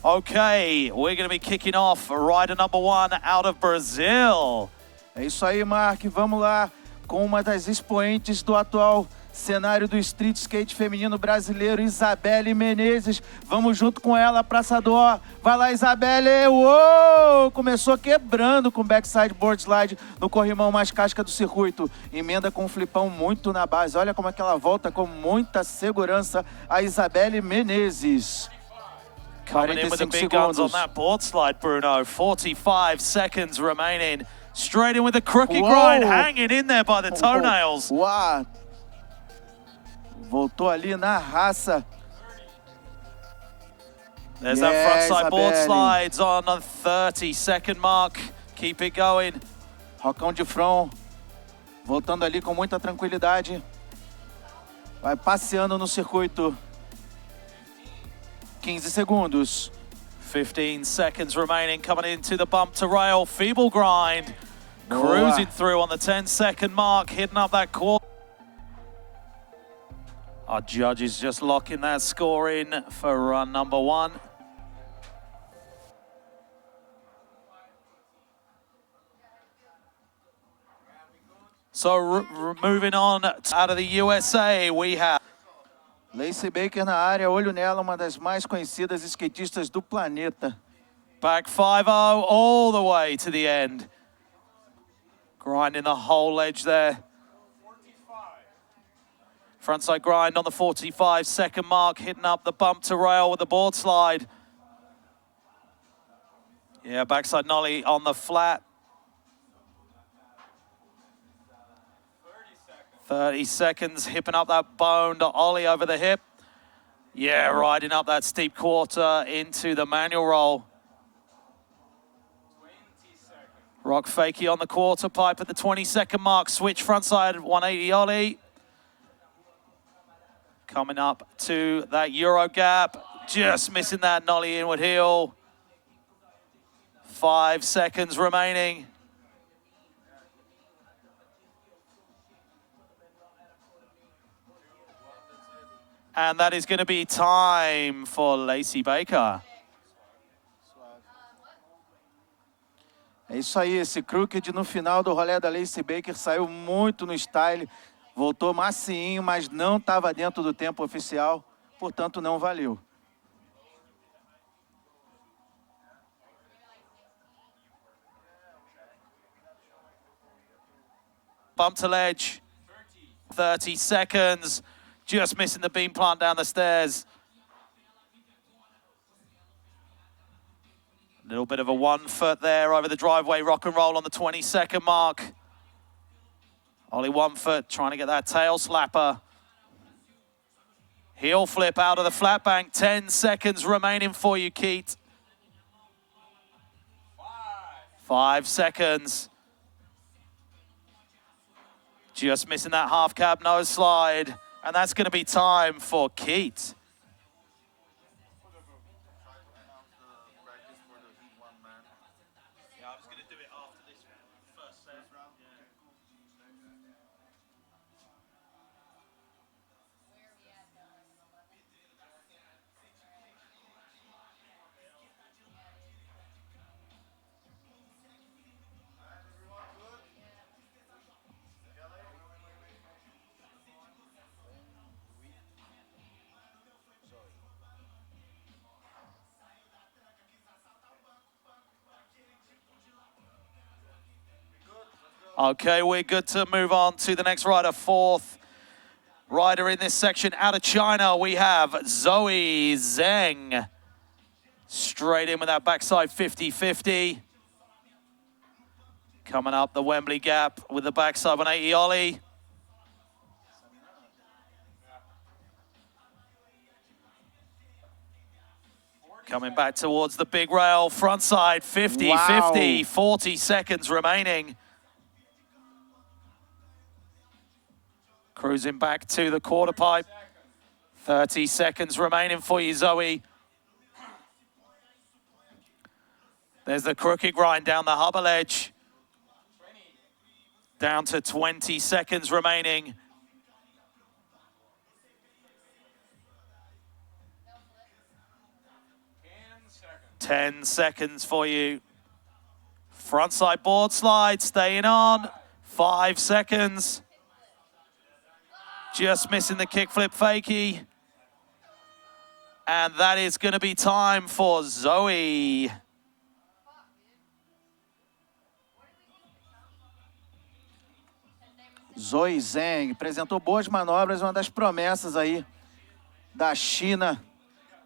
Okay, we're going to be kicking off rider number 1 out of Brazil. É isso aí, Mark. Vamos lá com uma das expoentes do atual cenário do street skate feminino brasileiro, Isabelle Menezes. Vamos junto com ela, Praçador. Vai lá, Isabelle. Uou! Começou quebrando com backside board slide no corrimão mais casca do circuito. Emenda com um flipão muito na base. Olha como é que ela volta com muita segurança, a Isabelle Menezes. Coming in with the big guns on that board slide, Bruno. 45 seconds remaining. Straight in with the crooked grind, hanging in there by the toenails. Uau! Voltou ali na raça. There's that frontside board slides on the 30-second mark. Keep it going. Rocão de front. Voltando ali com muita tranquilidade. Vai passeando no circuito. 15 segundos. 15 seconds remaining, coming into the bump to rail. Feeble grind. Cruising through on the 10-second mark, hitting up that quarter. Our judges just locking that score in for run number 1. So moving on out of the USA, we have Lacey Baker na área, olho nela, uma das mais conhecidas skatistas do planeta. Back 5-0 all the way to the end. Grinding the whole edge there. Frontside grind on the 45-second mark, hitting up the bump to rail with the board slide. Yeah, backside nollie on the flat. 30 seconds, hipping up that boned ollie over the hip. Yeah, riding up that steep quarter into the manual roll. Rock fakie on the quarter pipe at the 20-second mark. Switch frontside 180 ollie. Coming up to that Euro gap. Just missing that nollie inward heel. 5 seconds remaining. And that is going to be time for Lacey Baker. É isso aí, esse crooked no final do rolê da Lacey Baker saiu muito no style, voltou macinho, mas não estava dentro do tempo oficial, portanto não valeu. Bump to ledge, 30 seconds, just missing the beam plant down the stairs. Little bit of a 1 foot there over the driveway, rock and roll on the 20-second mark. Ollie 1 foot, trying to get that tail slapper. Heel flip out of the flat bank, 10 seconds remaining for you, Keat. 5 seconds. Just missing that half cab nose slide, and that's going to be time for Keat. Okay, we're good to move on to the next rider. Fourth rider in this section out of China, we have Zoe Zheng. Straight in with that backside 50-50. Coming up the Wembley gap with the backside 180 ollie. Coming back towards the big rail, front side, 50, Wow. 50, 40 seconds remaining. Cruising back to the quarter pipe. 30 seconds remaining for you, Zoe. There's the crooked grind down the hubble edge. Down to 20 seconds remaining. Ten seconds for you. Frontside board slide, staying on. 5 seconds. Just missing the kickflip fakie. And that is going to be time for Zoe. Zoe Zhang apresentou boas manobras, uma das promessas aí da China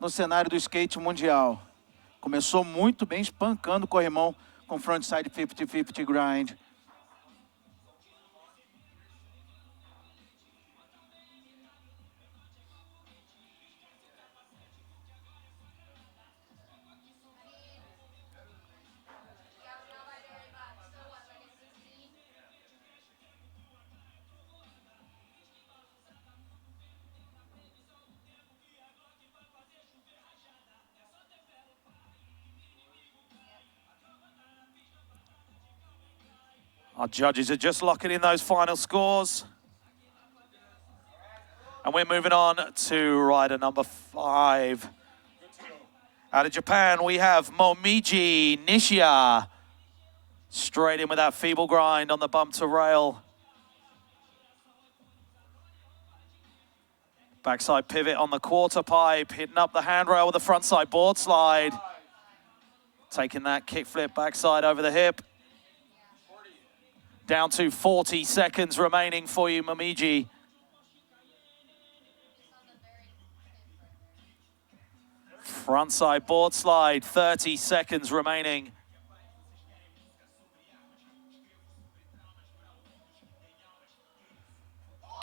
no cenário do skate mundial. Começou muito bem, espancando o corrimão com frontside 50-50 grind. Our judges are just locking in those final scores. And we're moving on to rider number 5. Out of Japan, we have Momiji Nishia. Straight in with that feeble grind on the bump to rail. Backside pivot on the quarter pipe, hitting up the handrail with a frontside board slide. Taking that kickflip backside over the hip. Down to 40 seconds remaining for you, Momiji. Frontside board slide, 30 seconds remaining.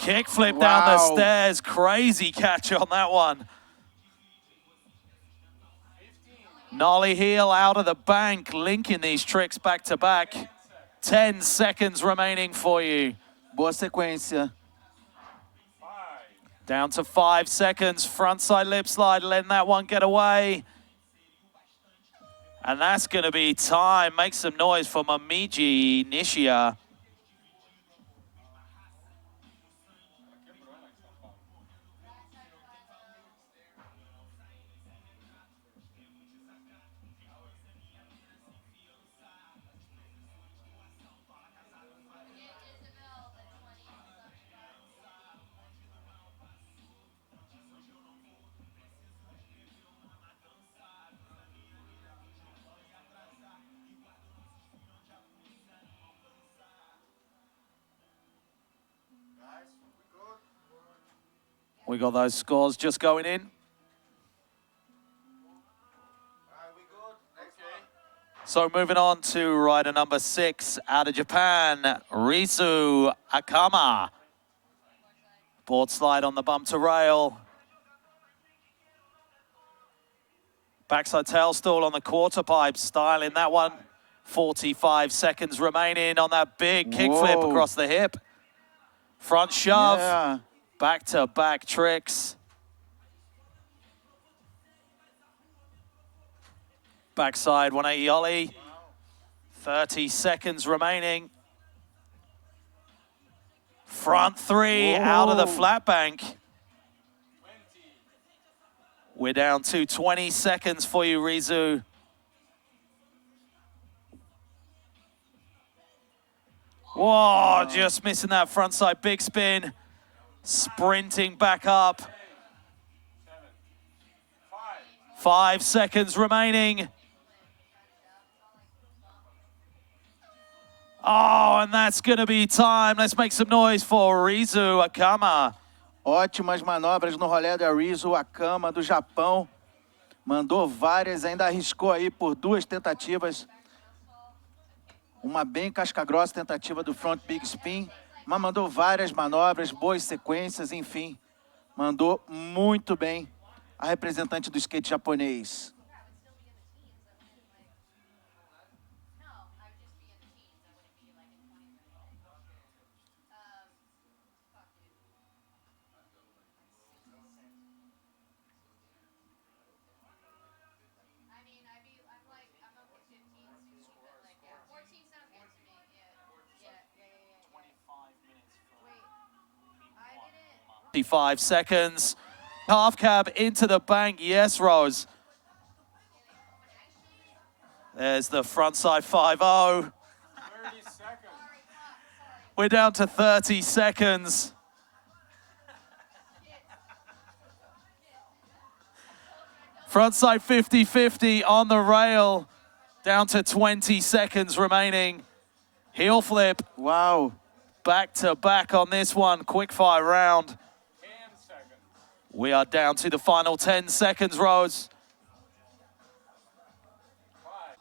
Kickflip down the stairs, crazy catch on that one. Nollie heel out of the bank, linking these tricks back to back. 10 seconds remaining for you. Boa sequência. Down to 5 seconds, frontside lip slide, letting that one get away. And that's gonna be time. Make some noise for Momiji Nishia. We got those scores just going in. So moving on to rider number 6 out of Japan, Risu Akama. Board slide on the bump to rail. Backside tail stall on the quarter pipe, styling that one. 45 seconds remaining on that big kickflip across the hip. Front shove. Yeah. Back-to-back tricks. Backside 180 ollie. 30 seconds remaining. Front 3 out of the flat bank. We're down to 20 seconds for you, Rizu. Whoa, just missing that frontside big spin. Sprinting back up. 5 seconds remaining. Oh, and that's gonna be time. Let's make some noise for Rizu Akama. Ótimas manobras no rolê da Rizu Akama do Japão. Mandou várias, ainda arriscou aí por 2 tentativas. Uma bem casca-grossa tentativa do front big spin. Mas mandou várias manobras, boas sequências, enfim. Mandou muito bem a representante do skate japonês. 55 seconds. Half cab into the bank. Yes, Rose. There's the frontside 5-0. We're down to 30 seconds. Frontside 50-50 on the rail. Down to 20 seconds remaining. Heel flip. Wow. Back to back on this one. Quick fire round. We are down to the final 10 seconds, Rose.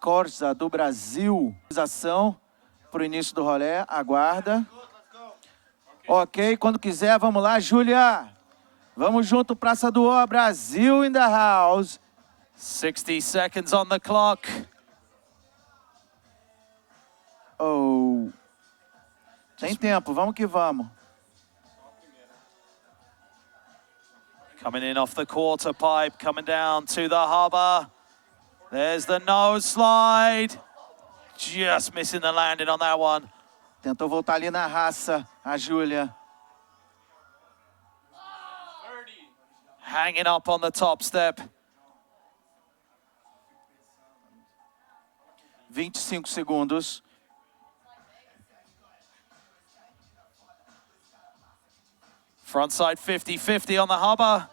Corsa do Brasil. Ação para o início do rolê. Aguarda. Ok, quando quiser, vamos lá, Júlia. Vamos junto, Praça do O, Brasil in the house. 60 seconds on the clock. Oh. Tem tempo, vamos que vamos. Coming in off the quarter pipe, coming down to the harbor. There's the nose slide. Just missing the landing on that one. Tentou voltar ali na raça, a Júlia. Hanging up on the top step. 25 segundos. Frontside 50-50 on the harbor.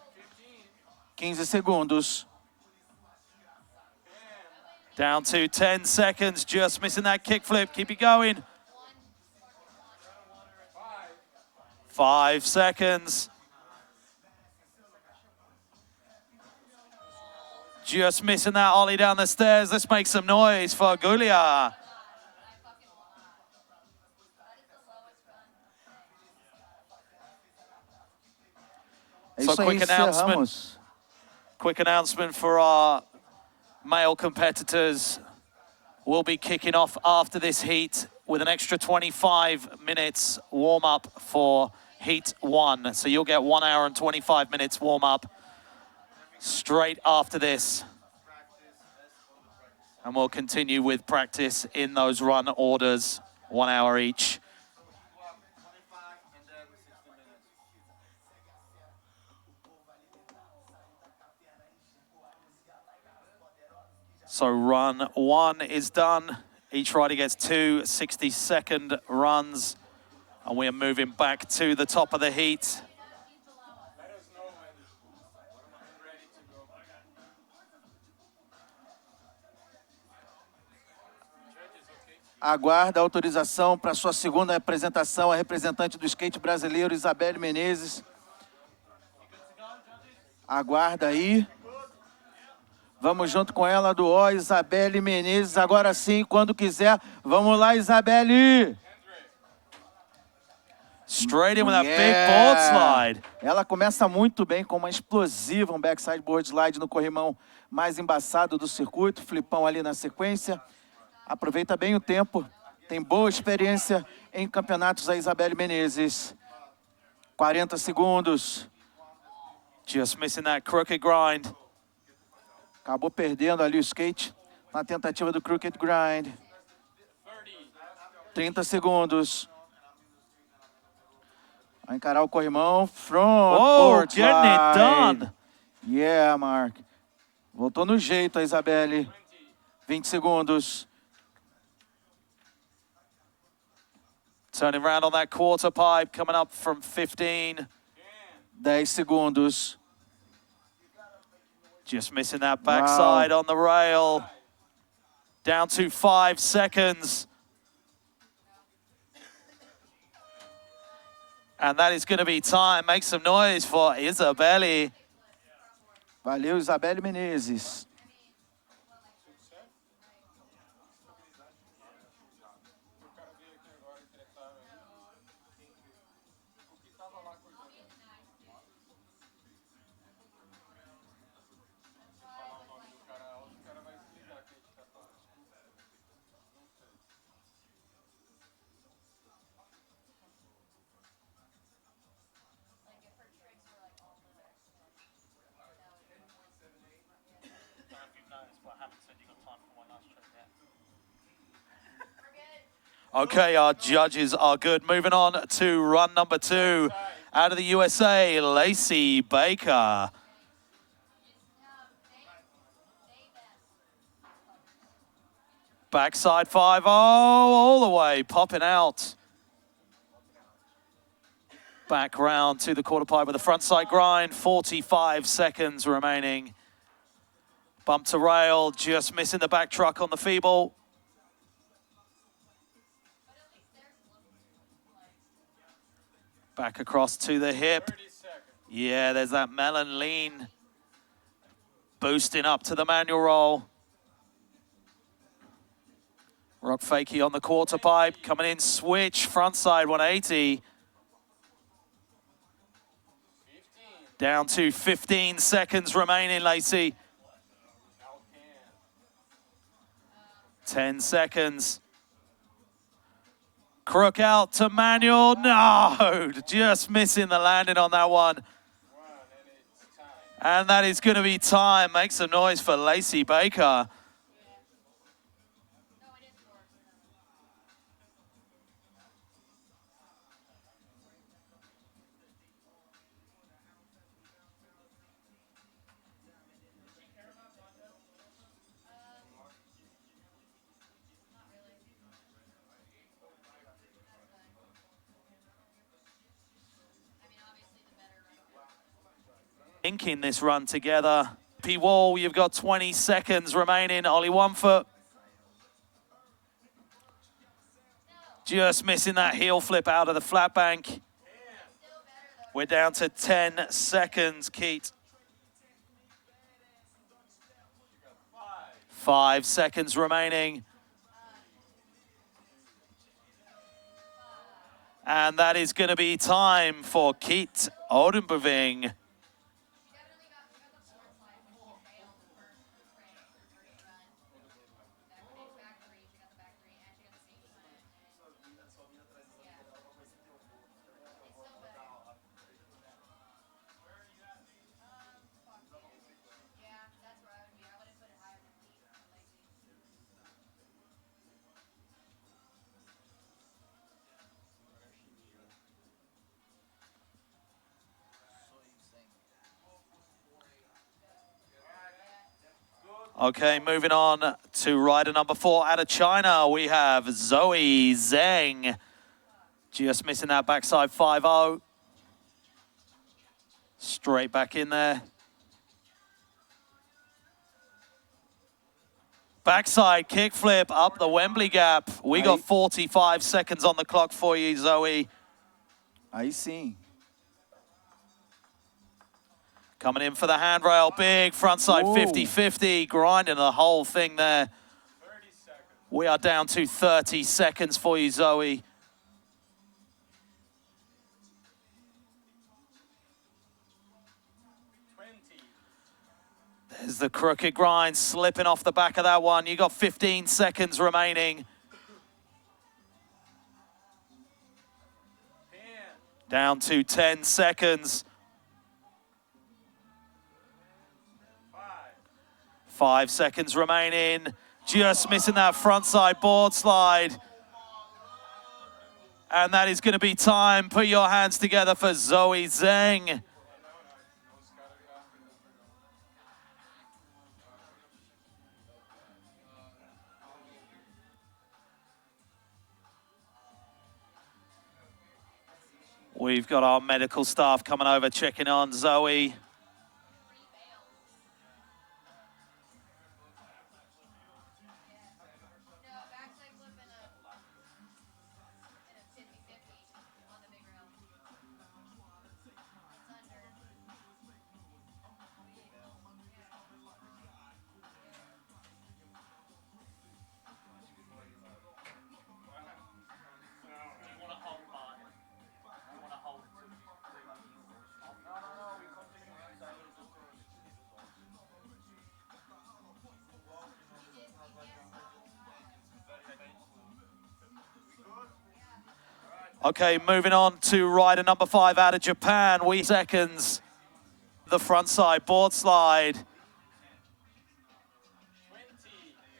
15 segundos. Down to 10 seconds, just missing that kickflip. Keep it going. 5 seconds. Just missing that ollie down the stairs. Let's make some noise for Gulia. So quick announcement for our male competitors. We'll be kicking off after this heat with an extra 25 minutes warm-up for heat 1. So you'll get 1 hour and 25 minutes warm-up straight after this. And we'll continue with practice in those run orders, 1 hour each. So run 1 is done. Each rider gets 2 60-second runs. And we are moving back to the top of the heat. Aguarda a autorização para sua segunda apresentação, a representante do skate brasileiro, Isabelle Menezes. Aguarda aí. Vamos junto com ela do O, Isabelle Menezes. Agora sim, quando quiser. Vamos lá, Isabelle. Straight in with that big board slide. Ela começa muito bem com uma explosiva, um backside board slide no corrimão mais embaçado do circuito. Flipão ali na sequência. Aproveita bem o tempo. Tem boa experiência em campeonatos a Isabelle Menezes. 40 segundos. Just missing that crooked grind. Acabou perdendo ali o skate na tentativa do crooked grind. 30 segundos. Vai encarar o corrimão. Front board getting it done. Yeah, Mark. Voltou no jeito a Isabelle. 20 segundos. Turning around on that quarter pipe, coming up from 15. 10 segundos. Just missing that backside on the rail. Down to 5 seconds. And that is going to be time. Make some noise for Isabelle. Valeu, Isabelle Menezes. Okay, our judges are good. Moving on to run number 2. out of the USA, Lacey Baker. Backside 5-0, all the way, popping out. Back round to the quarter pipe with a frontside grind, 45 seconds remaining. Bump to rail, just missing the back truck on the feeble. Back across to the hip. Yeah, there's that melon lean. Boosting up to the manual roll. Rock fakie on the quarter pipe, coming in switch, front side 180. Down to 15 seconds remaining, Lacey. 10 seconds. Crook out to manual, no! Just missing the landing on that one. And that is gonna be time. Make some noise for Lacey Baker. Inking this run together. P-Wall, you've got 20 seconds remaining. Ollie 1 foot. Just missing that heel flip out of the flat bank. We're down to 10 seconds, Keith. 5 seconds remaining. And that is going to be time for Keith Odenbeving. Okay, moving on to rider number 4 out of China. We have Zoe Zheng. Just missing that backside 5-0. Straight back in there. Backside kickflip up the Wembley gap. We got 45 seconds on the clock for you, Zoe. Aí sim. Coming in for the handrail, big frontside 50-50, grinding the whole thing there. We are down to 30 seconds for you, Zoe. There's the crooked grind, slipping off the back of that one. You got 15 seconds remaining. Down to 10 seconds. 5 seconds remaining. Just missing that frontside board slide. And that is going to be time. Put your hands together for Zoe Zheng. We've got our medical staff coming over, checking on Zoe. Okay, moving on to rider number 5 out of Japan. Seconds. The frontside board slide.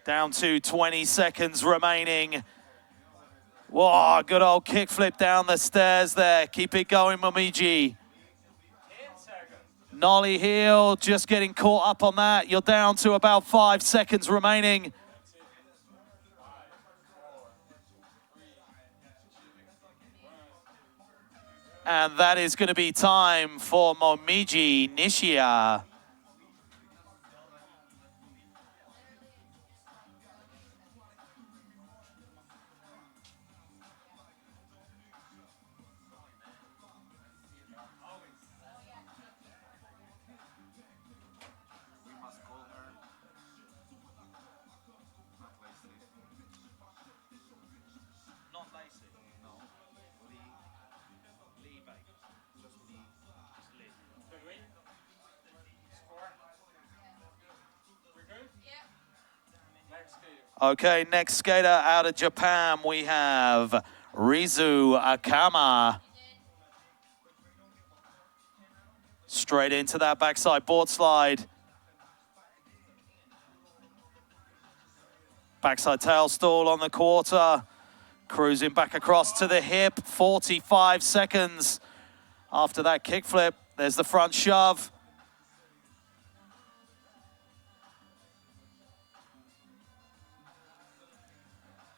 Down to 20 seconds remaining. Whoa, good old kickflip down the stairs there. Keep it going, Momiji. Nollie heel, just getting caught up on that. You're down to about 5 seconds remaining. And that is going to be time for Momiji Nishia. Okay, next skater out of Japan, we have Rizu Akama. Straight into that backside board slide. Backside tail stall on the quarter. Cruising back across to the hip, 45 seconds after that kickflip. There's the front shove.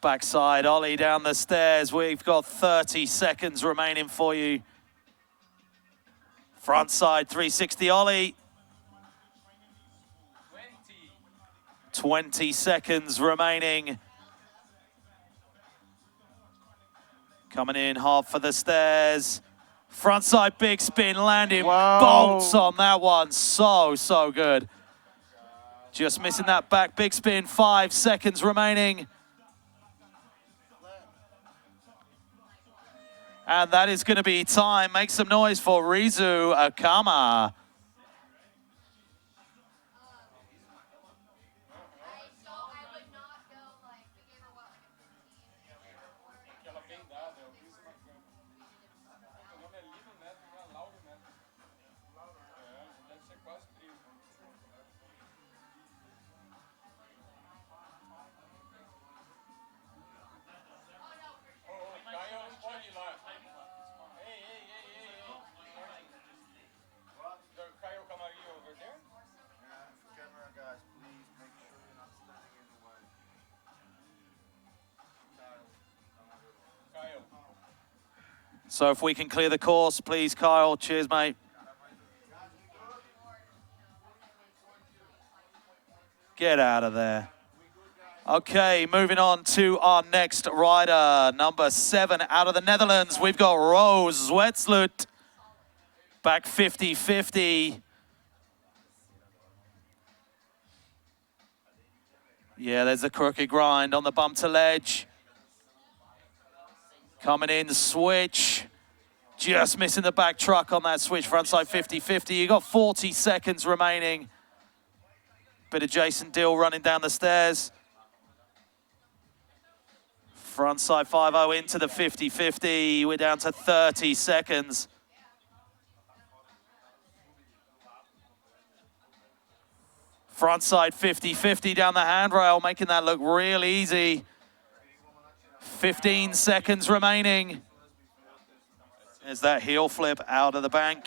Backside ollie down the stairs. We've got 30 seconds remaining for you. Frontside 360 ollie. 20 seconds remaining. Coming in hard for the stairs. Frontside big spin, landing bolts on that one. So good. Just missing that back big spin, 5 seconds remaining. And that is going to be time. Make some noise for Rizu Akama. So if we can clear the course, please, Kyle. Cheers, mate. Get out of there. Okay, moving on to our next rider, number 7 out of the Netherlands. We've got Roos Zwetsloot, back 50-50. Yeah, there's the crooked grind on the bump to ledge. Coming in, switch. Just missing the back truck on that switch, frontside 50-50. You got 40 seconds remaining. Bit of Jason Dill running down the stairs. Frontside 5-0 into the 50-50. We're down to 30 seconds. Frontside 50-50 down the handrail, making that look real easy. 15 seconds remaining. There's that heel flip out of the bank.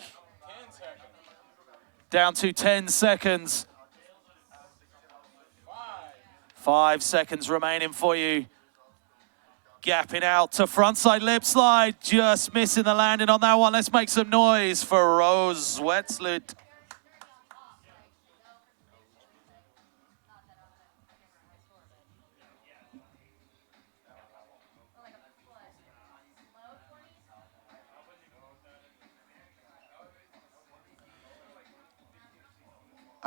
Down to 10 seconds. 5 seconds remaining for you. Gapping out to frontside lip slide. Just missing the landing on that one. Let's make some noise for Roos Zwetsloot.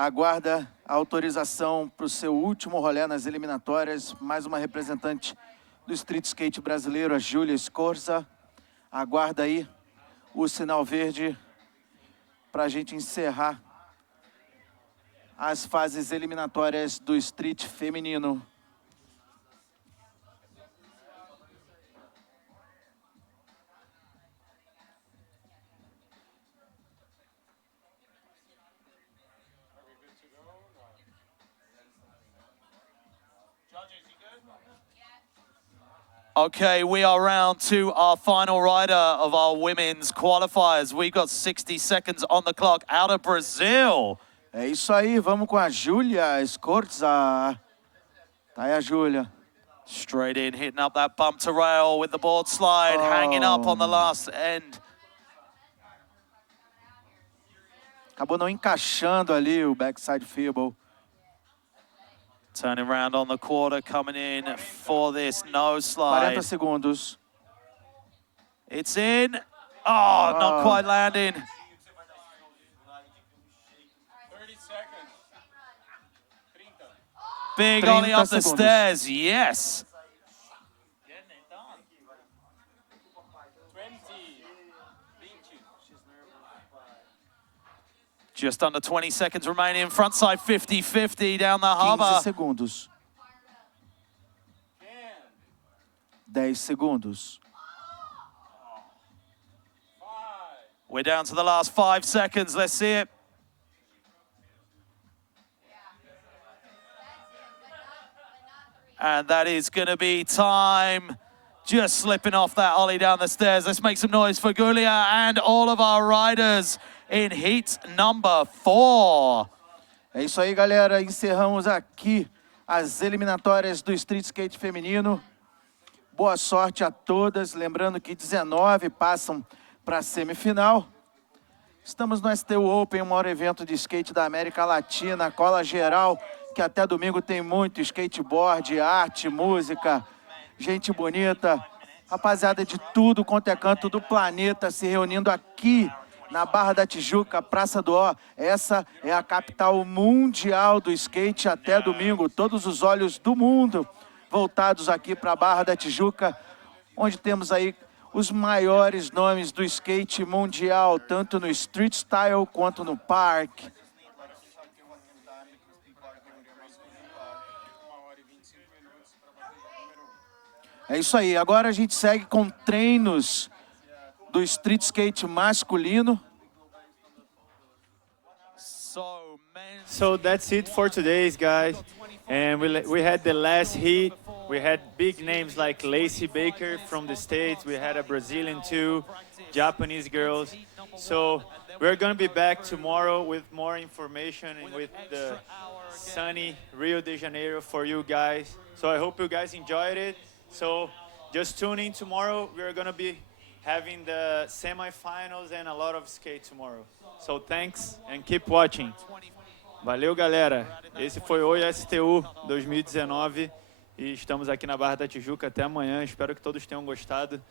Aguarda a autorização para o seu último rolê nas eliminatórias. Mais uma representante do street skate brasileiro, a Júlia Scorza. Aguarda aí o sinal verde para a gente encerrar as fases eliminatórias do street feminino. Okay, we are round to our final rider of our women's qualifiers. We've got 60 seconds on the clock out of Brazil. É isso aí, vamos com a Júlia Scorza. Tá aí a Júlia. Straight in, hitting up that bump to rail with the board slide, hanging up on the last end. Acabou não encaixando ali o backside feeble. Turning around on the quarter, coming in for this nose slide. 40 segundos. It's in. Oh, not quite landing. 30 seconds. 30. Big 30 ollie up the segundos. stairs, yes. 20. 20. Just under 20 seconds remaining. Frontside 50-50 down the harbor. 15 segundos. 10 segundos. We're down to the last 5 seconds. Let's see it. And that is going to be time. Just slipping off that ollie down the stairs. Let's make some noise for Gulia and all of our riders in heat number 4. É isso aí, galera. Encerramos aqui as eliminatórias do Street Skate feminino. Boa sorte a todas. Lembrando que 19 passam para a semifinal. Estamos no STU Open, o maior evento de skate da América Latina, cola geral, que até domingo tem muito skateboard, arte, música, gente bonita, rapaziada de tudo quanto é canto do planeta se reunindo aqui na Barra da Tijuca, Praça do Ó. Essa é a capital mundial do skate até domingo. Todos os olhos do mundo voltados aqui para a Barra da Tijuca, onde temos aí os maiores nomes do skate mundial, tanto no street style quanto no park. É isso aí, agora a gente segue com treinos do street skate masculino. So that's it for today's, guys. And we had the last heat. We had big names like Lacey Baker from the States. We had a Brazilian too, Japanese girls. So we're going to be back tomorrow with more information and with the sunny Rio de Janeiro for you guys. So I hope you guys enjoyed it. So just tune in tomorrow. We're going to be having the semifinals and a lot of skate tomorrow. So thanks and keep watching. Valeu, galera. Esse foi o STU 2019 e estamos aqui na Barra da Tijuca até amanhã. Espero que todos tenham gostado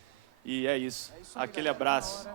e é isso. Aquele abraço.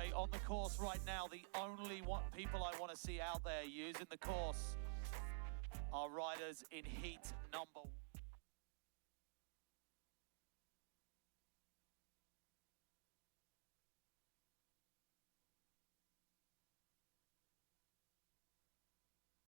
Okay, on the course right now, the only people I want to see out there using the course are riders in heat number